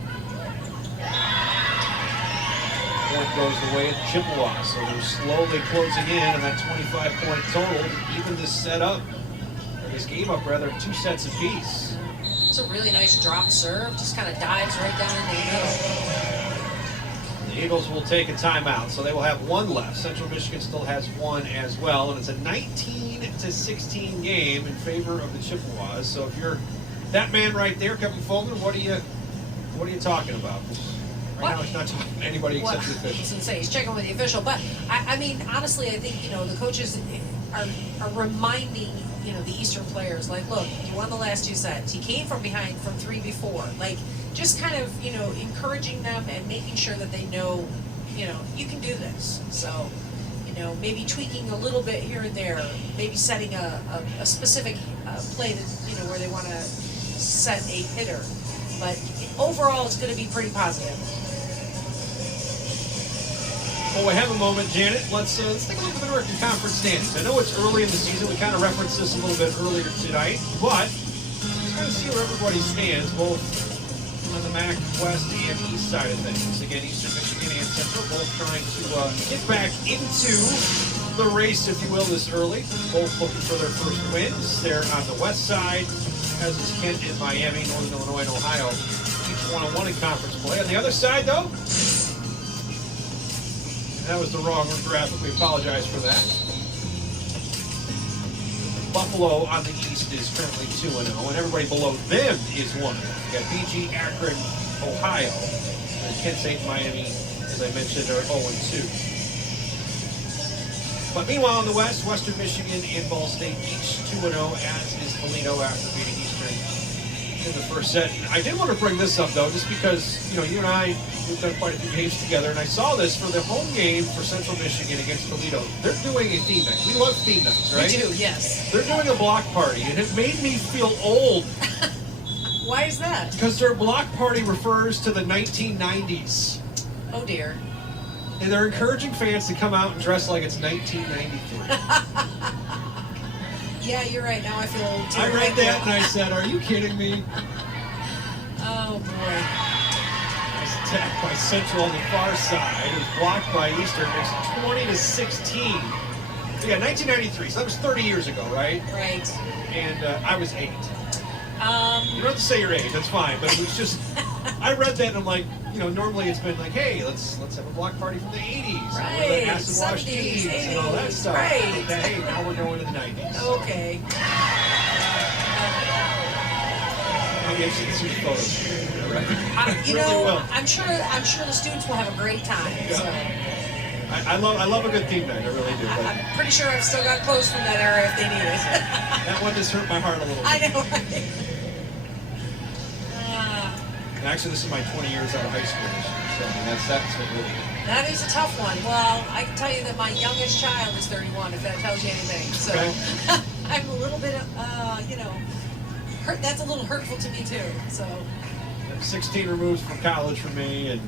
Point goes the way of the Chippewas, so they're slowly closing in on that 25-point total to even this set up, or this game up rather, 2 sets apiece. It's a really nice drop serve, just kind of dives right down into the middle. The Eagles will take a timeout, so they will have 1 left. Central Michigan still has 1 as well, and it's a 19-16 game in favor of the Chippewas. So if you're that man right there, Kevin Fogelman, what are you talking about? Right now, he's not talking to anybody except the official. I was going to say, he's checking with the official. But, honestly, I think, the coaches are reminding, the Eastern players, like, look, you won the last 2 sets. You came from behind from 3 before. Like, just kind of, encouraging them and making sure that they know, you can do this. So, maybe tweaking a little bit here and there, maybe setting a specific play that, where they want to set a hitter. But overall, it's going to be pretty positive. Well, we have a moment, Janet. Let's take a look at the American Conference standings. I know it's early in the season. We kind of referenced this a little bit earlier tonight, but trying to see where everybody stands, both on the MAC West and East side of things. Again, Eastern Michigan and Central both trying to get back into the race, if you will, this early. Both looking for their first wins. They're on the west side, as is Kent and Miami, Northern Illinois and Ohio. Each 1-1 in conference play. On the other side, though, that was the wrong graphic. We apologize for that. Buffalo on the east is currently 2-0, and everybody below them is 1-0. You got BG, Akron, Ohio, and Kent State, Miami, as I mentioned, are 0-2. But meanwhile, in the west, Western Michigan and Ball State each 2-0, as is Toledo after beating Eastern in the first set. I did want to bring this up, though, just because, you know, you and I, we've done quite a few games together, and I saw this for the home game for Central Michigan against Toledo. They're doing a theme night. We love theme nights, right? We do, yes. They're doing a block party, and it made me feel old. Why is that? Because their block party refers to the 1990s. Oh, dear. And they're encouraging fans to come out and dress like it's 1993. Yeah, you're right. Now I feel old, too. I read that and I said, are you kidding me? Oh, boy. Nice attack by Central on the far side. It was blocked by Eastern. It's 20-16. So yeah, 1993. So that was 30 years ago, right? Right. And I was 8. You don't have to say your age. That's fine. But it was just, I read that and I'm like, you know, normally it's been like, hey, let's have a block party from the 80s. Right. And acid wash 70s, jeans and all that 80s, stuff. right. But hey, now we're going to the 90s. Okay. I'll get you some photos. You Really know, will. I'm sure the students will have a great time. Yeah. So I love a good theme night. I really do. But I'm pretty sure I've still got clothes from that era if they need it. that one just hurt my heart a little bit. I know, right? And actually, this is my 20 years out of high school this year. So I mean, that's what really. That is a tough one. Well, I can tell you that my youngest child is 31, if that tells you anything. So Okay. I'm a little bit, you know, hurt. That's a little hurtful to me too. So I'm 16 removed from college for me,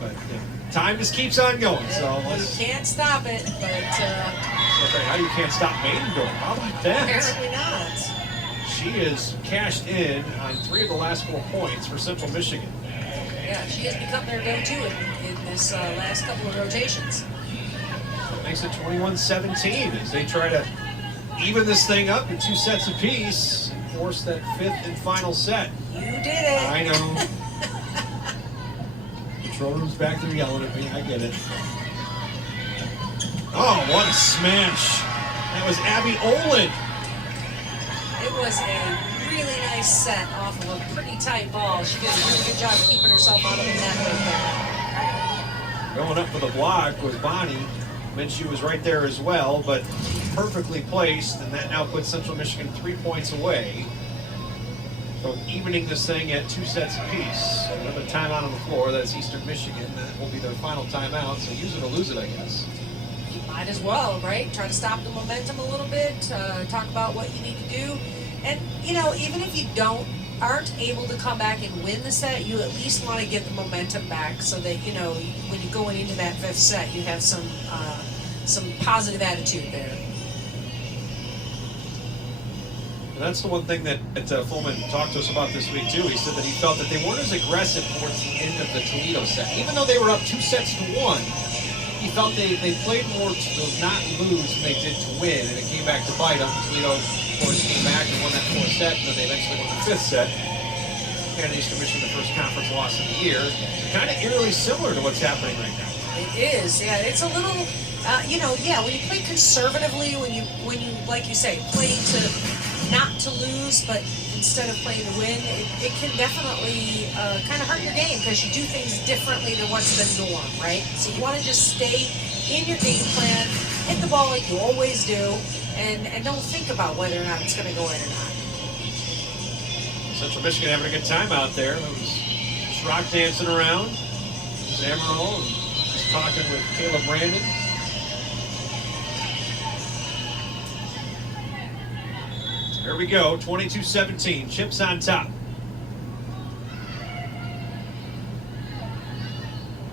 but you know, time just keeps on going. So let's. you can't stop it, but Okay, how you can't stop Maiden How about that? apparently not. She is cashed in on 3 of the last 4 points for Central Michigan. Yeah, she has become their go-to in this last couple of rotations. That makes it 21-17 as they try to even this thing up in 2 sets apiece and force that 5th and final set. You did it. I know. Control room's back there yelling at me. I get it. Oh, what a smash. That was Abby Olin. It was a really nice set off of a pretty tight ball. She did a really good job keeping herself out of the net right there. Going up for the block was Bonnie. Minshew was right there as well, but perfectly placed, and that now puts Central Michigan 3 points away from evening this thing at 2 sets apiece. So another timeout on the floor. That's Eastern Michigan. That will be their final timeout, so use it or lose it, I guess. You might as well, right? Try to stop the momentum a little bit, talk about what you need to do. And, you know, even if you aren't able to come back and win the set, you at least want to get the momentum back so that, you know, when you're going into that 5th set, you have some positive attitude there. And that's the one thing that Fullman talked to us about this week, too. He said that he felt that they weren't as aggressive towards the end of the Toledo set. Even though they were up 2-1, he felt they played more to not lose than they did to win, and it came back to bite them. Toledo, of course, came back and won that 4th set, and then they eventually won the 5th set. And Eastern Michigan, the first conference loss of the year. Kind of eerily similar to what's happening right now. It is, yeah. It's a little, you know, yeah. When you play conservatively, when you, like you say, play to not to lose, but instead of playing to win, it can definitely kind of hurt your game because you do things differently than what's the norm, right? So you want to just stay in your game plan, hit the ball like you always do, and don't think about whether or not it's going to go in or not. Central Michigan having a good time out there. It was Schrock dancing around. Ammeraal just talking with Caleb Brandon. Here we go, 22-17. Chips on top.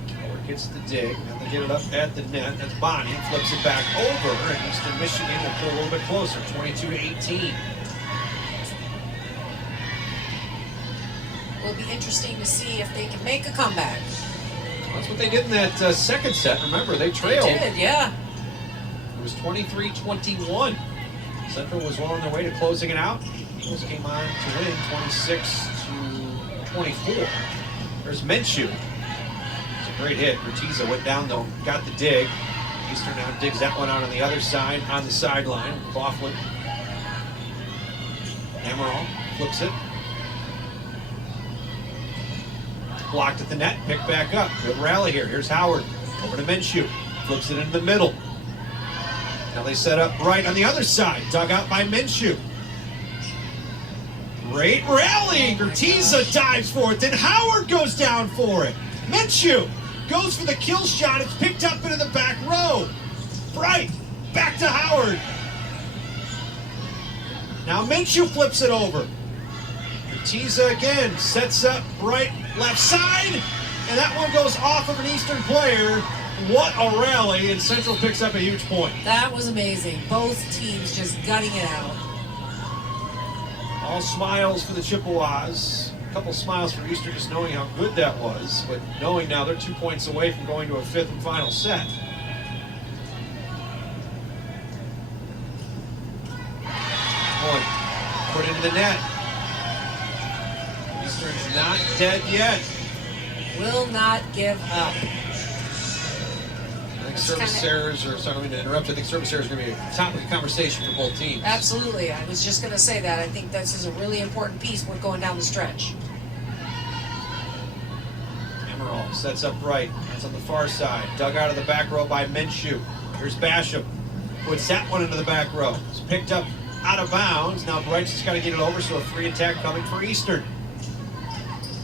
Howard gets the dig. Now they get it up at the net. That's Bonnie. Flips it back over, and Eastern Michigan will pull a little bit closer, 22-18. Will be interesting to see if they can make a comeback. That's what they did in that second set. Remember, they trailed. They did, yeah. It was 23-21. Central was well on their way to closing it out. Eagles came on to win 26-24. There's Minshew. It's a great hit. Urtiza went down though, got the dig. Eastern now digs that one out on the other side, on the sideline. Coughlin. Ammeraal flips it. Blocked at the net, picked back up. Good rally here. Here's Howard. Over to Minshew. Flips it into the middle. Now they set up right on the other side. Dug out by Minshew. Great rally. Gertiza dives for it. Then Howard goes down for it. Minshew goes for the kill shot. It's picked up into the back row. Bright back to Howard. Now Minshew flips it over. Gertiza again sets up Bright left side. And that one goes off of an Eastern player. What a rally. And Central picks up a huge point. That was amazing. Both teams just gutting it out. All smiles for the Chippewas. A couple smiles for Eastern just knowing how good that was, but knowing now they're 2 points away from going to a fifth and final set. One put into the net. Eastern's not dead yet. Will not give up. I think service errors, or sorry, I don't mean to interrupt. I think service errors are going to be a topic of conversation for both teams. Absolutely. I was just going to say that. I think this is a really important piece. We're going down the stretch. Ammeraal sets up Bright. That's on the far side. Dug out of the back row by Minshew. Here's Basham. Puts that one into the back row. It's picked up out of bounds. Now Bright's just got to get it over, so a free attack coming for Eastern.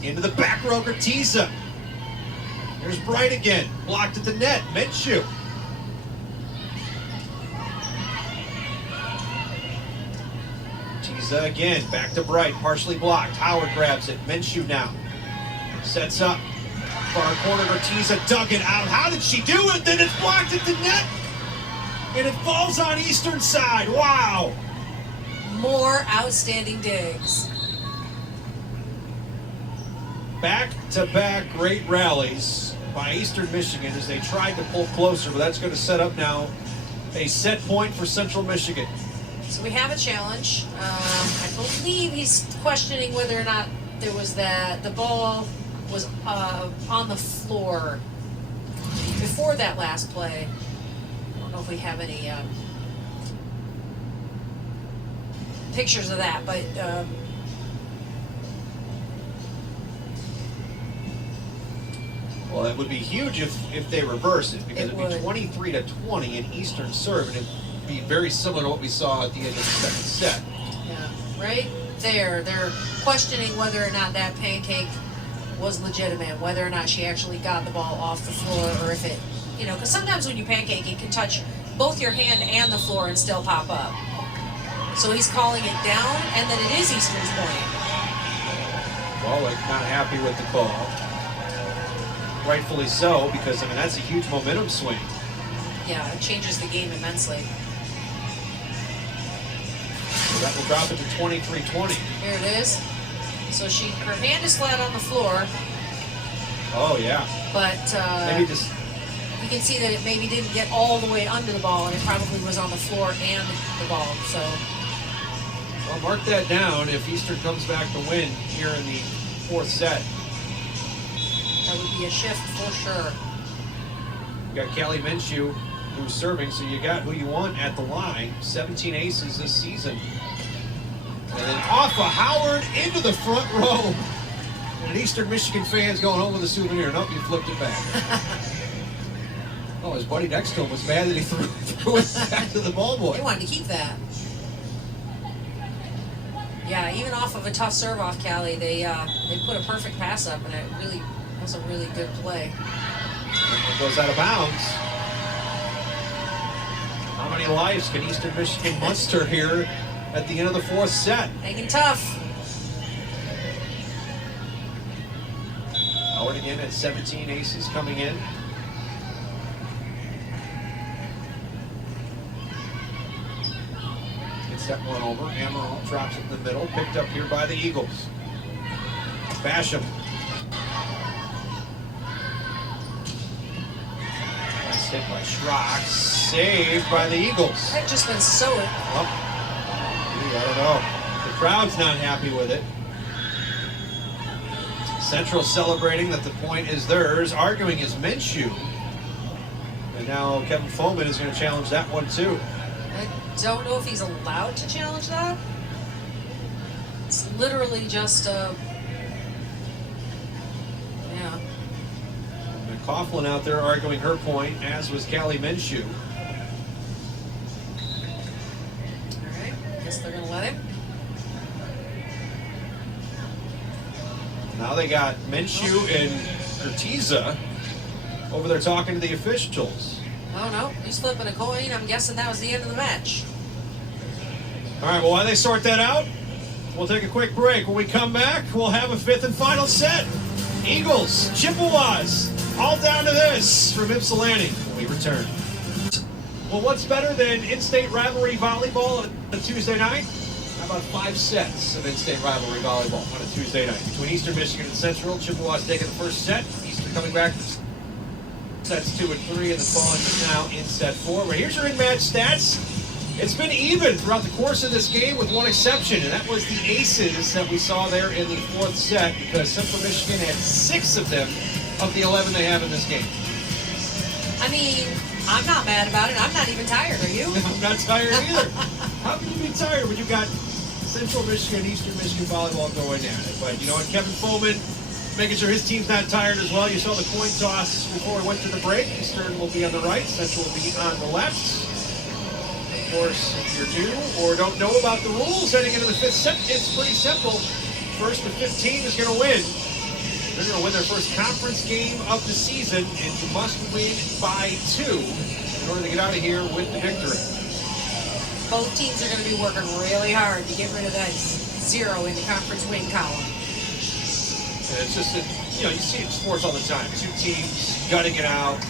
Into the back row, Gertiza. Here's Bright again. Blocked at the net. Minshew. Gertiza again. Back to Bright. Partially blocked. Howard grabs it. Minshew now. Sets up. Far corner. Gertiza dug it out. How did she do it? Then it's blocked at the net. And it falls on Eastern side. Wow. More outstanding digs. Back-to-back great rallies by Eastern Michigan as they tried to pull closer, but that's going to set up now a set point for Central Michigan. So we have a challenge. I believe he's questioning whether or not there was the ball was on the floor before that last play. I don't know if we have any pictures of that, but well, it would be huge if they reverse it, because it would be 23-20 in Eastern serve, and it'd be very similar to what we saw at the end of the second set. Yeah, right there, they're questioning whether or not that pancake was legitimate, whether or not she actually got the ball off the floor, or if it, you know, because sometimes when you pancake, it can touch both your hand and the floor and still pop up. So he's calling it down, and then it is Eastern's point. Well, like, not happy with the call. Rightfully so, because, I mean, that's a huge momentum swing. Yeah, it changes the game immensely. So that will drop it to 23-20. Here it is. So her hand is flat on the floor. Oh, yeah. But maybe just, you can see that it maybe didn't get all the way under the ball, and it probably was on the floor and the ball. So, well, mark that down if Eastern comes back to win here in the fourth set. that would be a shift for sure. You got Callie Minshew, who's serving, so you got who you want at the line. 17 aces this season. And then off of Howard into the front row. And Eastern Michigan fans going home with a souvenir. Nope, you flipped it back. Oh, his buddy next to him was mad that he threw it back to the ball boy. They wanted to keep that. Yeah, even off of a tough serve off Callie, they put a perfect pass up, and it really was a really good play. It goes out of bounds. How many lives can Eastern Michigan muster here at the end of the fourth set? Hanging tough. Howard again at 17 aces coming in. Gets that one over. Ammeraal drops it in the middle. Picked up here by the Eagles. Basham. Nice hit by Schrock. Saved by the Eagles. I've just been so... Well, I don't know. The crowd's not happy with it. Central celebrating that the point is theirs. Arguing is Minshew. And now Kevin Foman is going to challenge that one too. I don't know if he's allowed to challenge that. It's literally just yeah. Coughlin out there arguing her point, as was Callie Minshew. All right, guess they're going to let him. Now they got Minshew and Urtiza over there talking to the officials. Oh no, he's flipping a coin. I'm guessing that was the end of the match. All right, well, while they sort that out, we'll take a quick break. When we come back, we'll have a fifth and final set. Eagles, Chippewas, all down to this from Ypsilanti when we return. Well, what's better than in-state rivalry volleyball on a Tuesday night? How about 5 sets of in-state rivalry volleyball on a Tuesday night? Between Eastern Michigan and Central, Chippewas taking the first set. Eastern coming back for sets 2 and 3, and the falling is now in set 4. Well, here's your in-match stats. It's been even throughout the course of this game with one exception, and that was the aces that we saw there in the 4th set, because Central Michigan had 6 of them of the 11 they have in this game. I mean, I'm not mad about it. I'm not even tired. Are you? I'm not tired either. How can you be tired when you got Central Michigan, Eastern Michigan volleyball going at it? But you know what, Kevin Foman making sure his team's not tired as well. You saw the coin toss before we went to the break. Eastern will be on the right, Central will be on the left. Of course, if you're new or don't know about the rules heading into the 5th set, it's pretty simple. First to 15 is going to win. They're going to win their first conference game of the season, and you must win by 2 in order to get out of here with the victory. Both teams are going to be working really hard to get rid of that 0 in the conference win column. And it's just that, you know, you see it in sports all the time. 2 teams gutting it out,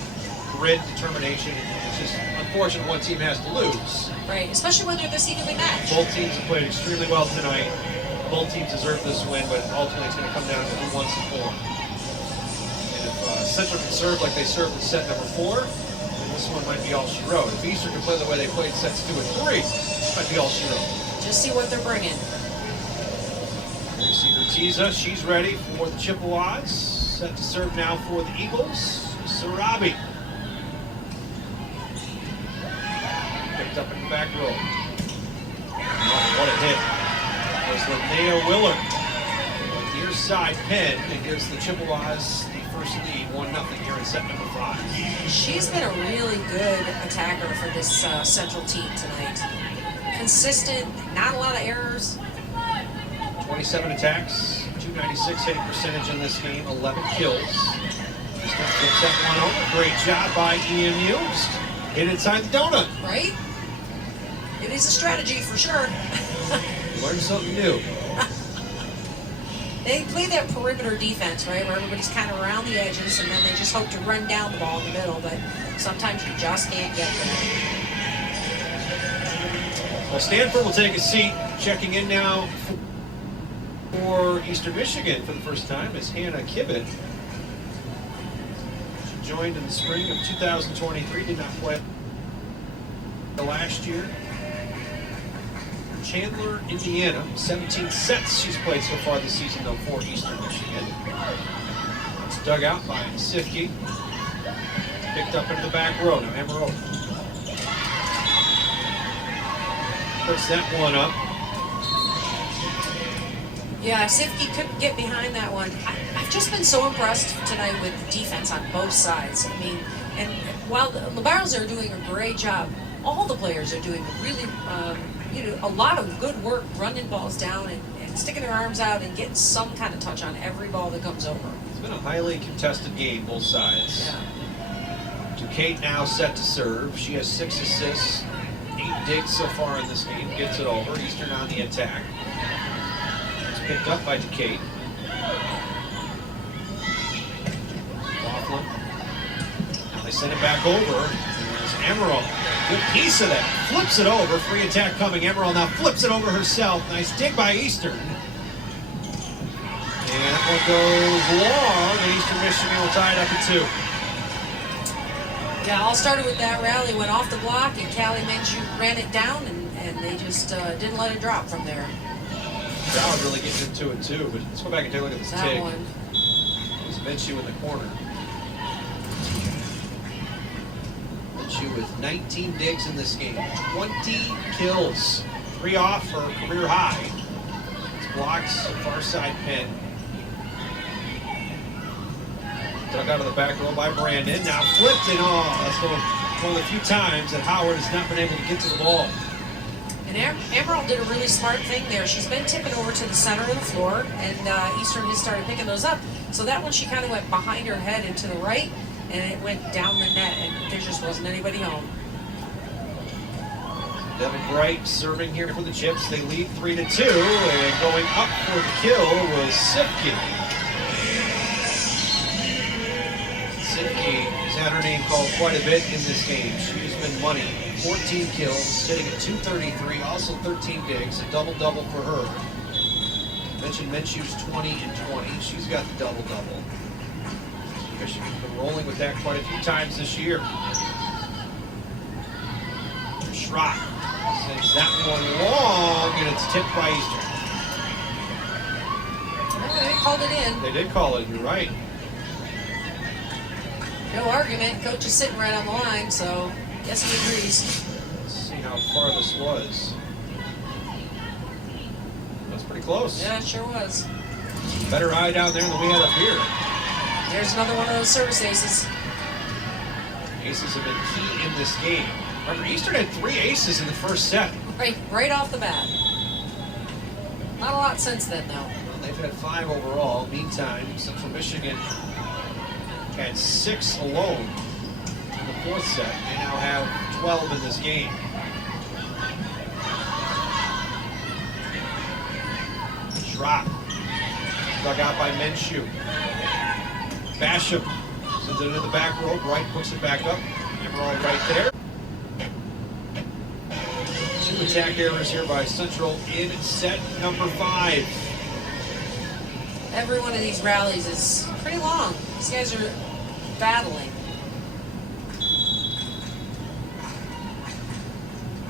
grit, determination. It's just unfortunate one team has to lose. Right, especially when they're this evenly matched. Both teams have played extremely well tonight. Both teams deserve this win, but ultimately it's going to come down to who wants the form. And if Central can serve like they served in set number 4, then this one might be all she wrote. If Eastern can play the way they played sets 2 and 3, it might be all she wrote. Just see what they're bringing. Here you see Urtiza. She's ready for the Chippewas. Set to serve now for the Eagles. Sarabi. Picked up in the back row. Oh, what a hit. That was Linnea Willard. Near side pin, and gives the Chippewas the first lead, 1-0 here in set number 5. She's been a really good attacker for this Central team tonight. Consistent, not a lot of errors. 27 attacks, 296 hitting percentage in this game, 11 kills. Just gets that one over. Great job by EMU. Just hit inside the donut. Right? It is a strategy for sure. Learn something new. They play that perimeter defense, right, where everybody's kind of around the edges, and then they just hope to run down the ball in the middle, but sometimes you just can't get there. Well, Stanford will take a seat. Checking in now for Eastern Michigan for the first time is Hannah Kibbitt. She joined in the spring of 2023, did not play the last year. Chandler, Indiana. 17 sets she's played so far this season, though, for Eastern Michigan. It's dug out by Sifke. Picked up into the back row. Now Ammeraal puts that one up. Yeah, Sifke couldn't get behind that one. I've just been so impressed tonight with the defense on both sides. I mean, and while the Barrels are doing a great job, all the players are doing really, a lot of good work running balls down and sticking their arms out and getting some kind of touch on every ball that comes over. It's been a highly contested game, both sides. Yeah. Duquette now set to serve. She has 6 assists, 8 digs so far in this game. Gets it over. Eastern on the attack. It's picked up by Duquette. Laughlin. Now they send it back over. There's Ammeraal. Good piece of that. Flips it over. Free attack coming. Ammeraal now flips it over herself. Nice dig by Eastern. And that one goes long, and Eastern Michigan will tie it up at 2. Yeah, all started with that rally, went off the block, and Callie Minshew ran it down, and they just didn't let it drop from there. Crowd really getting into it too, but let's go back and take a look at this That take. one. It's Minshew in the corner. Minshew with 19 digs in this game, 20 kills, 3 off her career high. It's blocks, far side pin. Dug out of the back row by Brandon. Now flipped it off. That's one of the few times that Howard has not been able to get to the ball. And Ammeraal did a really smart thing there. She's been tipping over to the center of the floor, and Eastern has started picking those up. So that one, she kind of went behind her head and to the right, and it went down the net, and there just wasn't anybody home. Devin Bright serving here for the Chips. They lead 3-2, and going up for the kill was Sipke. Sipke has had her name called quite a bit in this game. She's been money. 14 kills, sitting at 233, also 13 digs, a double-double for her. Mentioned Menchu's 20 and 20. She's got the double-double. She's been rolling with that quite a few times this year. Schrock sends that one long, and it's tipped by Eastern. Well, they called it in. They did call it, you're right. No argument. Coach is sitting right on the line, so guess he agrees. Let's see how far this was. That's pretty close. Yeah, it sure was. Better eye down there than we had up here. There's another one of those service aces. Aces have been key in this game. Remember, Eastern had 3 aces in the first set. Right off the bat. Not a lot since then, though. Well, they've had 5 overall. Meantime, Central Michigan had 6 alone in the 4th set. They now have 12 in this game. Schrock, dug out by Menchu. Basham sends it into the back row. Bright puts it back up. Ammeraal right there. 2 attack errors here by Central in set number 5. Every one of these rallies is pretty long. These guys are battling.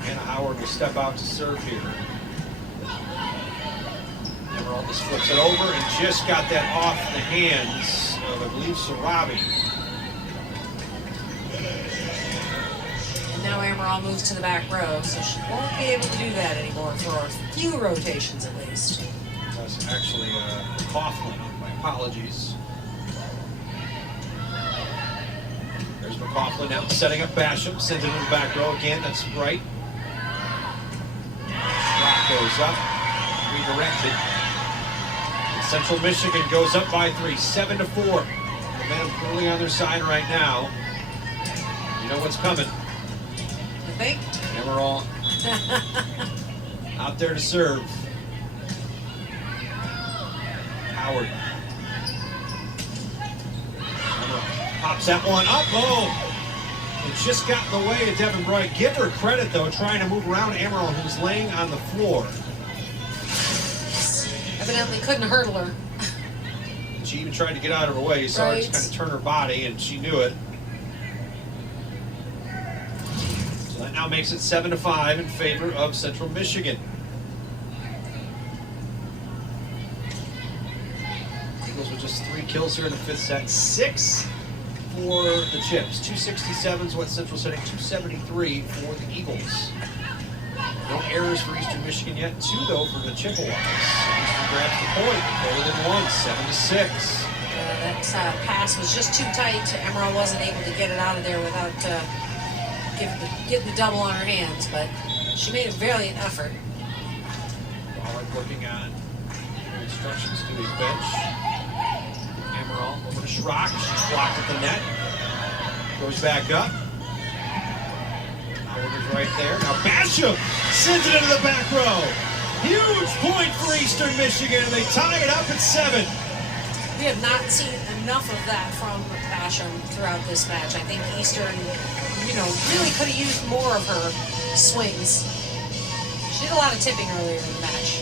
Anna Howard will step out to serve here. Ammeraal just flips it over and just got that off the hands of, I believe, Sarabi. And now Ammeraal moves to the back row, so she won't be able to do that anymore for a few rotations at least. That's actually Coughlin. My apologies. There's McCaughlin now setting up Basham, sends it into the back row again. That's right. Shot goes up, redirected. And Central Michigan goes up by 3, 7-4. Momentum clearly on their side right now. You know what's coming. You think? Ammeraal out there to serve. Howard. Pops that one up. Oh! It just got in the way of Devin Bright. Give her credit, though, trying to move around Ammeraal, who's laying on the floor. Evidently couldn't hurdle her. She even tried to get out of her way. You saw her just kind of turn her body, and she knew it. So that now makes it 7-5 in favor of Central Michigan. Eagles with just 3 kills here in the 5th set. 6 for the Chips. 267 is what Central's setting. 273 for the Eagles. No errors for Eastern Michigan yet. 2, though, for the Chippewas. Eastern grabs the point. Better than 1. 7-6. That pass was just too tight. Ammeraal wasn't able to get it out of there without getting the double on her hands, but she made a valiant effort. Pollard working on instructions to his bench. Ammeraal over to Schrock. She's blocked at the net. Goes back up. Howard is right there. Now Basham sends it into the back row. Huge point for Eastern Michigan, and they tie it up at 7. We have not seen enough of that from Basham throughout this match. I think Eastern, really could have used more of her swings. She did a lot of tipping earlier in the match.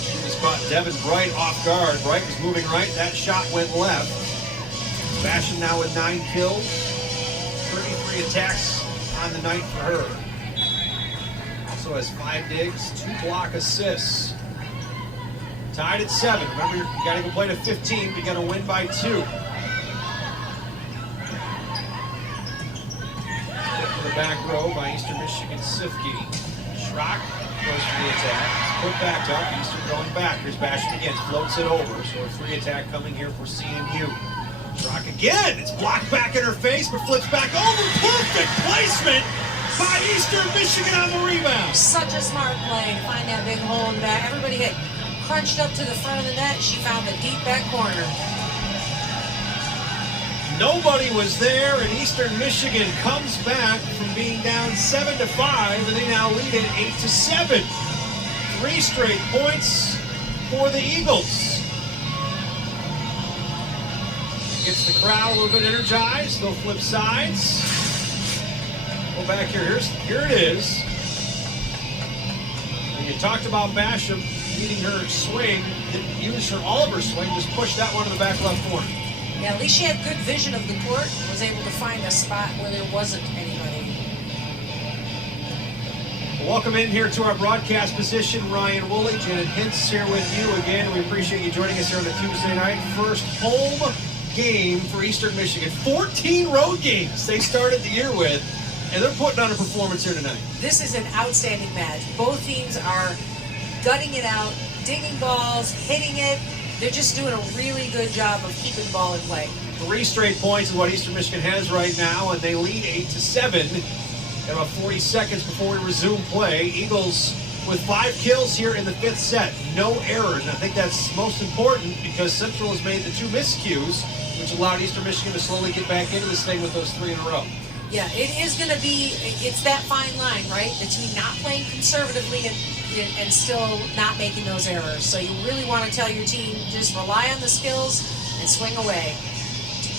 She just caught Devin Bright off guard. Bright was moving right. That shot went left. Basham now with 9 kills. 33 attacks on the night for her. Also has 5 digs, 2 block assists. Tied at 7. Remember, you got to go play to 15. You got to win by 2. Step to the back row by Eastern Michigan Sifke. Schrock goes for the attack. Put back up. Eastern going back. Here's Basham again. Floats it over. So a free attack coming here for CMU. Schrock again. It's blocked back in her face, but flips back over. Perfect placement by Eastern Michigan on the rebound. Such a smart play to find that big hole in the back. Everybody had crunched up to the front of the net. She found the deep back corner. Nobody was there, and Eastern Michigan comes back from being down 7-5, and they now lead it 8-7. 3 straight points for the Eagles. Gets the crowd a little bit energized. They'll flip sides. Go back here. Here it is. And you talked about Basham needing her swing. Didn't use all of her swing. Just pushed that one to the back left corner. Yeah, at least she had good vision of the court. Was able to find a spot where there wasn't anybody. Welcome in here to our broadcast position. Ryan Woolley, Janet Hintz here with you again. We appreciate you joining us here on a Tuesday night. First home game for Eastern Michigan. 14 road games they started the year with, and they're putting on a performance here tonight. This is an outstanding match. Both teams are gutting it out, digging balls, hitting it. They're just doing a really good job of keeping the ball in play. 3 straight points is what Eastern Michigan has right now, and they lead 8-7. Got about 40 seconds before we resume play. Eagles with 5 kills here in the 5th set. No errors, and I think that's most important because Central has made the 2 miscues, which allowed Eastern Michigan to slowly get back into this thing with those 3 in a row. Yeah, it is going to be, it's that fine line, right? Between not playing conservatively and still not making those errors. So you really want to tell your team, just rely on the skills and swing away.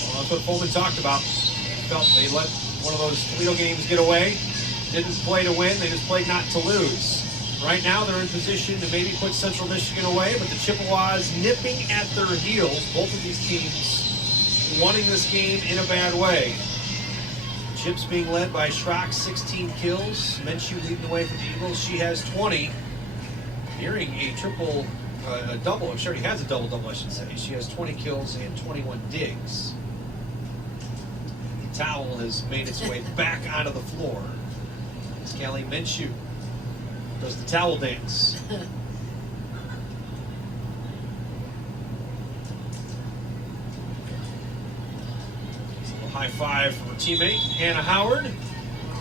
Well, that's what Pullman talked about. Felt they let one of those Toledo games get away. Didn't play to win, they just played not to lose. Right now they're in position to maybe put Central Michigan away, but the Chippewas nipping at their heels. Both of these teams wanting this game in a bad way. Chips being led by Schrock, 16 kills. Minshew leading the way for the Eagles. She has 20. Nearing a triple, a double. She already has a double-double, I should say. She has 20 kills and 21 digs. The towel has made its way back onto the floor. As Kelly Minshew does the towel dance. High five from her teammate, Hannah Howard.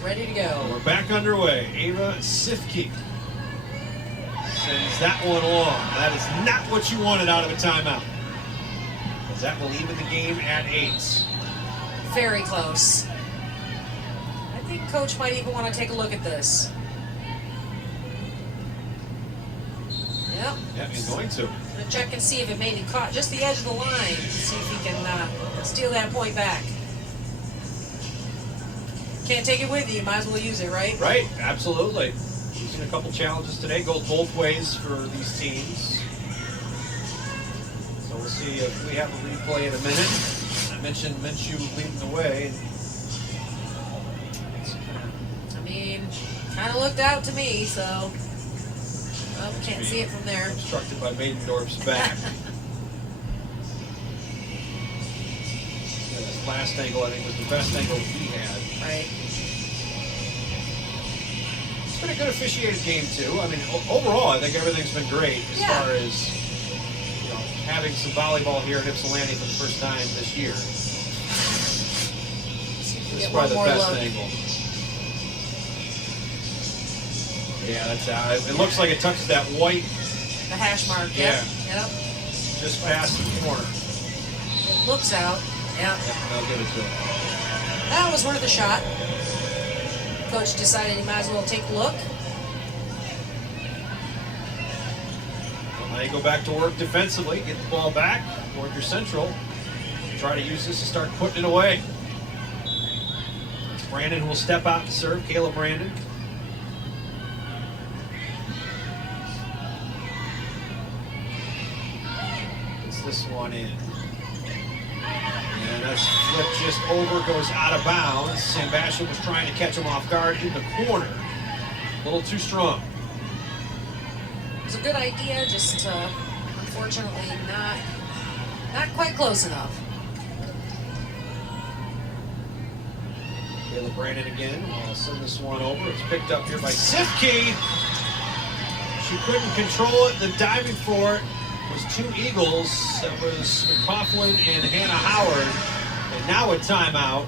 Ready to go. We're back underway. Ava Sifke sends that one along. That is not what you wanted out of a timeout, because that will even the game at 8. Very close. I think Coach might even want to take a look at this. Yep. Yeah, he's going to. Gonna check and see if it made it caught just the edge of the line. See if he can steal that point back. Can't take it with you. You might as well use it, right? Right, absolutely. We've seen a couple challenges today go both ways for these teams. So we'll see if we have a replay in a minute. I mentioned Minshew leading the way. I mean, kind of looked out to me, so oh, can't see it from there. Obstructed by Maidendorf's back. This last angle, I think, was the best angle he had. Right. It's been a good officiated game too. I mean, overall, I think everything's been great as far as having some volleyball here in Ypsilanti for the first time this year. This is probably the best angle. Yeah, that's out. It looks like it touches that white. The hash mark. Yeah. Yep. Just past the corner. It looks out. Yep. They'll give it to him. That was worth a shot. Coach decided he might as well take a look. Well, now you go back to work defensively, get the ball back, work your Central, try to use this to start putting it away. Brandon will step out to serve, Kayla Brandon. Gets this one in. And that's flipped just over, goes out of bounds. Sam Basham was trying to catch him off guard in the corner. A little too strong. It was a good idea, just unfortunately not quite close enough. Kayla Brandon again. I'll send this one over. It's picked up here by Sifke. She couldn't control it. The diving for it was 2 Eagles. That was McCaughlin and Hannah Howard. And now a timeout.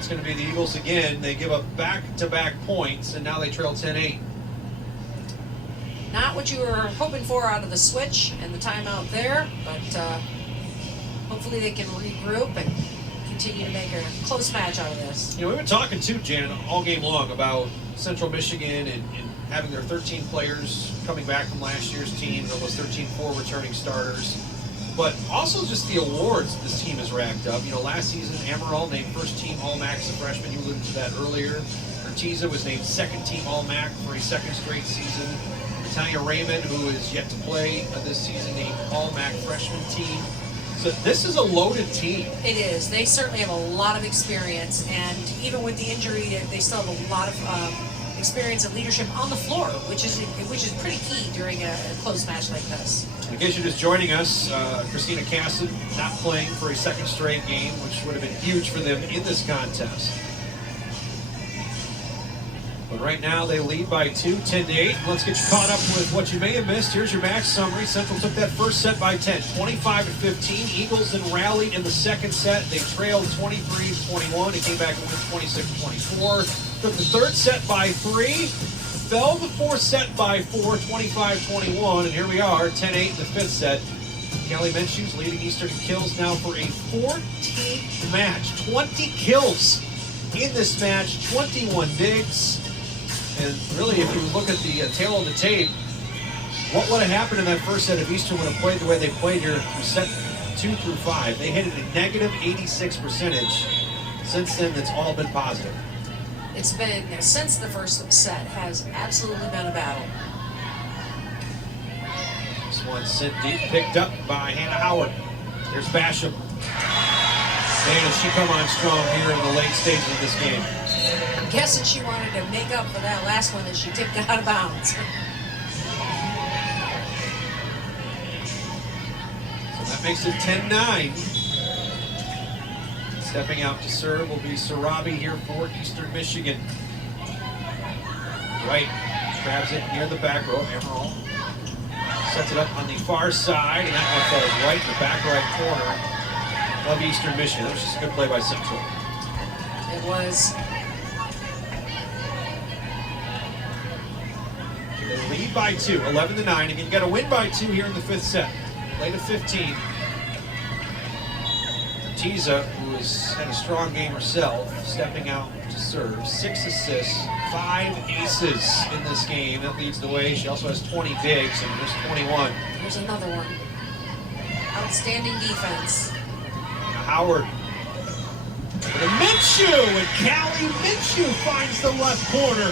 That's going to be the Eagles again. They give up back-to-back points, and now they trail 10-8. Not what you were hoping for out of the switch and the timeout there, but hopefully they can regroup and continue to make a close match out of this. You know, we've been talking too, Janet, all game long about Central Michigan and having their 13 players coming back from last year's team, those 13 full returning starters. But also just the awards this team has racked up. You know, last season, Ammeraal named first team All-MAC as a freshman. You alluded to that earlier. Urtiza was named second team All-MAC for a second straight season. Tanya Raymond, who is yet to play this season, named All-MAC freshman team. So this is a loaded team. It is. They certainly have a lot of experience, and even with the injury, they still have a lot of experience and leadership on the floor, which is pretty key during a close match like this. In case you're just joining us, Christina Casson not playing for a second straight game, which would have been huge for them in this contest. But right now they lead by 2, 10-8. Let's get you caught up with what you may have missed. Here's your match summary. Central took that first set by 10, 25-15. Eagles then rallied in the second set. They trailed 23-21. They came back and won 26-24. Took the third set by 3. Fell the fourth set by 4, 25-21. And here we are, 10-8 in the fifth set. Kelly Minshew's leading Eastern in kills now for a 14th match. 20 kills in this match, 21 digs. And really, if you look at the tail of the tape, what would have happened in that first set if Eastern would have played the way they played here through set 2 through 5? They hit it a negative 86%. Since then, it's all been positive. It's been, since the first set, has absolutely been a battle. This one sent deep, picked up by Hannah Howard. Here's Basham. Man, does she come on strong here in the late stages of this game. I'm guessing she wanted to make up for that last one that she tipped out of bounds. So that makes it 10-9. Stepping out to serve will be Sarabi here for Eastern Michigan. Right, grabs it near the back row. Ammeraal sets it up on the far side, and that one falls right in the back right corner of Eastern Michigan. That was just a good play by Central. It was. They lead by 2, 11-9. Again, you got to win by 2 here in the fifth set. Play to 15. Urtiza, who has had a strong game herself, stepping out to serve. 6 assists, 5 aces in this game. That leads the way. She also has 20 digs, and there's 21. There's another one. Outstanding defense. Howard. And Minshew, and Callie Minshew finds the left corner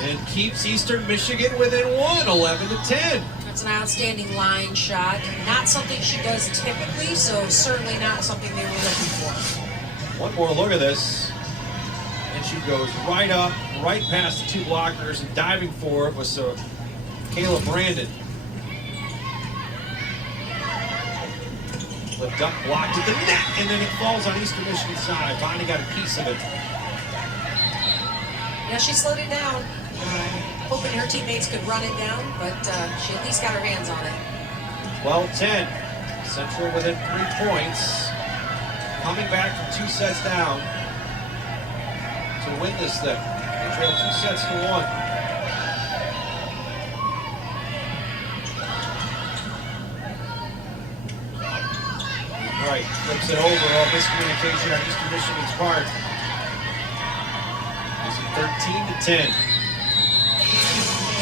and keeps Eastern Michigan within 1, 11-10. That's an outstanding line shot. Not something she does typically, so certainly not something they were looking for. One more look at this. And she goes right up, right past the 2 blockers, and diving for it was Kayla Brandon. Flipped up, blocked at the net, and then it falls on Eastern Michigan's side. Bonnie got a piece of it. Yeah, she slowed it down. Hoping her teammates could run it down, but she at least got her hands on it. 12-10. Central within 3 points. Coming back from 2 sets down to win this thing. They trail 2-1. Right, flips it over. All miscommunication on Eastern Michigan's part. It's 13-10.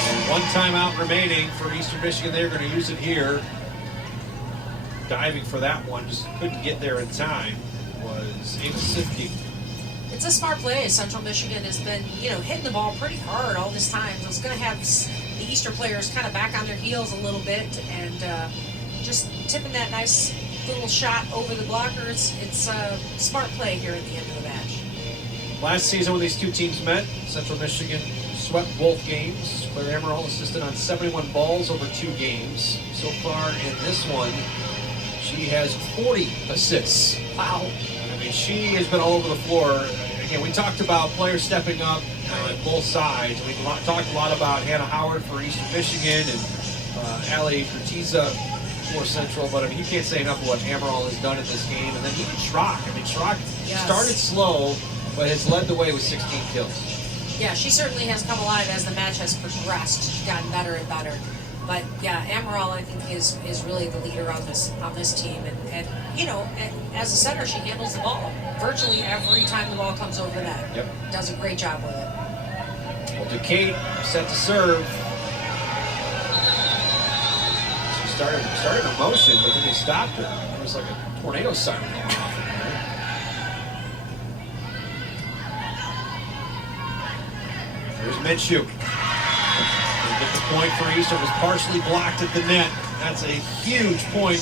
And 1 timeout remaining for Eastern Michigan. They're going to use it here. Diving for that one, just couldn't get there in time, was Ava Sifke. It's a smart play. Central Michigan has been, hitting the ball pretty hard all this time. So it's going to have the Eastern players kind of back on their heels a little bit, and just tipping that nice little shot over the blockers. It's a smart play here at the end of the match. Last season when these 2 teams met, Central Michigan swept both games. Claire Ammeraal assisted on 71 balls over 2 games. So far in this one, she has 40 assists. Wow. I mean, she has been all over the floor. Again, we talked about players stepping up on both sides. We talked a lot about Hannah Howard for Eastern Michigan and Allie Urtiza for Central, but I mean, you can't say enough of what Ammeraal has done in this game. And then even Schrock. I mean, Schrock started slow, but has led the way with 16 kills. Yeah, she certainly has come alive as the match has progressed. She's gotten better and better. But yeah, Ammeraal, I think, is really the leader on this team. And you know, as a center, she handles the ball virtually every time the ball comes over the net. Yep. Does a great job with it. Well, Duquesne set to serve. She started in motion, but then they stopped her. It was like a tornado siren going off. There's Minshew. They get the point for Eastern. Was partially blocked at the net. That's a huge point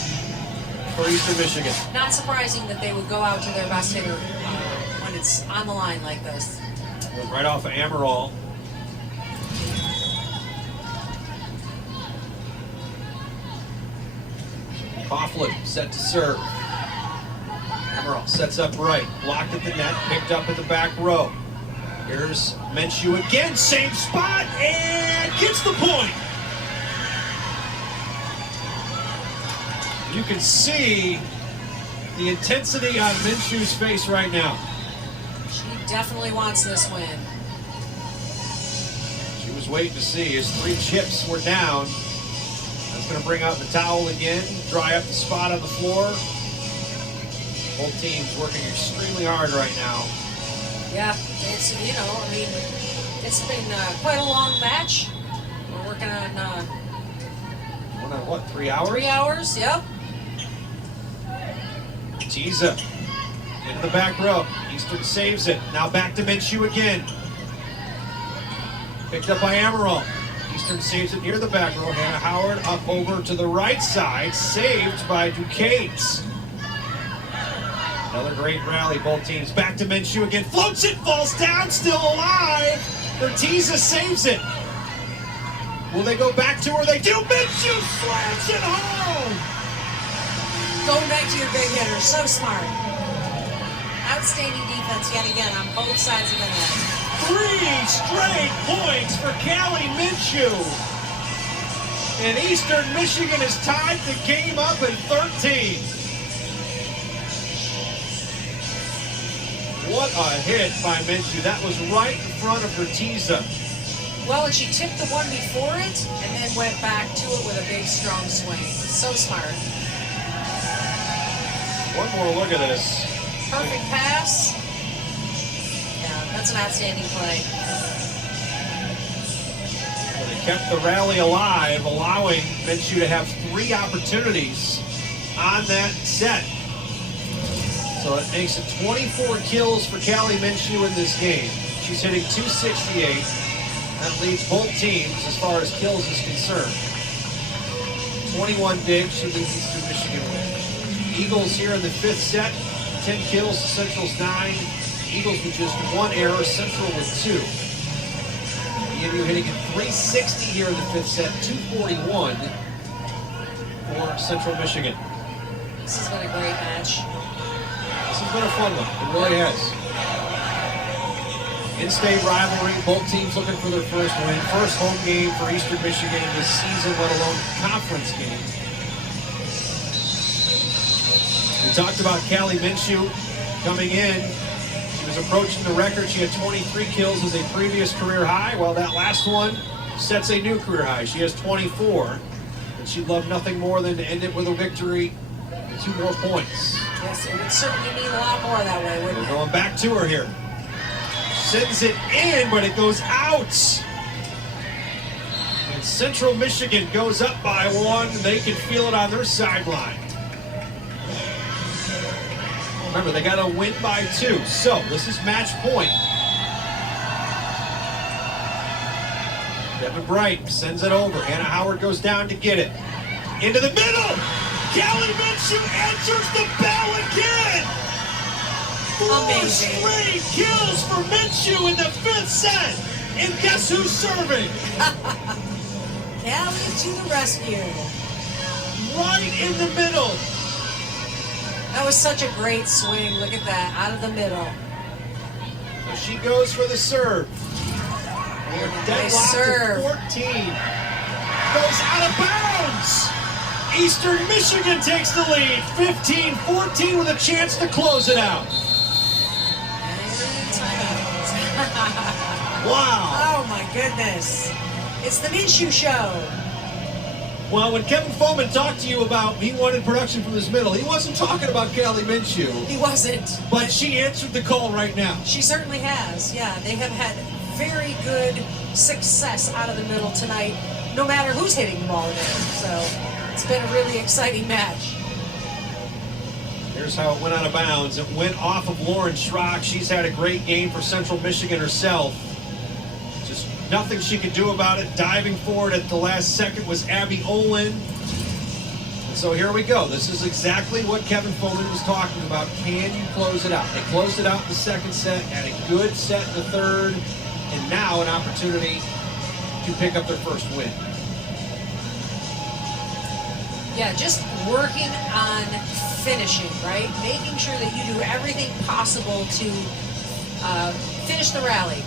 for Eastern Michigan. Not surprising that they would go out to their best hitter when it's on the line like this. Went right off of Ammeraal. Coughlin set to serve. Ammeraal sets up right. Blocked at the net. Picked up in the back row. Here's Minshew again, same spot, and gets the point. You can see the intensity on Minshew's face right now. She definitely wants this win. She was waiting to see. His 3 chips were down. That's going to bring out the towel again, dry up the spot on the floor. Both teams working extremely hard right now. Yeah, it's, you know, I mean, it's been quite a long match. We're working on... what, 3 hours? 3 hours, yep. Tiza into the back row. Eastern saves it. Now back to Minshew again. Picked up by Ammeraal. Eastern saves it near the back row. Hannah Howard up over to the right side. Saved by Duquesne. Another great rally, both teams. Back to Minshew again. Floats it, falls down, still alive. Tiza saves it. Will they go back to her? They do. Minshew slams it home. Going back to your big hitter, so smart. Outstanding defense yet again on both sides of the net. 3 straight points for Callie Minshew. And Eastern Michigan has tied the game up at 13. What a hit by Minshew. That was right in front of Tiza. Well, and she tipped the one before it and then went back to it with a big, strong swing. So smart. One more look at this. Perfect pass. Yeah, that's an outstanding play. Well, they kept the rally alive, allowing Minshew to have 3 opportunities on that set. So it makes it 24 kills for Callie Minshew in this game. She's hitting .268. That leads both teams as far as kills is concerned. 21 digs, she leads Eastern Michigan win. Eagles here in the 5th set, 10 kills to Central's 9. Eagles with just 1 error, Central with 2. EMU hitting at .360 here in the 5th set, .241 for Central Michigan. This has been a great match. This has been a fun one. It really has. In-state rivalry, both teams looking for their first win. First home game for Eastern Michigan this season, let alone conference game. We talked about Callie Minshew coming in. She was approaching the record. She had 23 kills as a previous career high, while that last one sets a new career high. She has 24, and she'd love nothing more than to end it with a victory and 2 more points. Yes, it would certainly mean a lot more that way, wouldn't it? We're going back to her here. Sends it in, but it goes out. And Central Michigan goes up by 1. They can feel it on their sideline. Remember, they got to win by 2. So this is match point. Devin Bright sends it over. Hannah Howard goes down to get it. Into the middle. Callie Minshew answers the bell again. 4 straight kills for Minshew in the 5th set. And guess who's serving? Callie to the rescue. Right in the middle. That was such a great swing. Look at that, out of the middle. So she goes for the serve. We're deadlocked at 14. Goes out of bounds. Eastern Michigan takes the lead, 15-14 with a chance to close it out. And Wow. Oh my goodness. It's the Minshew show. Well, when Kevin Foreman talked to you about he wanted production from his middle, he wasn't talking about Callie Minshew. He wasn't. But she answered the call right now. She certainly has. Yeah, they have had very good success out of the middle tonight, no matter who's hitting the ball there. So it's been a really exciting match. Here's how it went out of bounds. It went off of Lauren Schrock. She's had a great game for Central Michigan herself. Just nothing she could do about it. Diving forward at the last second was Abby Olin. And so here we go. This is exactly what Kevin Foreman was talking about. Can you close it out? They closed it out in the second set, had a good set in the third, and now an opportunity to pick up their first win. Yeah, just working on finishing, right? Making sure that you do everything possible to finish the rally.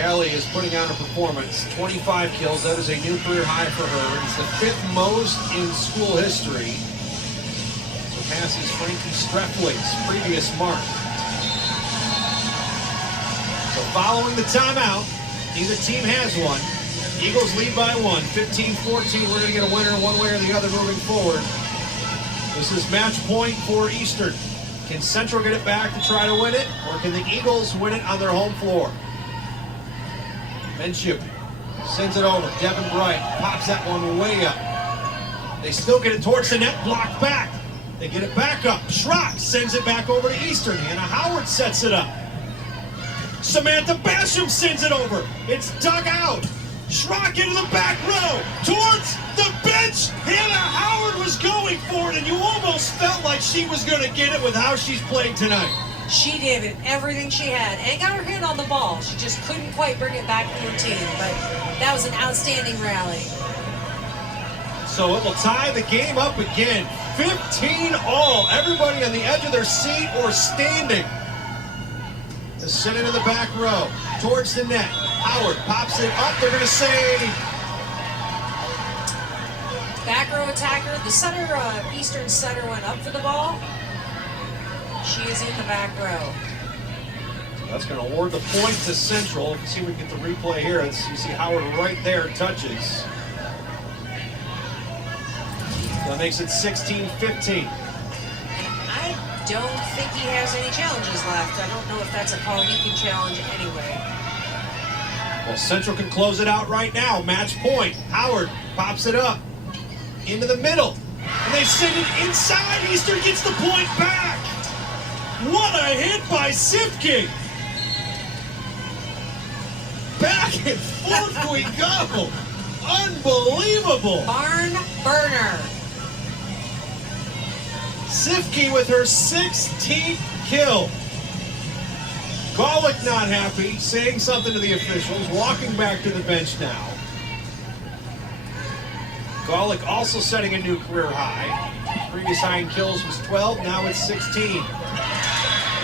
Callie is putting on a performance. 25 kills. That is a new career high for her. It's the 5th most in school history. Surpasses Frankie Streffli's previous mark. So following the timeout, neither team has one. Eagles lead by 1, 15-14. We're going to get a winner one way or the other moving forward. This is match point for Eastern. Can Central get it back to try to win it, or can the Eagles win it on their home floor? Minshew sends it over. Devin Bright pops that one way up. They still get it towards the net, blocked back. They get it back up. Schrock sends it back over to Eastern. Hannah Howard sets it up. Samantha Basham sends it over. It's dug out. Schrock into the back row. Towards the bench. Hannah Howard was going for it, and you almost felt like she was going to get it with how she's played tonight. She did it, everything she had, and got her hand on the ball. She just couldn't quite bring it back to her team, but that was an outstanding rally. So it will tie the game up again. 15-all. Everybody on the edge of their seat or standing. Just sitting in the back row, towards the net. Howard pops it up. They're going to say... Back row attacker. The center, Eastern center went up for the ball. She is in the back row. That's going to award the point to Central. See if we can get the replay here. You see Howard right there touches. That makes it 16-15. I don't think he has any challenges left. I don't know if that's a call he can challenge anyway. Well, Central can close it out right now. Match point. Howard pops it up into the middle. And they send it inside. Eastern gets the point back. What a hit by Sifke! Back and forth we go! Unbelievable! Barn burner. Sifke with her 16th kill. Golick not happy, saying something to the officials, walking back to the bench now. Golick also setting a new career high. Previous high in kills was 12, now it's 16.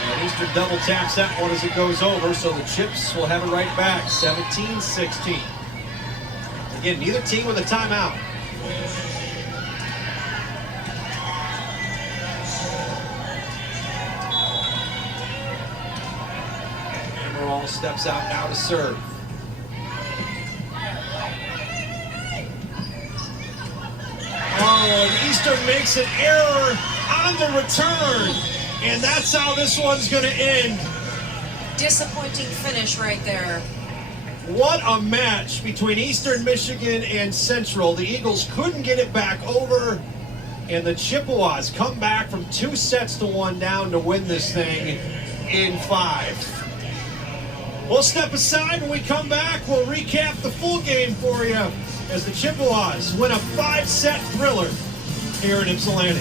And Eastern double taps that one as it goes over, so the Chips will have it right back, 17-16. Again, neither team with a timeout. Ammeraal steps out now to serve. Oh, and Eastern makes an error on the return. And that's how this one's going to end. Disappointing finish right there. What a match between Eastern Michigan and Central. The Eagles couldn't get it back over, and the Chippewas come back from 2-1 down to win this thing in 5. We'll step aside. When we come back, we'll recap the full game for you as the Chippewas win a 5-set thriller here in Ypsilanti.